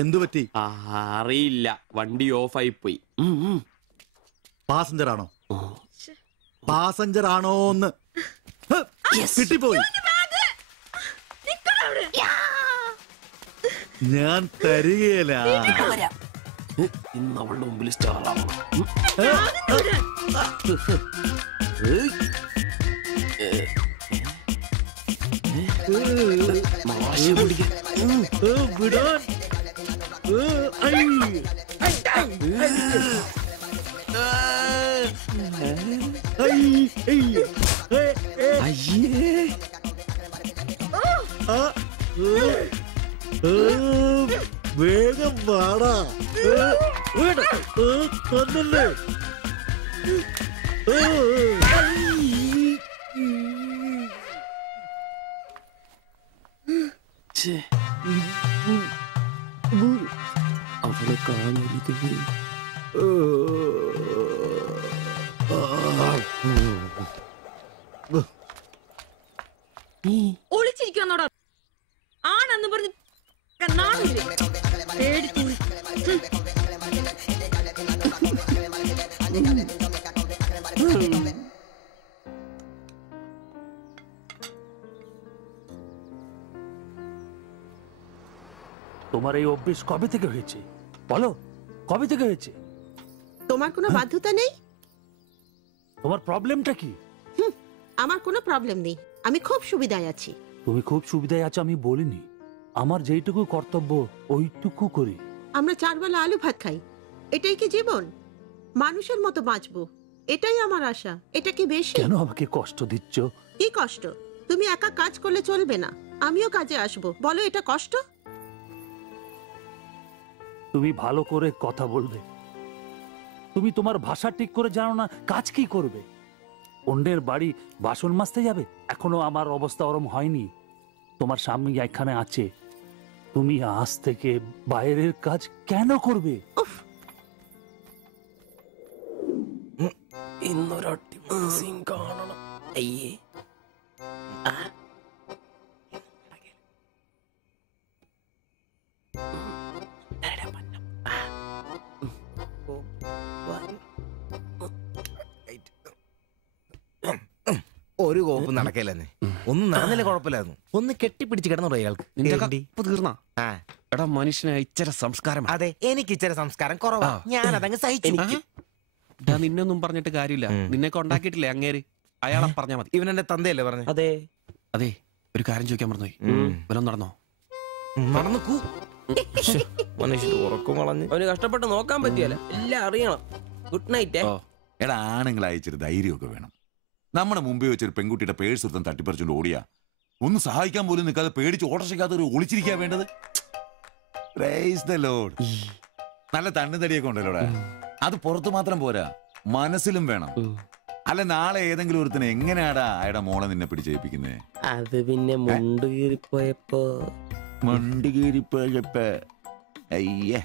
എന്തു പറ്റി? അറിയില്ല, വണ്ടി ഓഫായി പോയി. പാസഞ്ചർ ആണോ? പാസഞ്ചർ ആണോന്ന് കിട്ടിപ്പോയി. ഞാൻ തരികയില്ല. ഇന്ന് അവളുടെ മുമ്പിൽ സ്റ്റാറാണ്. വേഗം വാടാ. കൊന്നല്ലേ? അവളെ കാണരുത്. ഒളിച്ചിരിക്കുന്നോടാ ആണെന്ന് പറഞ്ഞ് നാണില്ലേ? പേടിച്ചു. তোমার এই অভ্যেস কবে থেকে হয়েছে বলো? কবে থেকে হয়েছে? তোমার কোনো বাধ্যতা নেই। তোমার প্রবলেমটা কি? আমার কোনো প্রবলেম নেই, আমি খুব সুবিধায় আছি। তুমি খুব সুবিধায় আছো আমি বলিনি, আমার যেইটুকু কর্তব্য ওইটুকু করি। আমরা 4 বেলা আলু ভাত খাই, এটাই কি জীবন? মানুষের মতো বাঁচবো, এটাই আমার আশা। এটা কি বেশি? কেন আমাকে কষ্ট দিচ্ছ? কি কষ্ট? তুমি একা কাজ করলে চলবে না, আমিও কাজে আসবো। বলো এটা কষ্ট? তুমি ভালো করে কথা বলবে। তুমি তোমার ভাষা ঠিক করে জানো না, কাজ কি করবে? অন্যের বাড়ি বাসন মাজতে যাবে? এখনো আমার অবস্থা ওরম হয়নি। তোমার স্বামী এখানে আছে, তুমি আজ থেকে বাইরের কাজ কেন করবে? ഇന്നൊരൊട്ടി സീൻ കാണണം. അയ്യേ ഒരു കോപ്പ് നടക്കില്ലെന്നെ. ഒന്നും നടന്നില്ല കുഴപ്പമില്ലായിരുന്നു. ഒന്ന് കെട്ടിപ്പിടിച്ച് കിടന്നു അയാൾക്ക്. തീർന്നാ? എടാ മനുഷ്യന് ഇച്ചിര സംസ്കാരം. അതെ, എനിക്ക് ഇച്ചിരി സംസ്കാരം കുറവാ, ഞാൻ അതങ്ങ് സഹിച്ചു. നിന്നൊന്നും പറഞ്ഞിട്ട് കാര്യമില്ല, നിന്നെ കൊണ്ടാക്കിയിട്ടില്ലേ അങ്ങേര്, അയാളെ പറഞ്ഞാ മതി. ഇവൻ എന്റെ തന്തയല്ലേ പറഞ്ഞു? അതെ അതെ. ഒരു കാര്യം ചോദിക്കാൻ മറന്നുപോയി, ഇവനും നടന്നോ? നടന്നു. മനുഷ്യൻ ഉറക്കം കളഞ്ഞ് അവന് കഷ്ടപ്പെട്ട് നോക്കാൻ പറ്റിയല്ല, എല്ലാം അറിയണം. Good night. എടാ, ആണുങ്ങൾ അയച്ചൊരു ധൈര്യമൊക്കെ വേണം. നമ്മുടെ മുമ്പേ വെച്ചൊരു പെൺകുട്ടിയുടെ പേഴ്സ് ഒരുത്തൻ തട്ടിപ്പറിച്ചുകൊണ്ട് ഓടിയാ ഒന്ന് സഹായിക്കാൻ പോലും നിൽക്കാതെ പേടിച്ച് ഓട്ടർഷയ്ക്കകത്ത് ഒരു ഒളിച്ചിരിക്കാൻ വേണ്ടത്. Price the Lord. നല്ല തണ്ണുതടിയൊക്കെ ഉണ്ടല്ലോടാ, അത് പുറത്ത് മാത്രം പോരാ, മനസ്സിലും വേണം. അല്ല, നാളെ ഏതെങ്കിലും ഒരുത്തിന് എങ്ങനെയാടാ അയാളുടെ മോളെ നിന്നെ പിടിച്ചേൽപ്പിക്കുന്നേ? അത് പിന്നെ മുണ്ട് കീറിപ്പോയപ്പോ അയ്യേ.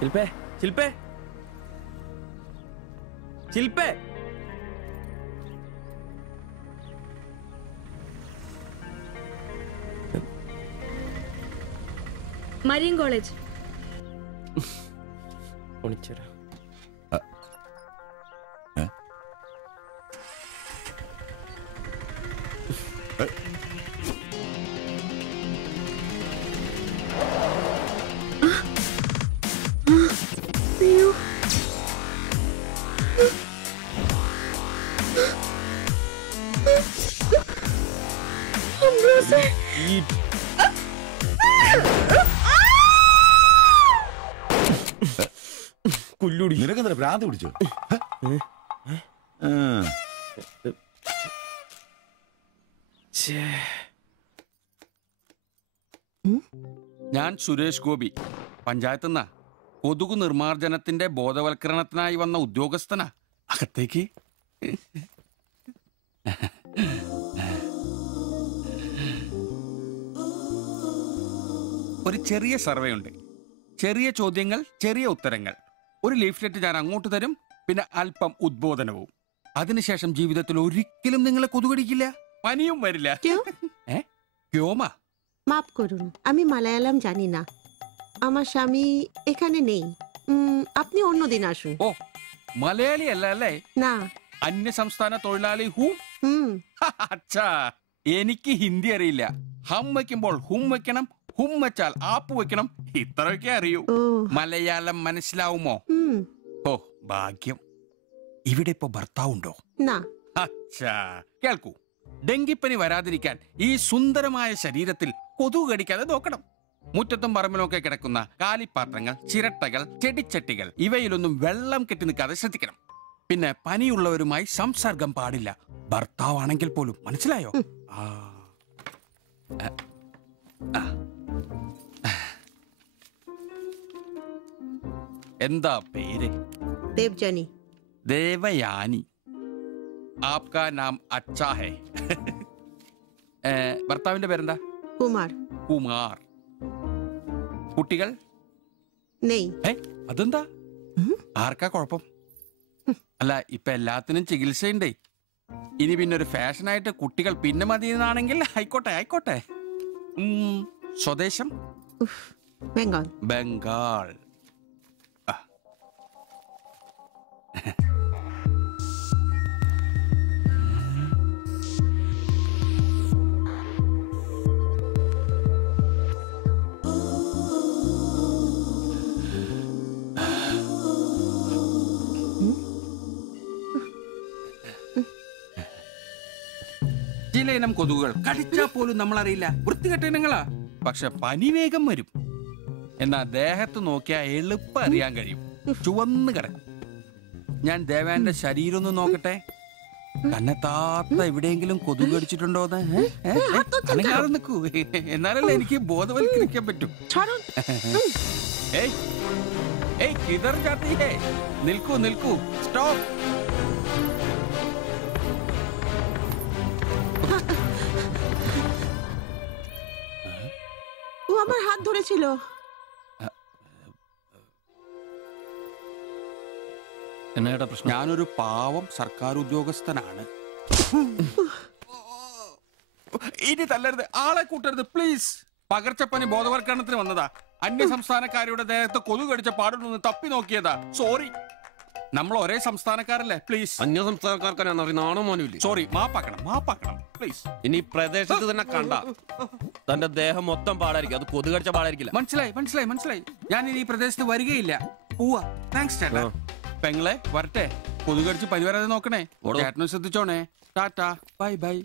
ശില്പേ, ശില്പേ, ശില്പേ. Marian college. നിനക്കെന്താ ഭ്രാന്ത് പിടിച്ചോ? ഞാൻ സുരേഷ് ഗോപി, പഞ്ചായത്തുനിന്നാ. കൊതുകു നിർമാർജനത്തിന്റെ ബോധവൽക്കരണത്തിനായി വന്ന ഉദ്യോഗസ്ഥനാ. അകത്തേക്ക്. ഒരു ചെറിയ സർവേ ഉണ്ട്, ചെറിയ ചോദ്യങ്ങൾ, ചെറിയ ഉത്തരങ്ങൾ. ഒരു ലീഫ്ലെറ്റ് ഞാൻ അങ്ങോട്ട് തരും, പിന്നെ അല്പം ഉദ്ബോധനവും. അതിനുശേഷം ജീവിതത്തിൽ ഒരിക്കലും നിങ്ങളെ കൊതുകടിക്കില്ല, പനിയും വരില്ല. ക്യോമാ? মাফ করুন, আমি মালায়ালাম জানি না, আমার স্বামী এখানে নেই। আপনি অন্যদিন আসুন। ഓ, മലയാളി അല്ല അല്ലേ? না। അന്യ സംസ്ഥാന തൊഴിലാളി ഹൂം? അച്ഛാ, എനിക്ക് ഹിന്ദി അറിയില്ല. ഹം വയ്ക്കുമ്പോൾ ഹും വെക്കണം, ഹും വെച്ചാൽ ആപ്പ് വെക്കണം, ഇത്രയൊക്കെ അറിയൂ. മലയാളം മനസ്സിലാവുമോ? ഓ, ഭാഗ്യം. ഇവിടെ ഇപ്പൊ ഭർത്താവുണ്ടോ? അച്ഛാ, കേൾക്കൂ. ഡെങ്കിപ്പനി വരാതിരിക്കാൻ ഈ സുന്ദരമായ ശരീരത്തിൽ കൊതുക് കടിക്കാതെ നോക്കണം. മുറ്റത്തും പറമ്പിലൊക്കെ കിടക്കുന്ന കാലിപ്പാത്രങ്ങൾ, ചിരട്ടകൾ, ചെടിച്ചട്ടികൾ, ഇവയിലൊന്നും വെള്ളം കെട്ടി നിൽക്കാതെ ശ്രദ്ധിക്കണം. പിന്നെ പനിയുള്ളവരുമായി സംസർഗം പാടില്ല, ഭർത്താവാണെങ്കിൽ പോലും. മനസ്സിലായോ? ആ. എന്താ പേര്? ദേവ്ജാനി. ദേവയാനി. ആപ്കാ നാം അച്ഛാ ഹൈ. ഭർത്താവിന്റെ പേരെന്താ? കുമാർ. കുമാർ. കുട്ടികൾ? അതെന്താ? ആർക്കാ കുഴപ്പം? അല്ല, ഇപ്പൊ എല്ലാത്തിനും ചികിത്സയുണ്ടേ. ഇനി പിന്നെ ഒരു ഫാഷനായിട്ട് കുട്ടികൾ പിന്നെ മതിയെന്നാണെങ്കിൽ ആയിക്കോട്ടെ ആയിക്കോട്ടെ. സ്വദേശം? ബംഗാൾ. ബംഗാൾ. ചില ഇനം കൊതുകുകൾ കടിച്ചാൽ പോലും നമ്മൾ അറിയില്ല, വൃത്തികെട്ട ഇനങ്ങളാ. പക്ഷെ പനി വേഗം വരും. എന്നാ ദേഹത്ത് നോക്കിയാൽ എളുപ്പം അറിയാൻ കഴിയും, ചുവന്ന് കിടക്കും. ഞാൻ ദേവാന്റെ ശരീരം ഒന്ന് നോക്കട്ടെ. കന്നെത്താത്ത എവിടെയെങ്കിലും കൊതുക് കടിച്ചിട്ടുണ്ടോന്ന്? അനങ്ങാതെ നിൽക്കൂ, എന്നാലല്ലേ എനിക്ക് ബോധവൽക്കരിക്കാൻ പറ്റും. കിതർ ജാത്തി ഹേ. നിൽക്കൂ നിൽക്കൂ, സ്റ്റോപ്പ്. ও আমার হাত ধরেছিল। എന്നാ പ്രശ്നം? ഞാനൊരു പാവം സർക്കാർ ഉദ്യോഗസ്ഥനാണ്. ഇനി തല്ലരുത്, ആളെ കൂട്ടരുത് പ്ലീസ്. പകർച്ചപ്പനി ബോധവൽക്കരണത്തിന് വന്നതാ. അന്യ സംസ്ഥാനക്കാരുടെ ദേഹത്ത് കൊതുക് കടിച്ച പാടുണ്ടെന്ന് തപ്പി നോക്കിയതാ. സോറി, നമ്മൾ ഒരേ സംസ്ഥാനക്കാരല്ലേ, പ്ലീസ്. അന്യ സംസ്ഥാനക്കാർക്കാണ് നാണോ മോനുമില്ല. സോറി, മാപ്പാക്കണം മാപ്പാക്കണം പ്ലീസ്. ഇനി പ്രദേശത്ത് തന്നെ കണ്ട തന്റെ ദേഹം മൊത്തം പാടായിരിക്കും, അത് കൊതുക് കടിച്ച പാടായിരിക്കില്ല. മനസ്സിലായി മനസ്സിലായി മനസ്സിലായി. ഞാൻ ഇനി ഈ പ്രദേശത്ത് വരികയില്ല. പോവാ. താങ്ക്സ് ചേട്ടാ. പെങ്ങളെ വരട്ടെ. കൊതുക് കടിച്ച് പനി വരാതെ നോക്കണേ. ചേട്ടനും ശ്രദ്ധിച്ചോണേ. Tata, bye bye.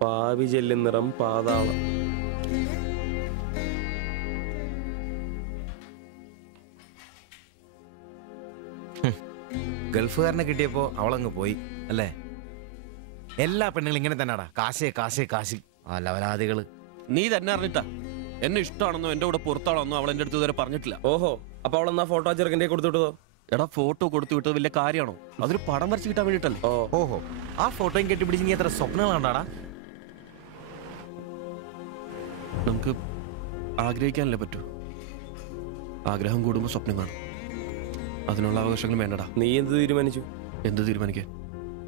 പാവി ചെല്ലുന്നിറം പാതാളം. ഗൾഫുകാരനെ കിട്ടിയപ്പോ അവളങ്ങ് പോയി അല്ലേ? എല്ലാ പെണ്ണുങ്ങളും ഇങ്ങനെ തന്നെയാടാ, കാശേ കാശേ കാശി. ആ ലവലാദികള്. നീ തന്നെ അറിഞ്ഞിട്ടാ എന്നെ ഇഷ്ടമാണെന്നോ എന്റെ കൂടെ പുറത്താണെന്നോ അവൾ എന്റെ അടുത്ത് ഇതുവരെ പറഞ്ഞിട്ടില്ല. ഓഹോ, അപ്പൊ അവളെന്നാ ഫോട്ടോ ചെറുക്കൻ്റെ കൊടുത്തു വിട്ടതോ? എടാ, ഫോട്ടോ കൊടുത്തു വിട്ടത് വലിയ കാര്യമാണോ? അതൊരു പടം വരച്ച് കിട്ടാൻ വേണ്ടിട്ടല്ലേ. ഓഹോ, ആ ഫോട്ടോയും കെട്ടിപ്പിടിച്ച് നീ എത്ര സ്വപ്നങ്ങളാണ്ടാടാ. നമുക്ക് ആഗ്രഹിക്കാനല്ലേ പറ്റൂ. ആഗ്രഹം കൂടുമ്പോ സ്വപ്നം കാണും. അതിനുള്ള അവകാശങ്ങൾ വേണ്ടടാ. നീ എന്ത് തീരുമാനിച്ചു? എന്ത് തീരുമാനിക്കാൻ?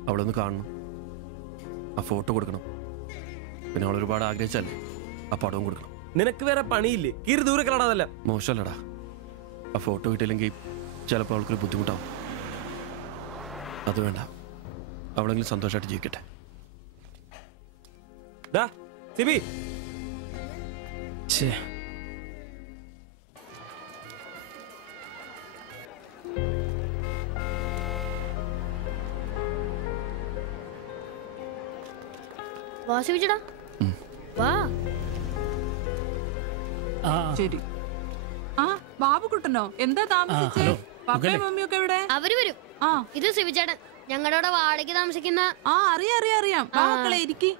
അവളൊന്ന് കാണണം, ആ ഫോട്ടോ കൊടുക്കണം, പിന്നെ അവൾ ഒരുപാട് ആഗ്രഹിച്ചല്ലേ ആ പടവും കൊടുക്കണം. നിനക്ക് വേറെ പണിയില്ലേ? കീറി ദൂരെ കളാടല്ല. മോശമല്ലടാ, ആ ഫോട്ടോ കിട്ടിയില്ലെങ്കിൽ ചിലപ്പോൾ അവൾക്കൊരു ബുദ്ധിമുട്ടാവും. അത് വേണ്ട, അവളെങ്കിലും സന്തോഷമായിട്ട് ജീവിക്കട്ടെ. വാസിച്ചടാ, വാ. ശരി. ആ ബാബുക്കുട്ടനോ, എന്താ താമസിച്ചേ? പപ്പയും മമ്മിയൊക്കെ എവിടെ? അവര് വരും. ഇത് സിവിചേട്ടൻ, ഞങ്ങളുടെ വാടകയ്ക്ക് താമസിക്കുന്ന. ആ അറിയാം അറിയാം അറിയാം. മക്കളെ ഇരിക്കി.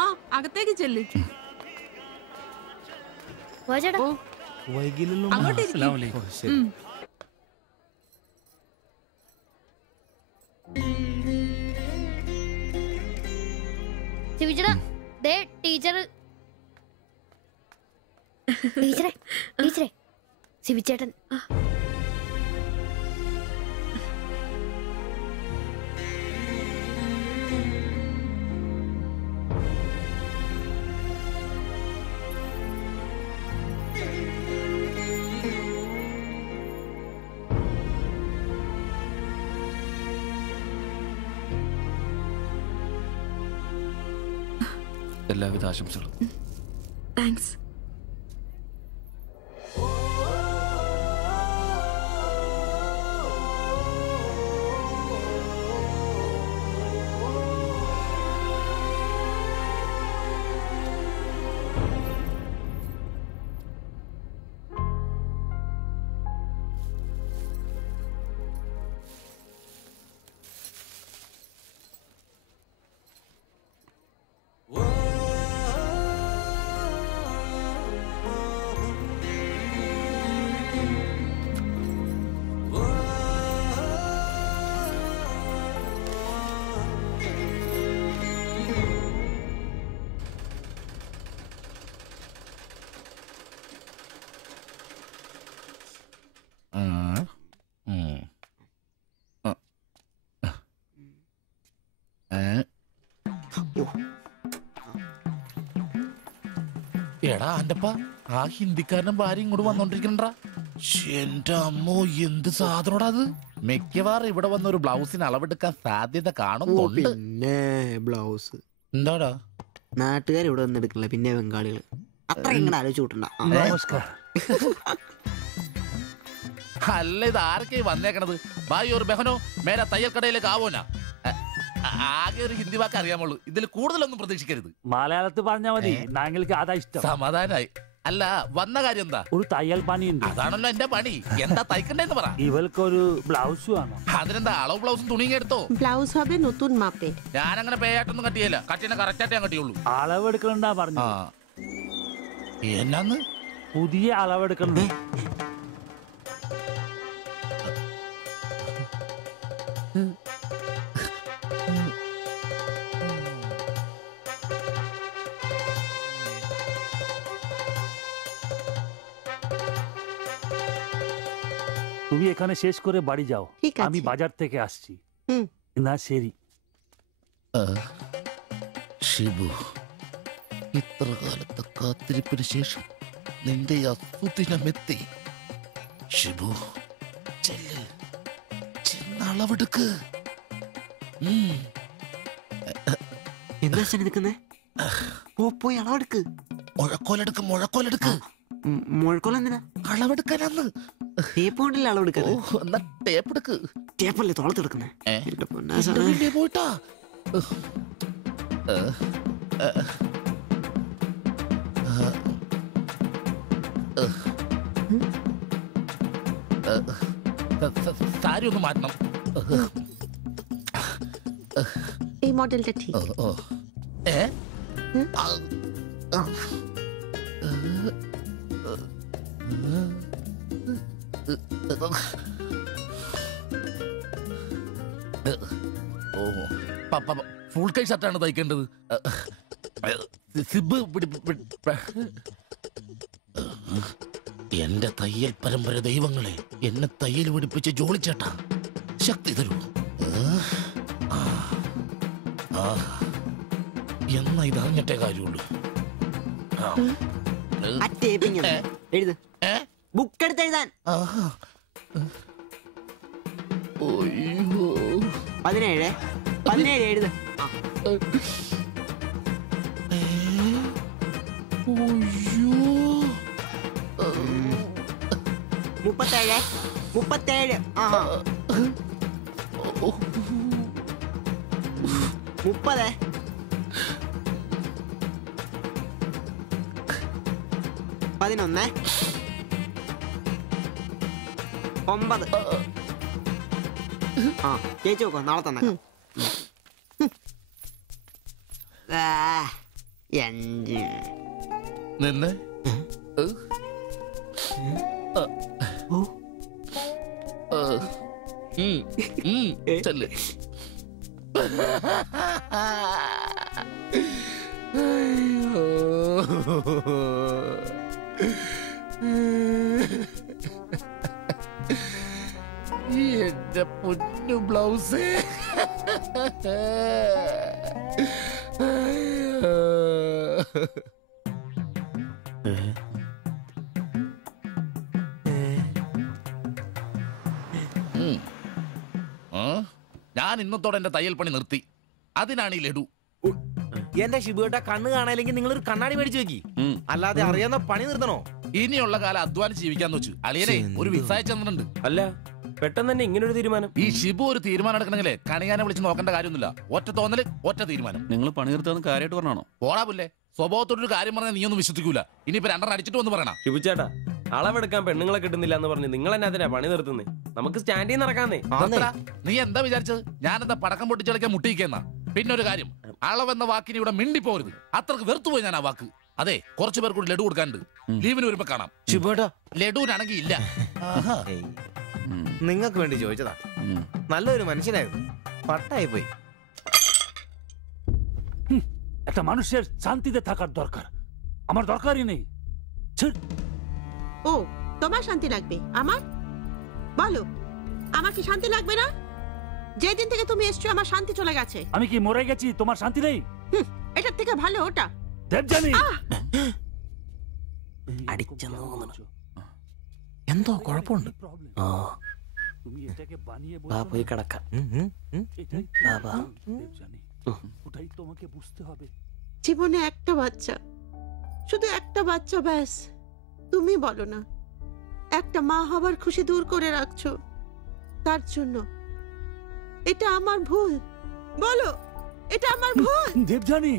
ആ അകത്തേക്ക് ചെല്ല്. അങ്ങോട്ട് സിവിചേട്ടാ, ദേ ടീച്ചർ. ടീച്ചറെ ടീച്ചറെ, സിവിചേട്ടൻ. എല്ലാവിധ ആശംസകളും. താങ്ക്സ്. എടാ ആന്റപ്പ, ആ ഹിന്ദിക്കാരനും ഭാര്യ ഇങ്ങോട്ട് വന്നോണ്ടിരിക്കണ്ടാ. എന്റെ അമ്മോ, എന്ത് സാധനോടാ അത്. മിക്കവാറും ഇവിടെ വന്ന ഒരു ബ്ലൗസിന് അളവെടുക്കാൻ സാധ്യത കാണുന്നുണ്ട്. പിന്നെ ബ്ലൗസ് എന്താടാ നാട്ടുകാർ ഇവിടെ വന്ന് എടുക്കില്ല, പിന്നെ ബംഗാളികൾ. അത്ര ഇങ്ങനെ ആലോചിച്ച് കൂട്ടണ്ട. നമസ്കാരം. അല്ല, ഇത് ആരൊക്കെ വന്നേക്കണത്? ഭായി ഒരു ബഹനോ മേര തയ്യൽ കടയിലേക്ക് ആവോനാ. ആകെ ഒരു ഹിന്ദി വാക്ക് അറിയാമുള്ളൂ, ഇതിൽ കൂടുതലൊന്നും പ്രതീക്ഷിക്കരുത്. മലയാളത്തിൽ പറഞ്ഞാൽ മതി, ഞങ്ങൾക്ക് അതാ ഇഷ്ടം. സമാധാനായി. അല്ല, വന്ന കാര്യം എന്താ? ഒരു തയ്യൽ പണിയുണ്ട്. അതാണല്ലോ എന്റെ പണി. എന്താ തയ്ക്കണ്ടേന്ന് പറ. ഇവൾക്കൊരു ബ്ലൗസ് വേണം. അതിനെന്താ അളവ് ബ്ലൗസും തുണിയും എടുത്തോ? ব্লাউজ হবে নতুন মাপে। ഞാൻ അങ്ങനെ പേയായിട്ടൊന്നും കട്ടിയല്ല, കട്ടിനെ കറക്റ്റായിട്ട് ഞാൻ കട്ടിയുള്ളൂ. അളവെടുക്കണ്ടാ പറഞ്ഞു. എന്നാന്ന്? പുതിയ അളവെടുക്കണ്ട. তুমি এখানে শেষ করে বাড়ি যাও, আমি বাজার থেকে আসছি। না ശരി. ഷിബു, ഇത്ര കാലത്തെ കാത്തിരിപ്പിന് ശേഷം നിന്റെ അസുദിനമെത്തി. ഷിബു, ചെല്ല്, ചെന്നളവെടുക്ക്. എന്താ നിൽക്കുന്നേ? പോയി അളവെടുക്ക്. മുഴക്കോലെടുക്ക്, മുഴക്കോലെടുക്ക്. മുഴക്കോല എന്തിനാ? അളവെടുക്കാനാന്ന്. ടേപ്പ് കൊണ്ടല്ലേ അളവെടുക്കാറ്? എന്നാ ടേപ്പ് എടുക്ക്. ടേപ്പല്ലേ തോളത്തെടുക്കുന്നേ? പോയിട്ടാ സാരി ഒന്ന് മാറ്റണം. এই মডেলটা ঠিক। ഫുൾ കൈ ഷർട്ടാണ് തയ്ക്കേണ്ടത്. സിബ് എന്റെ തയ്യൽ പരമ്പര ദൈവങ്ങളെ, എന്നെ തയ്യൽ പിടിപ്പിച്ച് ജോളിച്ചേട്ടാ, ശക്തി തരൂ. എന്നാ ഇത് അറിഞ്ഞിട്ടേ കാര്യമുള്ളൂ. ബുക്ക് എടുത്ത് എഴുതാൻ 17 എഴുത്. 37. 30. 11. 9. ചേച്ചി നോക്കോ, നാളെ തന്നെ. 5. നിന്ന് ചെല്ല്. എന്റെ പൊന്നു ബ്ലൗസ്. ഞാൻ ഇന്നത്തോടെ എന്റെ തയ്യൽ പണി നിർത്തി. അതിനാണ് ഈ ലഡു. എന്റെ ഷിബുട്ട കണ്ണ് കാണാനില്ലെങ്കിൽ നിങ്ങൾ ഒരു കണ്ണാടി മേടിച്ചു വെക്കി. അല്ലാതെ അറിയാവുന്ന പണി നിർത്തണോ? ഇനിയുള്ള കാലം അധ്വാനിച്ച് ജീവിക്കാന്ന് വെച്ചു. അളിയനെ ഒരു വിസ അയച്ചിട്ടുണ്ട്. അല്ല പെട്ടെന്ന് തന്നെ ഇങ്ങനെ ഒരു തീരുമാനം. ഈ ഷിബു ഒരു തീരുമാനം എടുക്കണമെങ്കിലേ കണിയാനെ വിളിച്ച് നോക്കേണ്ട കാര്യമൊന്നുമില്ല. ഒറ്റ തോന്നല്, ഒറ്റ തീരുമാനം. നിങ്ങൾ പണി നിർത്താന്ന് കാര്യമായിട്ട് പറഞ്ഞാണോ? പോടാ പുല്ലേ, സ്വഭാവത്തോടൊരു കാര്യം പറഞ്ഞാൽ നീ ഒന്നും വിശ്വസിക്കൂല. ഇനിയിപ്പോ രണ്ടെണ്ണം അടിച്ചിട്ട് വന്ന് പറയണം. ഷിബുച്ചേട്ടാ, അളവെടുക്കാൻ പെണ്ണുങ്ങളെ കിട്ടുന്നില്ല എന്ന് പറഞ്ഞ് നിങ്ങൾ എന്നെ അതിനാ പണി നിർത്തുന്നേ. നമുക്ക് സ്റ്റാൻഡിൽ നടക്കാന്നേ. നീ എന്താ വിചാരിച്ചത്? ഞാനെന്താ പടക്കം പൊട്ടിച്ചടക്കാൻ മുട്ടിയിക്കുന്ന? പിന്നെ ഒരു കാര്യം, അളവെന്ന വാക്കിന് ഇവിടെ മിണ്ടിപ്പോരുത്. അത്രക്ക് വെറുത്തുപോയി ഞാൻ ആ വാക്ക്. അതെ, കുറച്ചു പേർ കൂടി ലഡു കൊടുക്കാനുണ്ട്. ലീവിന് വരുമ്പോ കാണാം. ലഡുവിനാണെങ്കിൽ ഇല്ല. നിങ്ങൾക്ക് വേണ്ടി ചോദിച്ചതാ. നല്ലൊരു മനുഷ്യനായിരുന്നു, പട്ടായി പോയി. একটা মানুষের শান্তিতে থাকার দরকার, আমার দরকারই নেই। ও তোমার শান্তি লাগবে? আমার বলো, আমার কি শান্তি লাগবে না? যেদিন থেকে তুমি এসছো আমার শান্তি চলে গেছে। আমি কি মরে গেছি? তোমার শান্তি নেই? এটার থেকে ভালো ওটা। দেবজানি അടിച്ചെന്ന് തോന്നുന്നു. എന്തോ കുഴപ്പമുണ്ട്. তুমি এটাকে বানিয়ে বাবা പോയി കിടക്കാം. বাবা ওটাই তোমাকে বুঝতে হবে। জীবনে একটা বাচ্চা, শুধু একটা বাচ্চা, ব্যাস। তুমি বলো না, একটা মা হবার খুশি দূর করে রাখছো, তার জন্য এটা আমার ভুল? বলো, এটা আমার ভুল? দেবজানি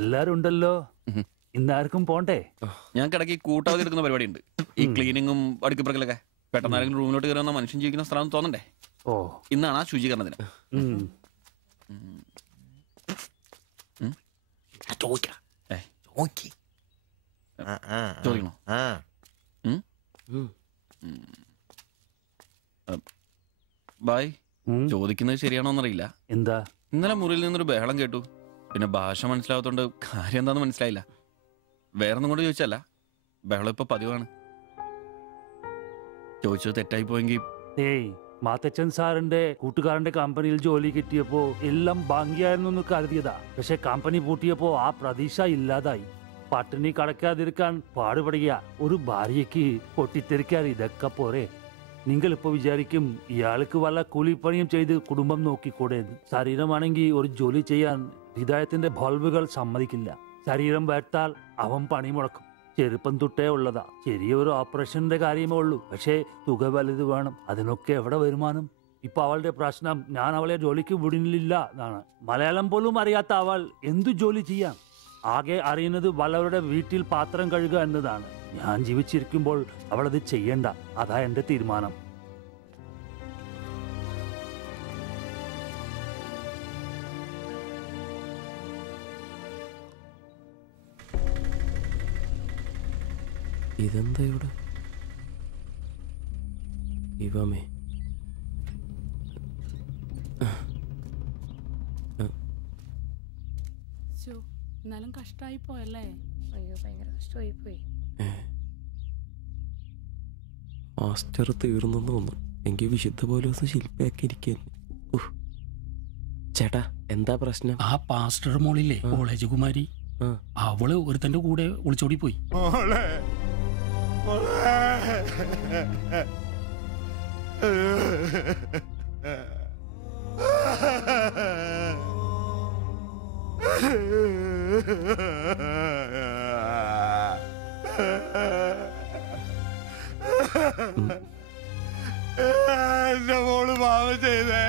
എല്ലാരും ഉണ്ടല്ലോ, ഇന്നാർക്കും പോണ്ടേ? ഞങ്ങൾക്കിടയ്ക്ക് കൂട്ടാതെ എടുക്കുന്ന പരിപാടി ഉണ്ട്. ഈ ക്ലീനിങ്ങും അടുക്കിപ്പറക്കലൊക്കെ. പെട്ടെന്ന് ആരെങ്കിലും റൂമിലോട്ട് കയറി വന്നാൽ മനുഷ്യൻ ജീവിക്കുന്ന സ്ഥലം തോന്നണ്ടേ? ഇന്നാണ് ആ ശുചീകരണത്തിന്. ചോദിക്കണോ? ബായ്, ചോദിക്കുന്നത് ശരിയാണോന്നറിയില്ല. എന്താ? ഇന്നലെ മുറിയിൽ നിന്നൊരു ബഹളം കേട്ടു. പിന്നെ ഭാഷ മനസ്സിലാവാത്തോണ്ട് കാര്യം എന്താന്ന് മനസ്സിലായില്ല. വേറൊന്നും കൊണ്ട് ചോദിച്ചല്ല, ബഹളം ഇപ്പൊ പതിവാണ്. ചോദിച്ചത് തെറ്റായി പോയെങ്കിൽ ഏയ്, മാത്തച്ചൻ സാറിന്റെ കൂട്ടുകാരന്റെ കമ്പനിയിൽ ജോലി കിട്ടിയപ്പോ എല്ലാം ഭംഗിയായിരുന്നു എന്ന് കരുതിയതാ. പക്ഷെ കമ്പനി പൂട്ടിയപ്പോ ആ പ്രതീക്ഷ ഇല്ലാതായി. പട്ടിണി കടക്കാതിരിക്കാൻ പാടുപെടുക. ഒരു ഭാര്യയ്ക്ക് പൊട്ടിത്തെറിക്കാൻ ഇതൊക്കെ പോരെ? നിങ്ങൾ ഇപ്പൊ വിചാരിക്കും ഇയാൾക്ക് വല്ല കൂലിപ്പണിയും ചെയ്ത് കുടുംബം നോക്കിക്കൂടെ? ശരീരമാണെങ്കിൽ ഒരു ജോലി ചെയ്യാൻ ഹൃദയത്തിന്റെ ബൾബുകൾ സമ്മതിക്കില്ല. ശരീരം വേട്ടാൽ അവൻ പണി മുടക്കും. ചെറുപ്പം തൊട്ടേ ഉള്ളതാ. ചെറിയൊരു ഓപ്പറേഷന്റെ കാര്യമേ ഉള്ളൂ, പക്ഷേ തുക വലുത് വേണം. അതിനൊക്കെ എവിടെ വരുമാനം? ഇപ്പൊ അവളുടെ പ്രശ്നം ഞാൻ അവളെ ജോലിക്ക് വിടുന്നില്ല എന്നാണ്. മലയാളം പോലും അറിയാത്ത അവൾ എന്തു ജോലി ചെയ്യാം? ആകെ അറിയുന്നത് വല്ലവരുടെ വീട്ടിൽ പാത്രം കഴുകുക എന്നതാണ്. ഞാൻ ജീവിച്ചിരിക്കുമ്പോൾ അവളത് ചെയ്യണ്ട. അതാ എന്റെ തീരുമാനം. ഇതെന്താ ഇവിടെ? ഇവമേ എന്നാലും കഷ്ടായി പോയല്ലേ? അയ്യോ, ഭയങ്കര കഷ്ടമായി പോയി. മാസ്റ്റർ തീർന്നു തോന്നുന്നു. എങ്കിൽ വിശുദ്ധ പോലീസ് ശില്പിയാക്കി ഇരിക്കുന്നു. ചേട്ടാ, എന്താ പ്രശ്നം? ആ പാസ്റ്റർ മോളില്ലേ, കോളേജ് കുമാരി, അവള് ഒരുത്തന്റെ കൂടെ ഒളിച്ചോടി പോയി. എന്റെ മോള് പാവം ചെയ്തേ.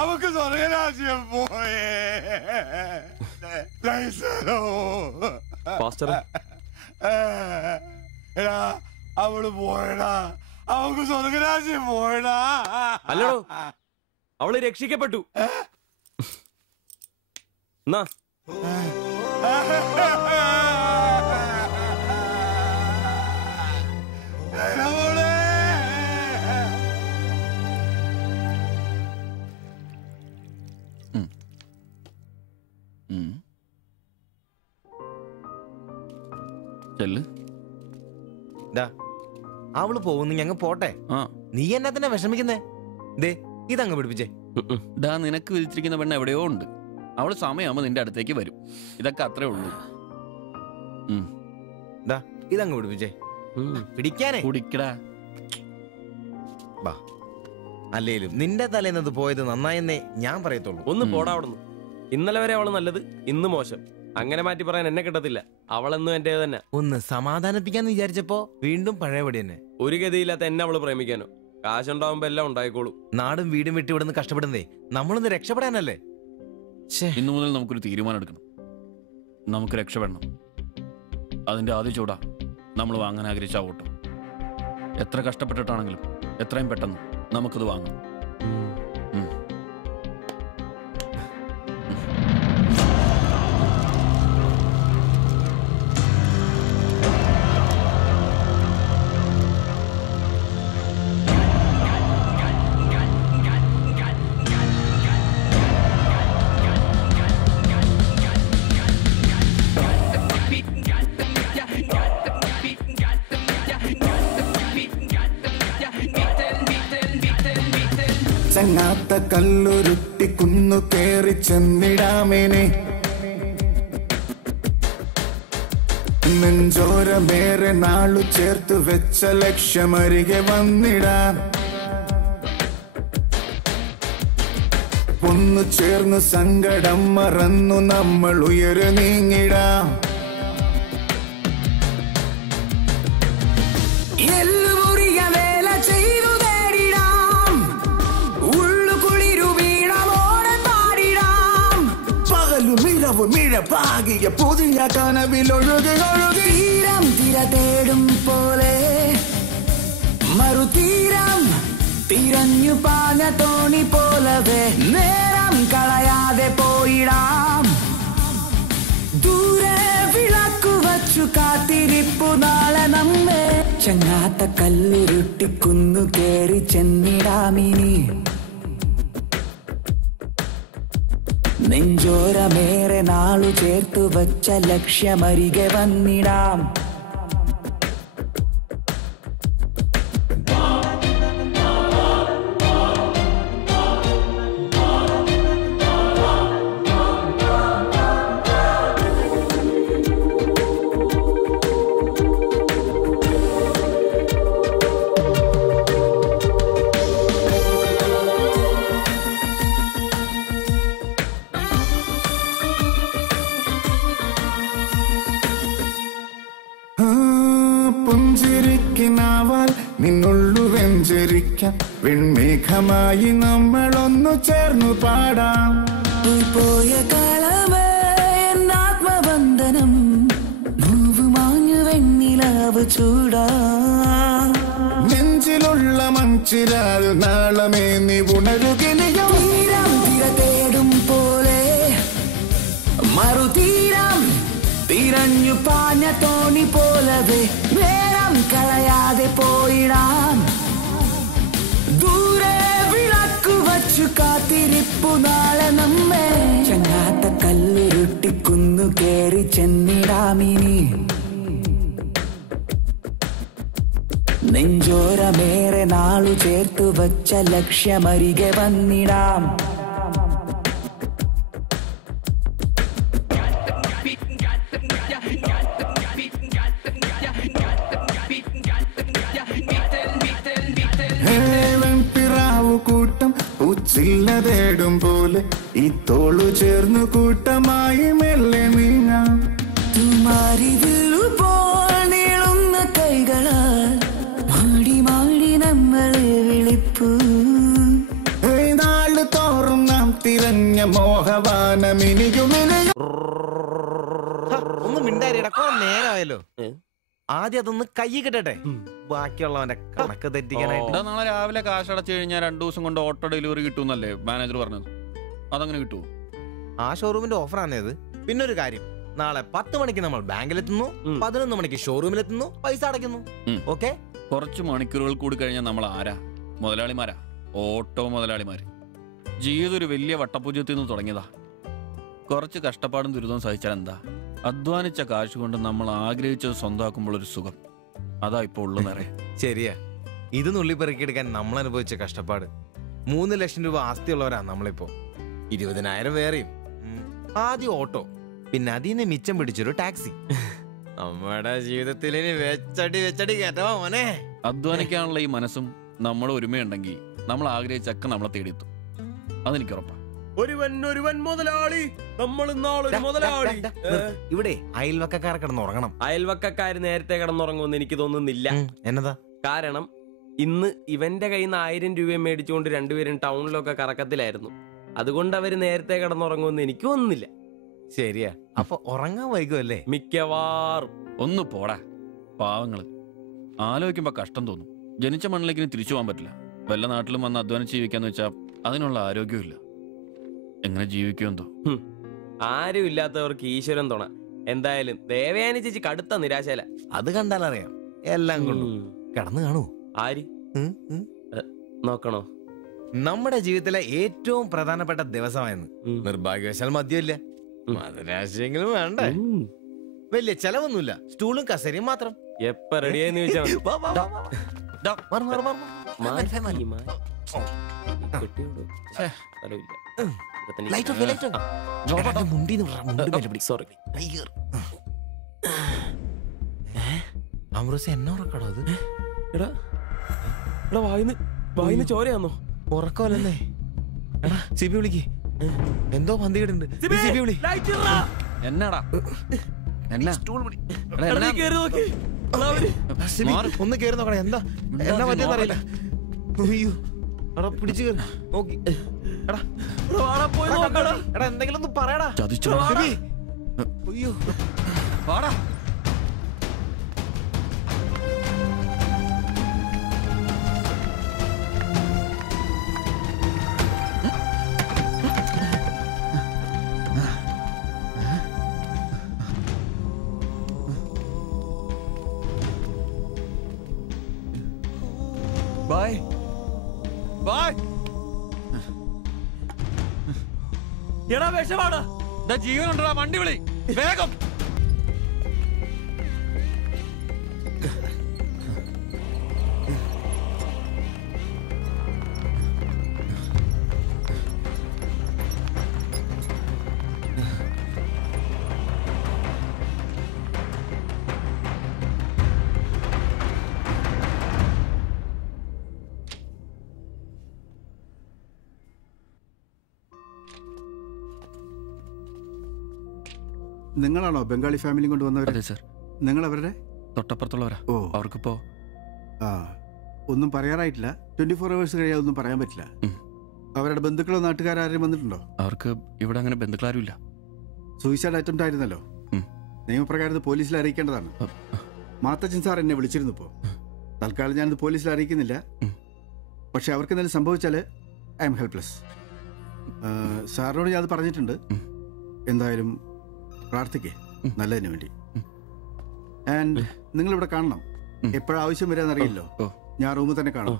അവക്ക് സ്വർഗരാജ്യം പോയേ. എടാ, അവള് പോയടാ. അവക്ക് സ്വർഗരാജ്യം പോയടാ. അല്ലടോ, അവള് രക്ഷിക്കപ്പെട്ടു. എന്നാ അവള് പോകുന്നു, ഞങ്ങ പോട്ടെ. നീ എന്നതിനാ വിഷമിക്കുന്നേ? ദേ, ഇതങ്ങ് പിടിപ്പിച്ചേ. നിനക്ക് വിധിച്ചിരിക്കുന്ന പെണ്ണ് എവിടെയോ ഉണ്ട്. അവള് സമയമാകുമ്പോ നിന്റെ അടുത്തേക്ക് വരും. ഇതൊക്കെ അത്രേ ഉള്ളൂ. ഇതങ്ങ് പിടിപ്പിച്ചേ. പിടിക്കാനേ കുടിക്കടാ. ബാ. അല്ലേലും നിന്റെ തലേന്നത് പോയത് നന്നായെന്നേ ഞാൻ പറയത്തുള്ളൂ. ഒന്ന് പോടാ അവിടുന്ന്. ഇന്നലെ വരെ അവള് നല്ലത്, ഇന്ന് മോശം. അങ്ങനെ മാറ്റി പറയാൻ എന്നെ കിട്ടത്തില്ല. അവളെന്നും എന്റെ തന്നെ. ഒന്ന് സമാധാനിപ്പിക്കാന്ന് വിചാരിച്ചപ്പോ വീണ്ടും പഴയപടി തന്നെ. ഒരു ഗതിയില്ലാത്ത എന്നെ അവള് പ്രേമിക്കാനോ? കാശുണ്ടാവുമ്പോ എല്ലാം ഉണ്ടായിക്കോളൂ. നാടും വീടും വിട്ട് ഇവിടുന്ന് കഷ്ടപ്പെടുന്നേ നമ്മളൊന്ന് രക്ഷപ്പെടാനല്ലേ. ഇന്നു മുതൽ നമുക്കൊരു തീരുമാനം എടുക്കണം. നമുക്ക് രക്ഷപ്പെടണം. അതിന്റെ ആദ്യ ചൂടാ നമ്മൾ വാങ്ങാൻ ആഗ്രഹിച്ച ഓട്ടോ. എത്ര കഷ്ടപ്പെട്ടിട്ടാണെങ്കിലും എത്രയും പെട്ടെന്ന് നമുക്കത് വാങ്ങാം. ചങ്ങാത്ത കല്ലുരുട്ടി കുന്നു കേറി ചെന്നിടാമേനെ നെഞ്ചോരമേറെ നാളു ചേർത്ത് വെച്ച ലക്ഷ്യമരികെ വന്നിടാം. ഒന്നു ചേർന്ന് സങ്കടം മറന്നു നമ്മൾ ഉയര് നീങ്ങിടാം. മിഴപ്പാകിയ പുതിയ കനവിലൊഴുകി തീരം തിര തേടും പോലെ മറുതീരം തിരഞ്ഞു പാഞ്ഞ തോണി പോലവേ നേരം കളയാതെ പോയിടാം. ദൂരെ വിളക്കു വച്ചു കാത്തിരിപ്പു നാളെ നമ്മെ ചങ്ങാത്ത കല്ലുരുട്ടിക്കുന്നു കേറി ചെന്നിടാമിനി നെഞ്ചോരമേറെ നാളു ചേർത്തു വച്ച ലക്ഷ്യമരികെ വന്നിടാം. പുഞ്ചിരിക്കിനാവാൽ നിന്നുള്ളു വെഞ്ചരിക്കാം. വെൺമേഘമായി നമ്മളൊന്നു ചേർന്നു പാടാം. പോയ കാലമേ എന്നാത്മബന്ധനം നോവ് മാഞ്ഞു വെണ്ണിലാവ് ചൂടാം. നെഞ്ചിലുള്ള മൺചിരാൽ നാളമേ നീ ഉണരുകിനിയോ തീരം തിര തേടും പോലെ മറുതീരം തിരഞ്ഞു പാഞ്ഞ തോണി പോലവേ നേരം കളയാതെ പോയിടാം. ദൂരെ വിളക്കു വച്ചു കാത്തിരിപ്പു നാളെ നമ്മെ ചങ്ങാത്ത കല്ലുരുട്ടിക്കുന്നു കേറി ചെന്നിടാമിനി നെഞ്ചോരമേറെ നാളു ചേർത്തു വച്ച ലക്ഷ്യമരികെ വന്നിടാം. കൂട്ടം ഉച്ചില്ല തേടും പോലെ ഈ തോളു ചേർന്നു കൂട്ടമായി മെല്ലെ നീങ്ങാം. തുമാരിതിലുപോൽ നീളുന്ന കൈകളാൽ മാടി മാടി നമ്മളെ വിളിപ്പൂ. നാള് തോറും നാം തിരഞ്ഞ മോഹവാനമിനിയുമിനിയും. ഒന്ന് മിണ്ടാരിടാ, കുറെ നേരമായല്ലോ. ആദ്യം അതൊന്ന് കൈ കിട്ടട്ടെ, ബാക്കിയുള്ളവന്റെ കണക്ക് തെറ്റിക്കാനായിട്ട്. നാളെ രാവിലെ കാശ് അടച്ചു കഴിഞ്ഞാൽ 2 ദിവസം കൊണ്ട് ഓട്ടോ ഡെലിവറി കിട്ടുമെന്നല്ലേ മാനേജർ പറഞ്ഞത്? അതങ്ങനെ കിട്ടുമോ? ആ ഷോറൂമിന്റെ ഓഫറാണേത്. പിന്നെ ഒരു കാര്യം, നാളെ 10 മണിക്ക് നമ്മൾ ബാങ്കിലെത്തുന്നു, 11 മണിക്ക് ഷോറൂമിലെത്തുന്നു, പൈസ അടയ്ക്കുന്നു. ഓക്കെ, കുറച്ച് മണിക്കൂറുകൾ കൂടി കഴിഞ്ഞാൽ നമ്മൾ ആരാ? മുതലാളിമാരാ, ഓട്ടോ മുതലാളിമാര്. ജീവിതം ഒരു വലിയ വട്ടപൂജ്യത്തിൽ നിന്ന് തുടങ്ങിയതാ. കുറച്ച് കഷ്ടപ്പാടും ദുരിതവും സഹിച്ചാൽ എന്താ? അധ്വാനിച്ച കാശ് കൊണ്ട് നമ്മൾ ആഗ്രഹിച്ചത് സ്വന്തമാക്കുമ്പോൾ ഒരു സുഖം, അതാ ഇപ്പൊ ഉള്ളു നിറയെ. ശരിയാ, ഇത് നുള്ളിപ്പെറുക്കിയെടുക്കാൻ നമ്മൾ അനുഭവിച്ച കഷ്ടപ്പാട്. 3 ലക്ഷം രൂപ ആസ്തിയുള്ളവരാ നമ്മളിപ്പോ. 20,000 വേറെയും. ആദ്യം ഓട്ടോ, പിന്നെ അതിൽ നിന്ന് മിച്ചം പിടിച്ചൊരു ടാക്സി. നമ്മുടെ ജീവിതത്തിൽ ഇനി വെച്ചടി കേട്ടോ മോനെ. അധ്വാനിക്കാനുള്ള ഈ മനസ്സും നമ്മുടെ ഒരുമയുണ്ടെങ്കിൽ നമ്മൾ ആഗ്രഹിച്ചൊക്കെ നമ്മളെ തേടിയെത്തും. അതെനിക്ക് ഉറപ്പാ. ഒരുവൻ മുതലാളി, നമ്മൾ നാളൊരു മുതലാളി. ഇവിടെ അയൽവക്കക്കാർ കിടന്നുറങ്ങണം. അയൽവക്കക്കാര് നേരത്തെ കിടന്നുറങ്ങുമെന്ന് എനിക്ക് തോന്നുന്നില്ല. എന്നതാ കാരണം ഇന്ന് ഇവന്റെ കയ്യിൽ നിന്ന് 1000 രൂപ മേടിച്ചുകൊണ്ട് രണ്ടുപേരും ടൗണിലൊക്കെ കറക്കത്തിലായിരുന്നു. അതുകൊണ്ട് അവര് നേരത്തെ കിടന്നുറങ്ങുമെന്ന് എനിക്ക് തോന്നുന്നില്ല. ശരിയാ, അപ്പൊ ഉറങ്ങാൻ വൈകുമല്ലേ? മിക്കവാറും. ഒന്ന് പോടാ പാവങ്ങള്. ആലോചിക്കുമ്പോ കഷ്ടം തോന്നും. ജനിച്ച മണ്ണിലേക്ക് തിരിച്ചു പോകാൻ പറ്റില്ല. വല്ല നാട്ടിലും വന്ന് അധ്വാനിച്ച് ജീവിക്കാന്ന് വെച്ചാൽ അതിനുള്ള ആരോഗ്യമില്ല. എങ്ങനെ ജീവിക്കുമെന്തോ. ആരും ഇല്ലാത്തവർക്ക് ഈശ്വരൻ തുണ. എന്തായാലും ദേവയാനി ചേച്ചി കടുത്ത നിരാശയില. അത് കണ്ടാലറിയാം എല്ലാം കൊണ്ടും. കിടന്നു കാണൂ. ആര് നോക്കണോ? നമ്മുടെ ജീവിതത്തിലെ ഏറ്റവും പ്രധാനപ്പെട്ട ദിവസമായിരുന്നു. നിർഭാഗ്യവശാൽ മദ്യമില്ല. മധുരാശയെങ്കിലും വേണ്ട. വലിയ ചെലവൊന്നുമില്ല. സ്റ്റൂളും കസേരയും മാത്രം. എപ്പ റെഡിയായെന്ന് ചോദിച്ചാൽ എന്നെ ഉറക്കടോ അത്? വായിന്ന് ചോരയാന്നോ? ഉറക്കമല്ലേ? എടാ സിബി വിളിക്ക്. എന്തോ പന്തികേടുണ്ട്. സിബി വിളി. എന്നാടാ ഒന്ന് കേറി നോക്കണേ. എന്താ എന്നാ പറ്റിയെന്നറിയില്ല. അയ്യോ എടാ പിടിച്ചു കയറി നോക്കി. എടാ എന്തെങ്കിലും ഒന്ന് പറയടാ. അയ്യോ വാടാ. Bye bye. എടാ വിഷമാടാ. ജീവനുണ്ടടാ. വണ്ടി വിളി വേഗം. നിങ്ങളാണോ ബംഗാളി ഫാമിലി കൊണ്ട് വന്നവർ? അതെ സർ. നിങ്ങൾ അവരുടെ തൊട്ടപ്പുറത്തുള്ളവരാ. ഓ അവർക്കിപ്പോ ഒന്നും പറയാറായിട്ടില്ല. 24 hours കഴിയാതെ ഒന്നും പറയാൻ പറ്റില്ല. അവരുടെ ബന്ധുക്കളോ നാട്ടുകാരും വന്നിട്ടുണ്ടോ? അവർക്ക് ഇവിടെ അങ്ങനെ ബന്ധുക്കളാരും ഇല്ല. സൂയിസൈഡ് അറ്റംപ്റ്റ് ആയിരുന്നല്ലോ. നിയമപ്രകാരം പോലീസിൽ അറിയിക്കേണ്ടതാണ്. മാത്തച്ചൻ സാർ എന്നെ വിളിച്ചിരുന്നു. ഇപ്പോൾ തൽക്കാലം ഞാനിത് പോലീസിൽ അറിയിക്കുന്നില്ല. പക്ഷെ അവർക്ക് എന്തെങ്കിലും സംഭവിച്ചാൽ ഐ എം ഹെൽപ്ലെസ്. സാറിനോട് ഞാൻ അത് പറഞ്ഞിട്ടുണ്ട്. എന്തായാലും പ്രാർത്ഥിക്കേ നല്ലതിന് വേണ്ടി. ആൻഡ് നിങ്ങളിവിടെ കാണണം. എപ്പോഴും ആവശ്യം വരാന്നറിയില്ലോ. ഞാൻ റൂമിൽ തന്നെ കാണാം.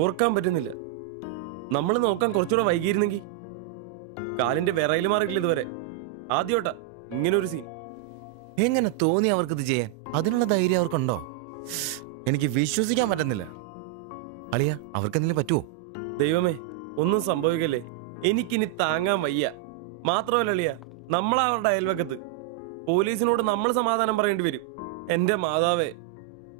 ഓർക്കാൻ പറ്റുന്നില്ല. നമ്മൾ നോക്കാൻ കുറച്ചുകൂടെ വൈകിയിരുന്നെങ്കിൽ. കാലിന്റെ വിറയിൽ മാറിയില്ല ഇതുവരെ. ആദ്യോട്ടാ ഇങ്ങനെ ഒരു സീൻ. എങ്ങനെ തോന്നി അവർക്കിത് ചെയ്യാൻ? അതിനുള്ള ധൈര്യം അവർക്കുണ്ടോ? എനിക്ക് വിശ്വസിക്കാൻ പറ്റുന്നില്ല. അളിയ അവർക്ക് എന്തെങ്കിലും പറ്റുമോ? ദൈവമേ ഒന്നും സംഭവിക്കല്ലേ. എനിക്കിനി താങ്ങാൻ വയ്യ. മാത്രമല്ല അളിയ, നമ്മളവരുടെ അയൽവക്കത്ത്. പോലീസിനോട് നമ്മൾ സമാധാനം പറയേണ്ടി വരും. എന്റെ മാതാവേ.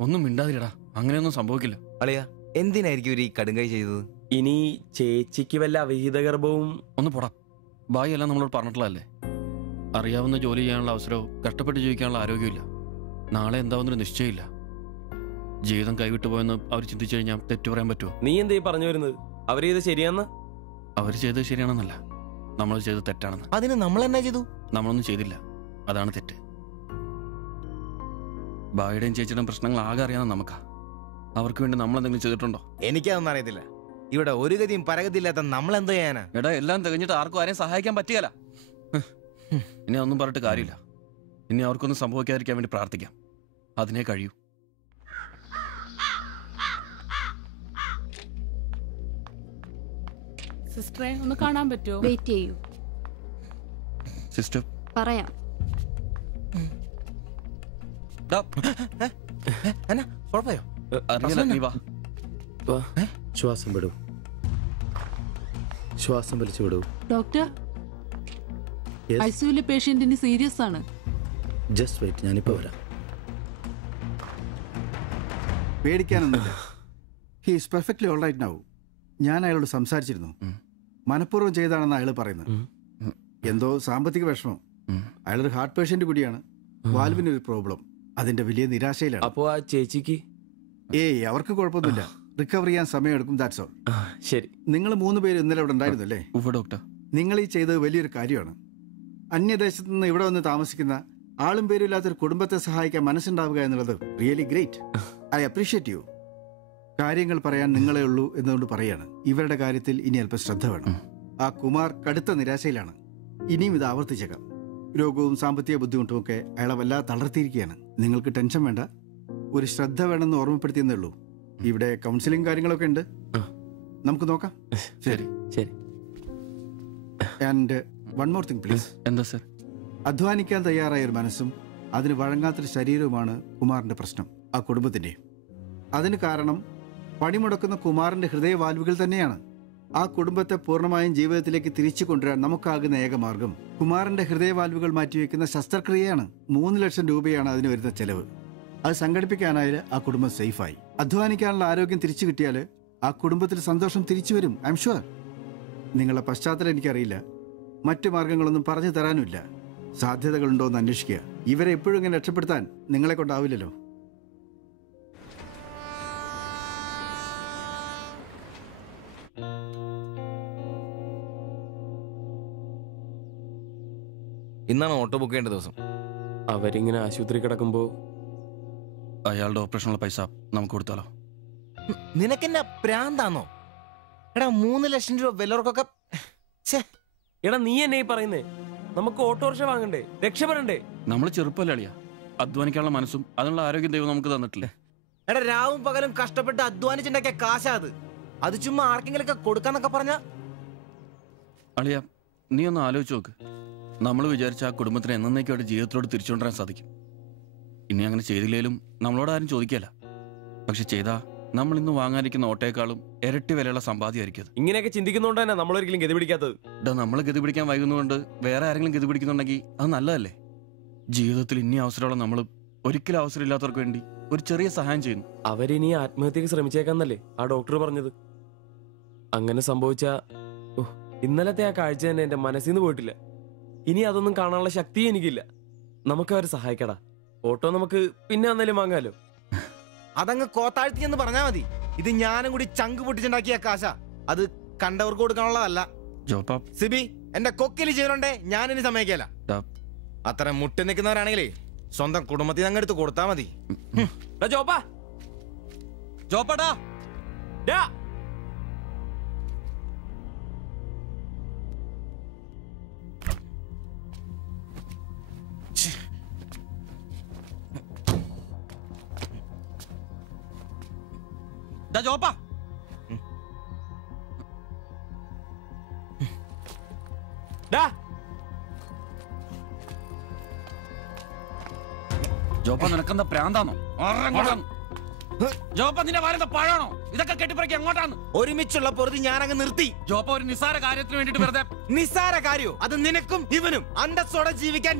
ഒന്നും മിണ്ടാതിരടാ. അങ്ങനെയൊന്നും സംഭവിക്കില്ല. അളിയ എന്തിനായിരിക്കും ഒരു കടുങ്കൈ ചെയ്തത്? ഇനി ചേച്ചിക്ക് വല്ല അവിഹിത ഗർഭവും. ഒന്ന് പോടാ. ബായി എല്ലാം നമ്മളോട് പറഞ്ഞിട്ടുള്ളതല്ലേ. അറിയാവുന്ന ജോലി ചെയ്യാനുള്ള അവസരവും കഷ്ടപ്പെട്ട് ജീവിക്കാനുള്ള ആരോഗ്യമില്ല. നാളെ എന്താവുന്നൊരു നിശ്ചയമില്ല. ജീവിതം കൈവിട്ടു പോയെന്ന് അവർ ചിന്തിച്ചു കഴിഞ്ഞാൽ തെറ്റു പറയാൻ പറ്റുമോ? നീ എന്തേ പറഞ്ഞു വരുന്നത്? അവർ ചെയ്ത് ശരിയാന്ന്? അവർ ചെയ്തത് ശരിയാണെന്നല്ല, നമ്മൾ ചെയ്തത് തെറ്റാണെന്ന്. അതിന് നമ്മൾ എന്നാ ചെയ്തു? നമ്മളൊന്നും ചെയ്തില്ല. അതാണ് തെറ്റ്. ബായുടെയും ചേച്ചിയുടെയും പ്രശ്നങ്ങൾ ആകെ അറിയാവുന്ന നമുക്കാ. അവർക്ക് വേണ്ടി നമ്മൾ എന്തെങ്കിലും ചെയ്തിട്ടുണ്ടോ? എനിക്കതൊന്നും അറിയത്തില്ല. ഇവിടെ ഒരു ഗതിയും പരഗതിയില്ലാത്ത നമ്മൾ എന്തോ ചെയ്യാനാ? എടാ എല്ലാം തികഞ്ഞിട്ട് ആർക്കും ആരെയും സഹായിക്കാൻ പറ്റിയല്ല. ഇനി ഒന്നും പറഞ്ഞിട്ട് കാര്യമില്ല. ഇനി അവർക്കൊന്നും സംഭവിക്കാതിരിക്കാൻ വേണ്ടി പ്രാർത്ഥിക്കാം. അതിനെ കഴിയൂ. സിസ്റ്ററെ ഒന്ന് കാണാൻ പറ്റുമോ? വെയിറ്റ് ചെയ്യൂ. സിസ്റ്റർ പറയാം. കുഴപ്പമായോ? അറിയില്ല, നീ വാ. ശ്വാസം വിടൂ, ശ്വാസം വലിച്ചു വിടൂ. ഡോക്ടർ, ഐസിയുലെ പേഷ്യന്റിന് സീരിയസ് ആണ്. ജസ്റ്റ് വെയിറ്റ്, ഞാനിപ്പോ വരാം. പേടിക്കാനൊന്നുമില്ല. He is perfectly all right now. ഞാൻ അയാളോട് സംസാരിച്ചിരുന്നു. മനഃപൂർവ്വം ചെയ്താണെന്ന് അയാൾ പറയുന്നത്. എന്തോ സാമ്പത്തിക വിഷമം. അയാളൊരു ഹാർട്ട് പേഷ്യന്റ് കൂടിയാണ്. വാൽവിന് ഒരു പ്രോബ്ലം. അതിന്റെ വലിയ നിരാശയിലാണ്. അപ്പോ ആ ചേച്ചിക്ക് അവർക്ക് കുഴപ്പമൊന്നുമില്ല. റിക്കവർ ചെയ്യാൻ സമയമെടുക്കും. That's all. ശരി. നിങ്ങൾ 3 പേര് ഇന്നലെ ഇവിടെ ഉണ്ടായിരുന്നല്ലേ? ഡോക്ടർ, നിങ്ങൾ ഈ ചെയ്തത് വലിയൊരു കാര്യമാണ്. അന്യദേശത്ത് നിന്ന് ഇവിടെ വന്ന് താമസിക്കുന്ന ആളും പേരും ഇല്ലാത്തൊരു കുടുംബത്തെ സഹായിക്കാൻ മനസ്സുണ്ടാവുക എന്നുള്ളത് really great. I appreciate you. കാര്യങ്ങൾ പറയാൻ നിങ്ങളെ ഉള്ളൂ എന്നുകൊണ്ട് പറയാണ്. ഇവരുടെ കാര്യത്തിൽ ഇനി അല്പം ശ്രദ്ധ വേണം. ആ കുമാർ കടുത്ത നിരാശയിലാണ്. ഇനിയും ഇത് ആവർത്തിച്ചേക്കാം. രോഗവും സാമ്പത്തിക ബുദ്ധിമുട്ടും ഒക്കെ അയാളെ വല്ലാതെ തളർത്തിയിരിക്കുകയാണ്. നിങ്ങൾക്ക് ടെൻഷൻ വേണ്ട. ഒരു ശ്രദ്ധ വേണമെന്ന് ഓർമ്മപ്പെടുത്തിയെന്നേ ഉള്ളൂ. ഇവിടെ കൗൺസിലിംഗ് കാര്യങ്ങളൊക്കെ ഉണ്ട്. നമുക്ക് നോക്കാം. ശരി ശരി. And one more thing please. എന്താ സർ? അധ്വാനിക്കാൻ തയ്യാറായ ഒരു മനസ്സും അതിന് വഴങ്ങാത്തൊരു ശരീരവുമാണ് കുമാറിന്റെ പ്രശ്നം, ആ കുടുംബത്തിന്റെ. അതിന് കാരണം പണിമുടക്കുന്ന കുമാറിന്റെ ഹൃദയവാൽവുകൾ തന്നെയാണ്. ആ കുടുംബത്തെ പൂർണ്ണമായും ജീവിതത്തിലേക്ക് തിരിച്ചു കൊണ്ടുവരാൻ നമുക്കാകുന്ന ഏക മാർഗം കുമാറിന്റെ ഹൃദയവാൽവുകൾ മാറ്റിവെക്കുന്ന ശസ്ത്രക്രിയയാണ്. 3 ലക്ഷം രൂപയാണ് അതിന് വരുന്ന ചെലവ്. അത് സംഘടിപ്പിക്കാനായാൽ ആ കുടുംബം സേഫായി. അധ്വാനിക്കാനുള്ള ആരോഗ്യം തിരിച്ചു കിട്ടിയാൽ ആ കുടുംബത്തിൽ സന്തോഷം തിരിച്ചു വരും. I am sure. നിങ്ങളുടെ പശ്ചാത്തലം എനിക്കറിയില്ല. മറ്റു മാർഗങ്ങളൊന്നും പറഞ്ഞു തരാനുമില്ല. സാധ്യതകളുണ്ടോ എന്ന് അന്വേഷിക്കുക. ഇവരെ എപ്പോഴും ഇങ്ങനെ രക്ഷപ്പെടുത്താൻ നിങ്ങളെ കൊണ്ടാവില്ലല്ലോ. ഇന്നാണ് ഓട്ടോ ബുക്ക് ചെയ്യേണ്ട ദിവസം. അവരിങ്ങനെ ആശുപത്രി കിടക്കുമ്പോ അയാളുടെ ഓപ്പറേഷനുള്ള പൈസ നമുക്ക് കൊടുത്താലോ? നിനക്കെന്നാ പ്രാന്താന്നോ? എടാ 3 ലക്ഷം രൂപ വിലർക്കൊക്കെ. എടാ നീ എന്നെ ഈ പറയുന്നേ? നമുക്ക് ഓട്ടോറിക്ഷ വാങ്ങണ്ടേ? രക്ഷപ്പെടണ്ടേ? നമ്മൾ ചെറുപ്പല്ലേ അളിയാ. അധ്വാനിക്കാനുള്ള മനസ്സും അതിനുള്ള ആരോഗ്യം ദൈവം നമുക്ക് തന്നിട്ടില്ലേ? എടാ രാവും പകലും കഷ്ടപ്പെട്ട് അധ്വാനിച്ചുണ്ടാക്കിയ കാശാ അത് ചുമ്മാ ആർക്കെങ്കിലൊക്കെ കൊടുക്കാന്നൊക്കെ പറഞ്ഞ. അളിയ, നീ ഒന്ന് ആലോചിച്ച് നോക്ക്. നമ്മൾ വിചാരിച്ച ആ കുടുംബത്തിന് എന്നേക്കുമായിട്ട് ജീവിതത്തിലോട്ട് തിരിച്ചുകൊണ്ടുവരാൻ സാധിക്കും. ഇനി അങ്ങനെ ചെയ്തില്ലേലും നമ്മളോട് ആരും ചോദിക്കല്ല. പക്ഷെ ചെയ്താ നമ്മൾ ഇന്ന് വാങ്ങാനിരിക്കുന്ന ഓട്ടേക്കാളും ഇരട്ടി വിലയുള്ള സമ്പാദ്യമായിരിക്കും. ഇങ്ങനെയൊക്കെ ചിന്തിക്കുന്നതുകൊണ്ട് തന്നെ നമ്മളൊരിക്കലും ഗതി പിടിക്കാത്തത്. നമ്മൾ ഗതി പിടിക്കാൻ വൈകുന്നതുകൊണ്ട് വേറെ ആരെങ്കിലും ഗതി പിടിക്കുന്നുണ്ടെങ്കിൽ അത് നല്ലതല്ലേ? ജീവിതത്തിൽ ഇനി അവസരമുള്ള നമ്മൾ ഒരിക്കലും അവസരം ഇല്ലാത്തവർക്ക് വേണ്ടി ഒരു ചെറിയ സഹായം ചെയ്യുന്നു. അവരിനി ആത്മഹത്യക്ക് ശ്രമിച്ചേക്കാന്നല്ലേ ആ ഡോക്ടർ പറഞ്ഞത്? അങ്ങനെ സംഭവിച്ച ഇന്നലത്തെ ആ കാഴ്ച തന്നെ എന്റെ മനസ്സിൽ നിന്ന് പോയിട്ടില്ല. ഇനി അതൊന്നും കാണാനുള്ള ശക്തിയും എനിക്കില്ല. നമുക്ക് അവരെ സഹായിക്കടാ. ഓട്ടോ നമുക്ക് പിന്നെ അന്നേലും വാങ്ങാലോ. അതങ്ങ് കോത്താഴ്ത്തി എന്ന് പറഞ്ഞാ മതി. ഇത് ഞാനും കൂടി ചങ്ക് പൊട്ടിച്ചുണ്ടാക്കിയ കാശ. അത് കണ്ടവർക്ക് കൊടുക്കാനുള്ളതല്ല. സിബി, എന്റെ കൊക്കില് ജീവനുണ്ടേ ഞാനിനി സമ്മതിക്കല. അത്ര മുട്ടി നിൽക്കുന്നവരാണെങ്കിലേ സ്വന്തം കുടുംബത്തിൽ അങ്ങ് എടുത്ത് കൊടുത്താ മതി. ജോപ്പാടാ ജോപ്പാ ജോപ്പ, നിനക്കെന്താ പ്രാന്താണോ? ജോപ്പ, നിന്റെ വാരെന്താ പഴാണോ? ഇതൊക്കെ കെട്ടിപ്പറക്കി അങ്ങോട്ടാണ്. ഒരുമിച്ചുള്ള പൊറുതി ഞാനങ്ങ് നിർത്തി. ജോപ്പ, ഒരു നിസ്സാര കാര്യത്തിന് വേണ്ടിട്ട് വെറുതെ. നിസ്സാര കാര്യോ? അത് നിനക്കും ഇവനും അന്തസ്സോടെ ജീവിക്കാൻ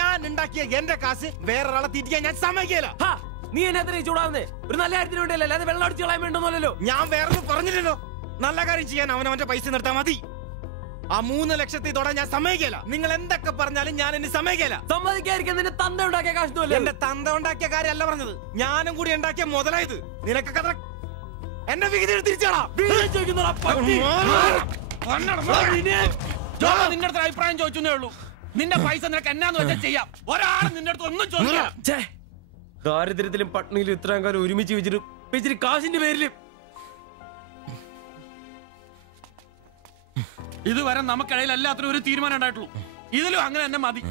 ഞാൻ ഉണ്ടാക്കിയ എന്റെ കാശ് വേറൊരാളെ തീറ്റിക്കാൻ ഞാൻ സമ്മതിക്കില്ല. നീ എന്നെ ചൂടാവുന്നേ? ഒരു നല്ല കാര്യത്തിന് വേണ്ടിയല്ലേ, അല്ലാതെ വെള്ളം അടിച്ചു കളയാൻ വേണ്ടല്ലോ. ഞാൻ വേറെ പറഞ്ഞില്ലല്ലോ. നല്ല കാര്യം ചെയ്യാൻ അവനവന്റെ പൈസ നിർത്താൻ മതി. ആ 3 ലക്ഷത്തിൽ തൊടാൻ ഞാൻ സമ്മതിക്കില്ല. നിങ്ങൾ എന്തൊക്കെ പറഞ്ഞാലും ഞാൻ ഇനി സമ്മതിക്കില്ല. സമ്മതിക്കാതിരിക്കാൻ നിന്റെ തന്ത ഉണ്ടാക്കിയ കാശൊന്നുമല്ല. എന്റെ തന്ത ഉണ്ടാക്കിയ കാര്യമല്ല പറഞ്ഞത്, ഞാനും കൂടി ഉണ്ടാക്കിയ മുതലായത്. നിനക്കൊക്കെ എന്റെ വിഹിതം തിരിച്ചാടാ. നിന്റെ അടുത്ത് അഭിപ്രായം ചോദിച്ചേ ഉള്ളൂ. നിന്റെ പൈസ നിനക്ക് എന്നാന്ന് വെച്ചാൽ ചെയ്യാം. ഒരാളും നിന്റെ അടുത്ത് ഒന്നും ചോദിക്കില്ല. ദാരിദ്ര്യത്തിലും പട്ടിണിയിലും ഇത്രയും കാലം ഒരുമിച്ച് വെച്ചിട്ട് കാശിന്റെ പേരിലും ഇതുവരെ നമുക്കിടയിൽ എല്ലാത്തിനും ഒരു തീരുമാനം ഉണ്ടായിട്ടുള്ളൂ. ഇതിലും അങ്ങനെ തന്നെ മതി.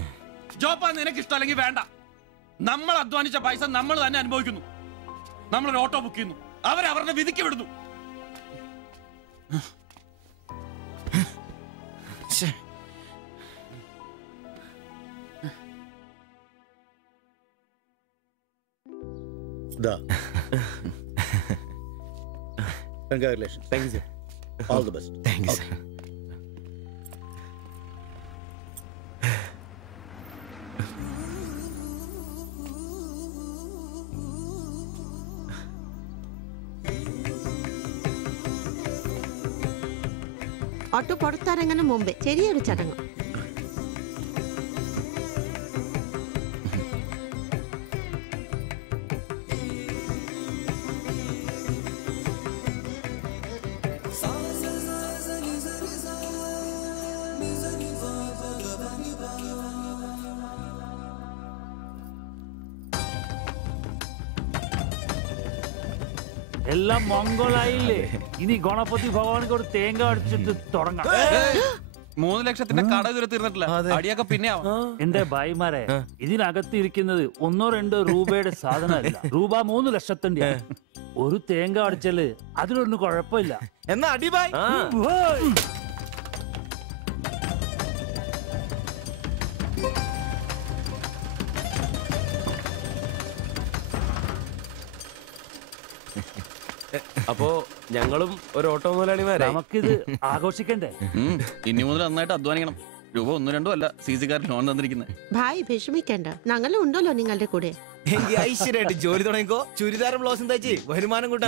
ജോപ്പ, നിനക്ക് ഇഷ്ടമല്ലെങ്കിൽ വേണ്ട. നമ്മൾ അധ്വാനിച്ച പൈസ നമ്മൾ തന്നെ അനുഭവിക്കുന്നു. നമ്മളൊരു ഓട്ടോ ബുക്ക് ചെയ്യുന്നു, അവരവരുടെ വിധിക്ക് വിടുന്നു. Congratulations. Thank you, sir. All the best. Thank you, sir. Auto പുറത്തിറങ്ങുന്ന മുമ്പേ ചെറിയൊരു ചടങ്ങ്. എല്ലാം മംഗളായില്ലേ? ഇനി ഗണപതി ഭഗവാനക്ക് ഒരു തേങ്ങ അടിച്ചിട്ട് തുടങ്ങാം. 3 ലക്ഷത്തിന്റെ കട ഇതുവരെ തീർന്നിട്ടില്ല. അടിയൊക്കെ പിന്നെ എന്റെ ഭായിമാരെ, ഇതിനകത്ത് ഇരിക്കുന്നത് 1-2 രൂപയുടെ സാധനമല്ല, രൂപ 3 ലക്ഷത്തിന്റെ. ഒരു തേങ്ങ അടിച്ചാല് അതിലൊന്നും കുഴപ്പമില്ല. എന്നാ അടിബായ്. അപ്പോ ഞങ്ങളും ഒരു ഓട്ടോ മുതലാളിമാരെ നമുക്കിത് ആഘോഷിക്കണ്ടേ? ഇനി മുതൽ നന്നായിട്ട് അധ്വാനിക്കണം. രൂപ 1-2 അല്ല CC-കാരൻ ലോൺ തന്നിരിക്കുന്നത്. ഭായ് വിഷമിക്കണ്ട, ഞങ്ങളും ഉണ്ടല്ലോ നിങ്ങളുടെ കൂടെ. എങ്കിൽ ഐശ്വര്യമായിട്ട് ജോലി തുടങ്ങിക്കോ. ചുരിദാറും ബ്ലൗസും തയ്ച്ച് വരുമാനം കൂട്ടാൻ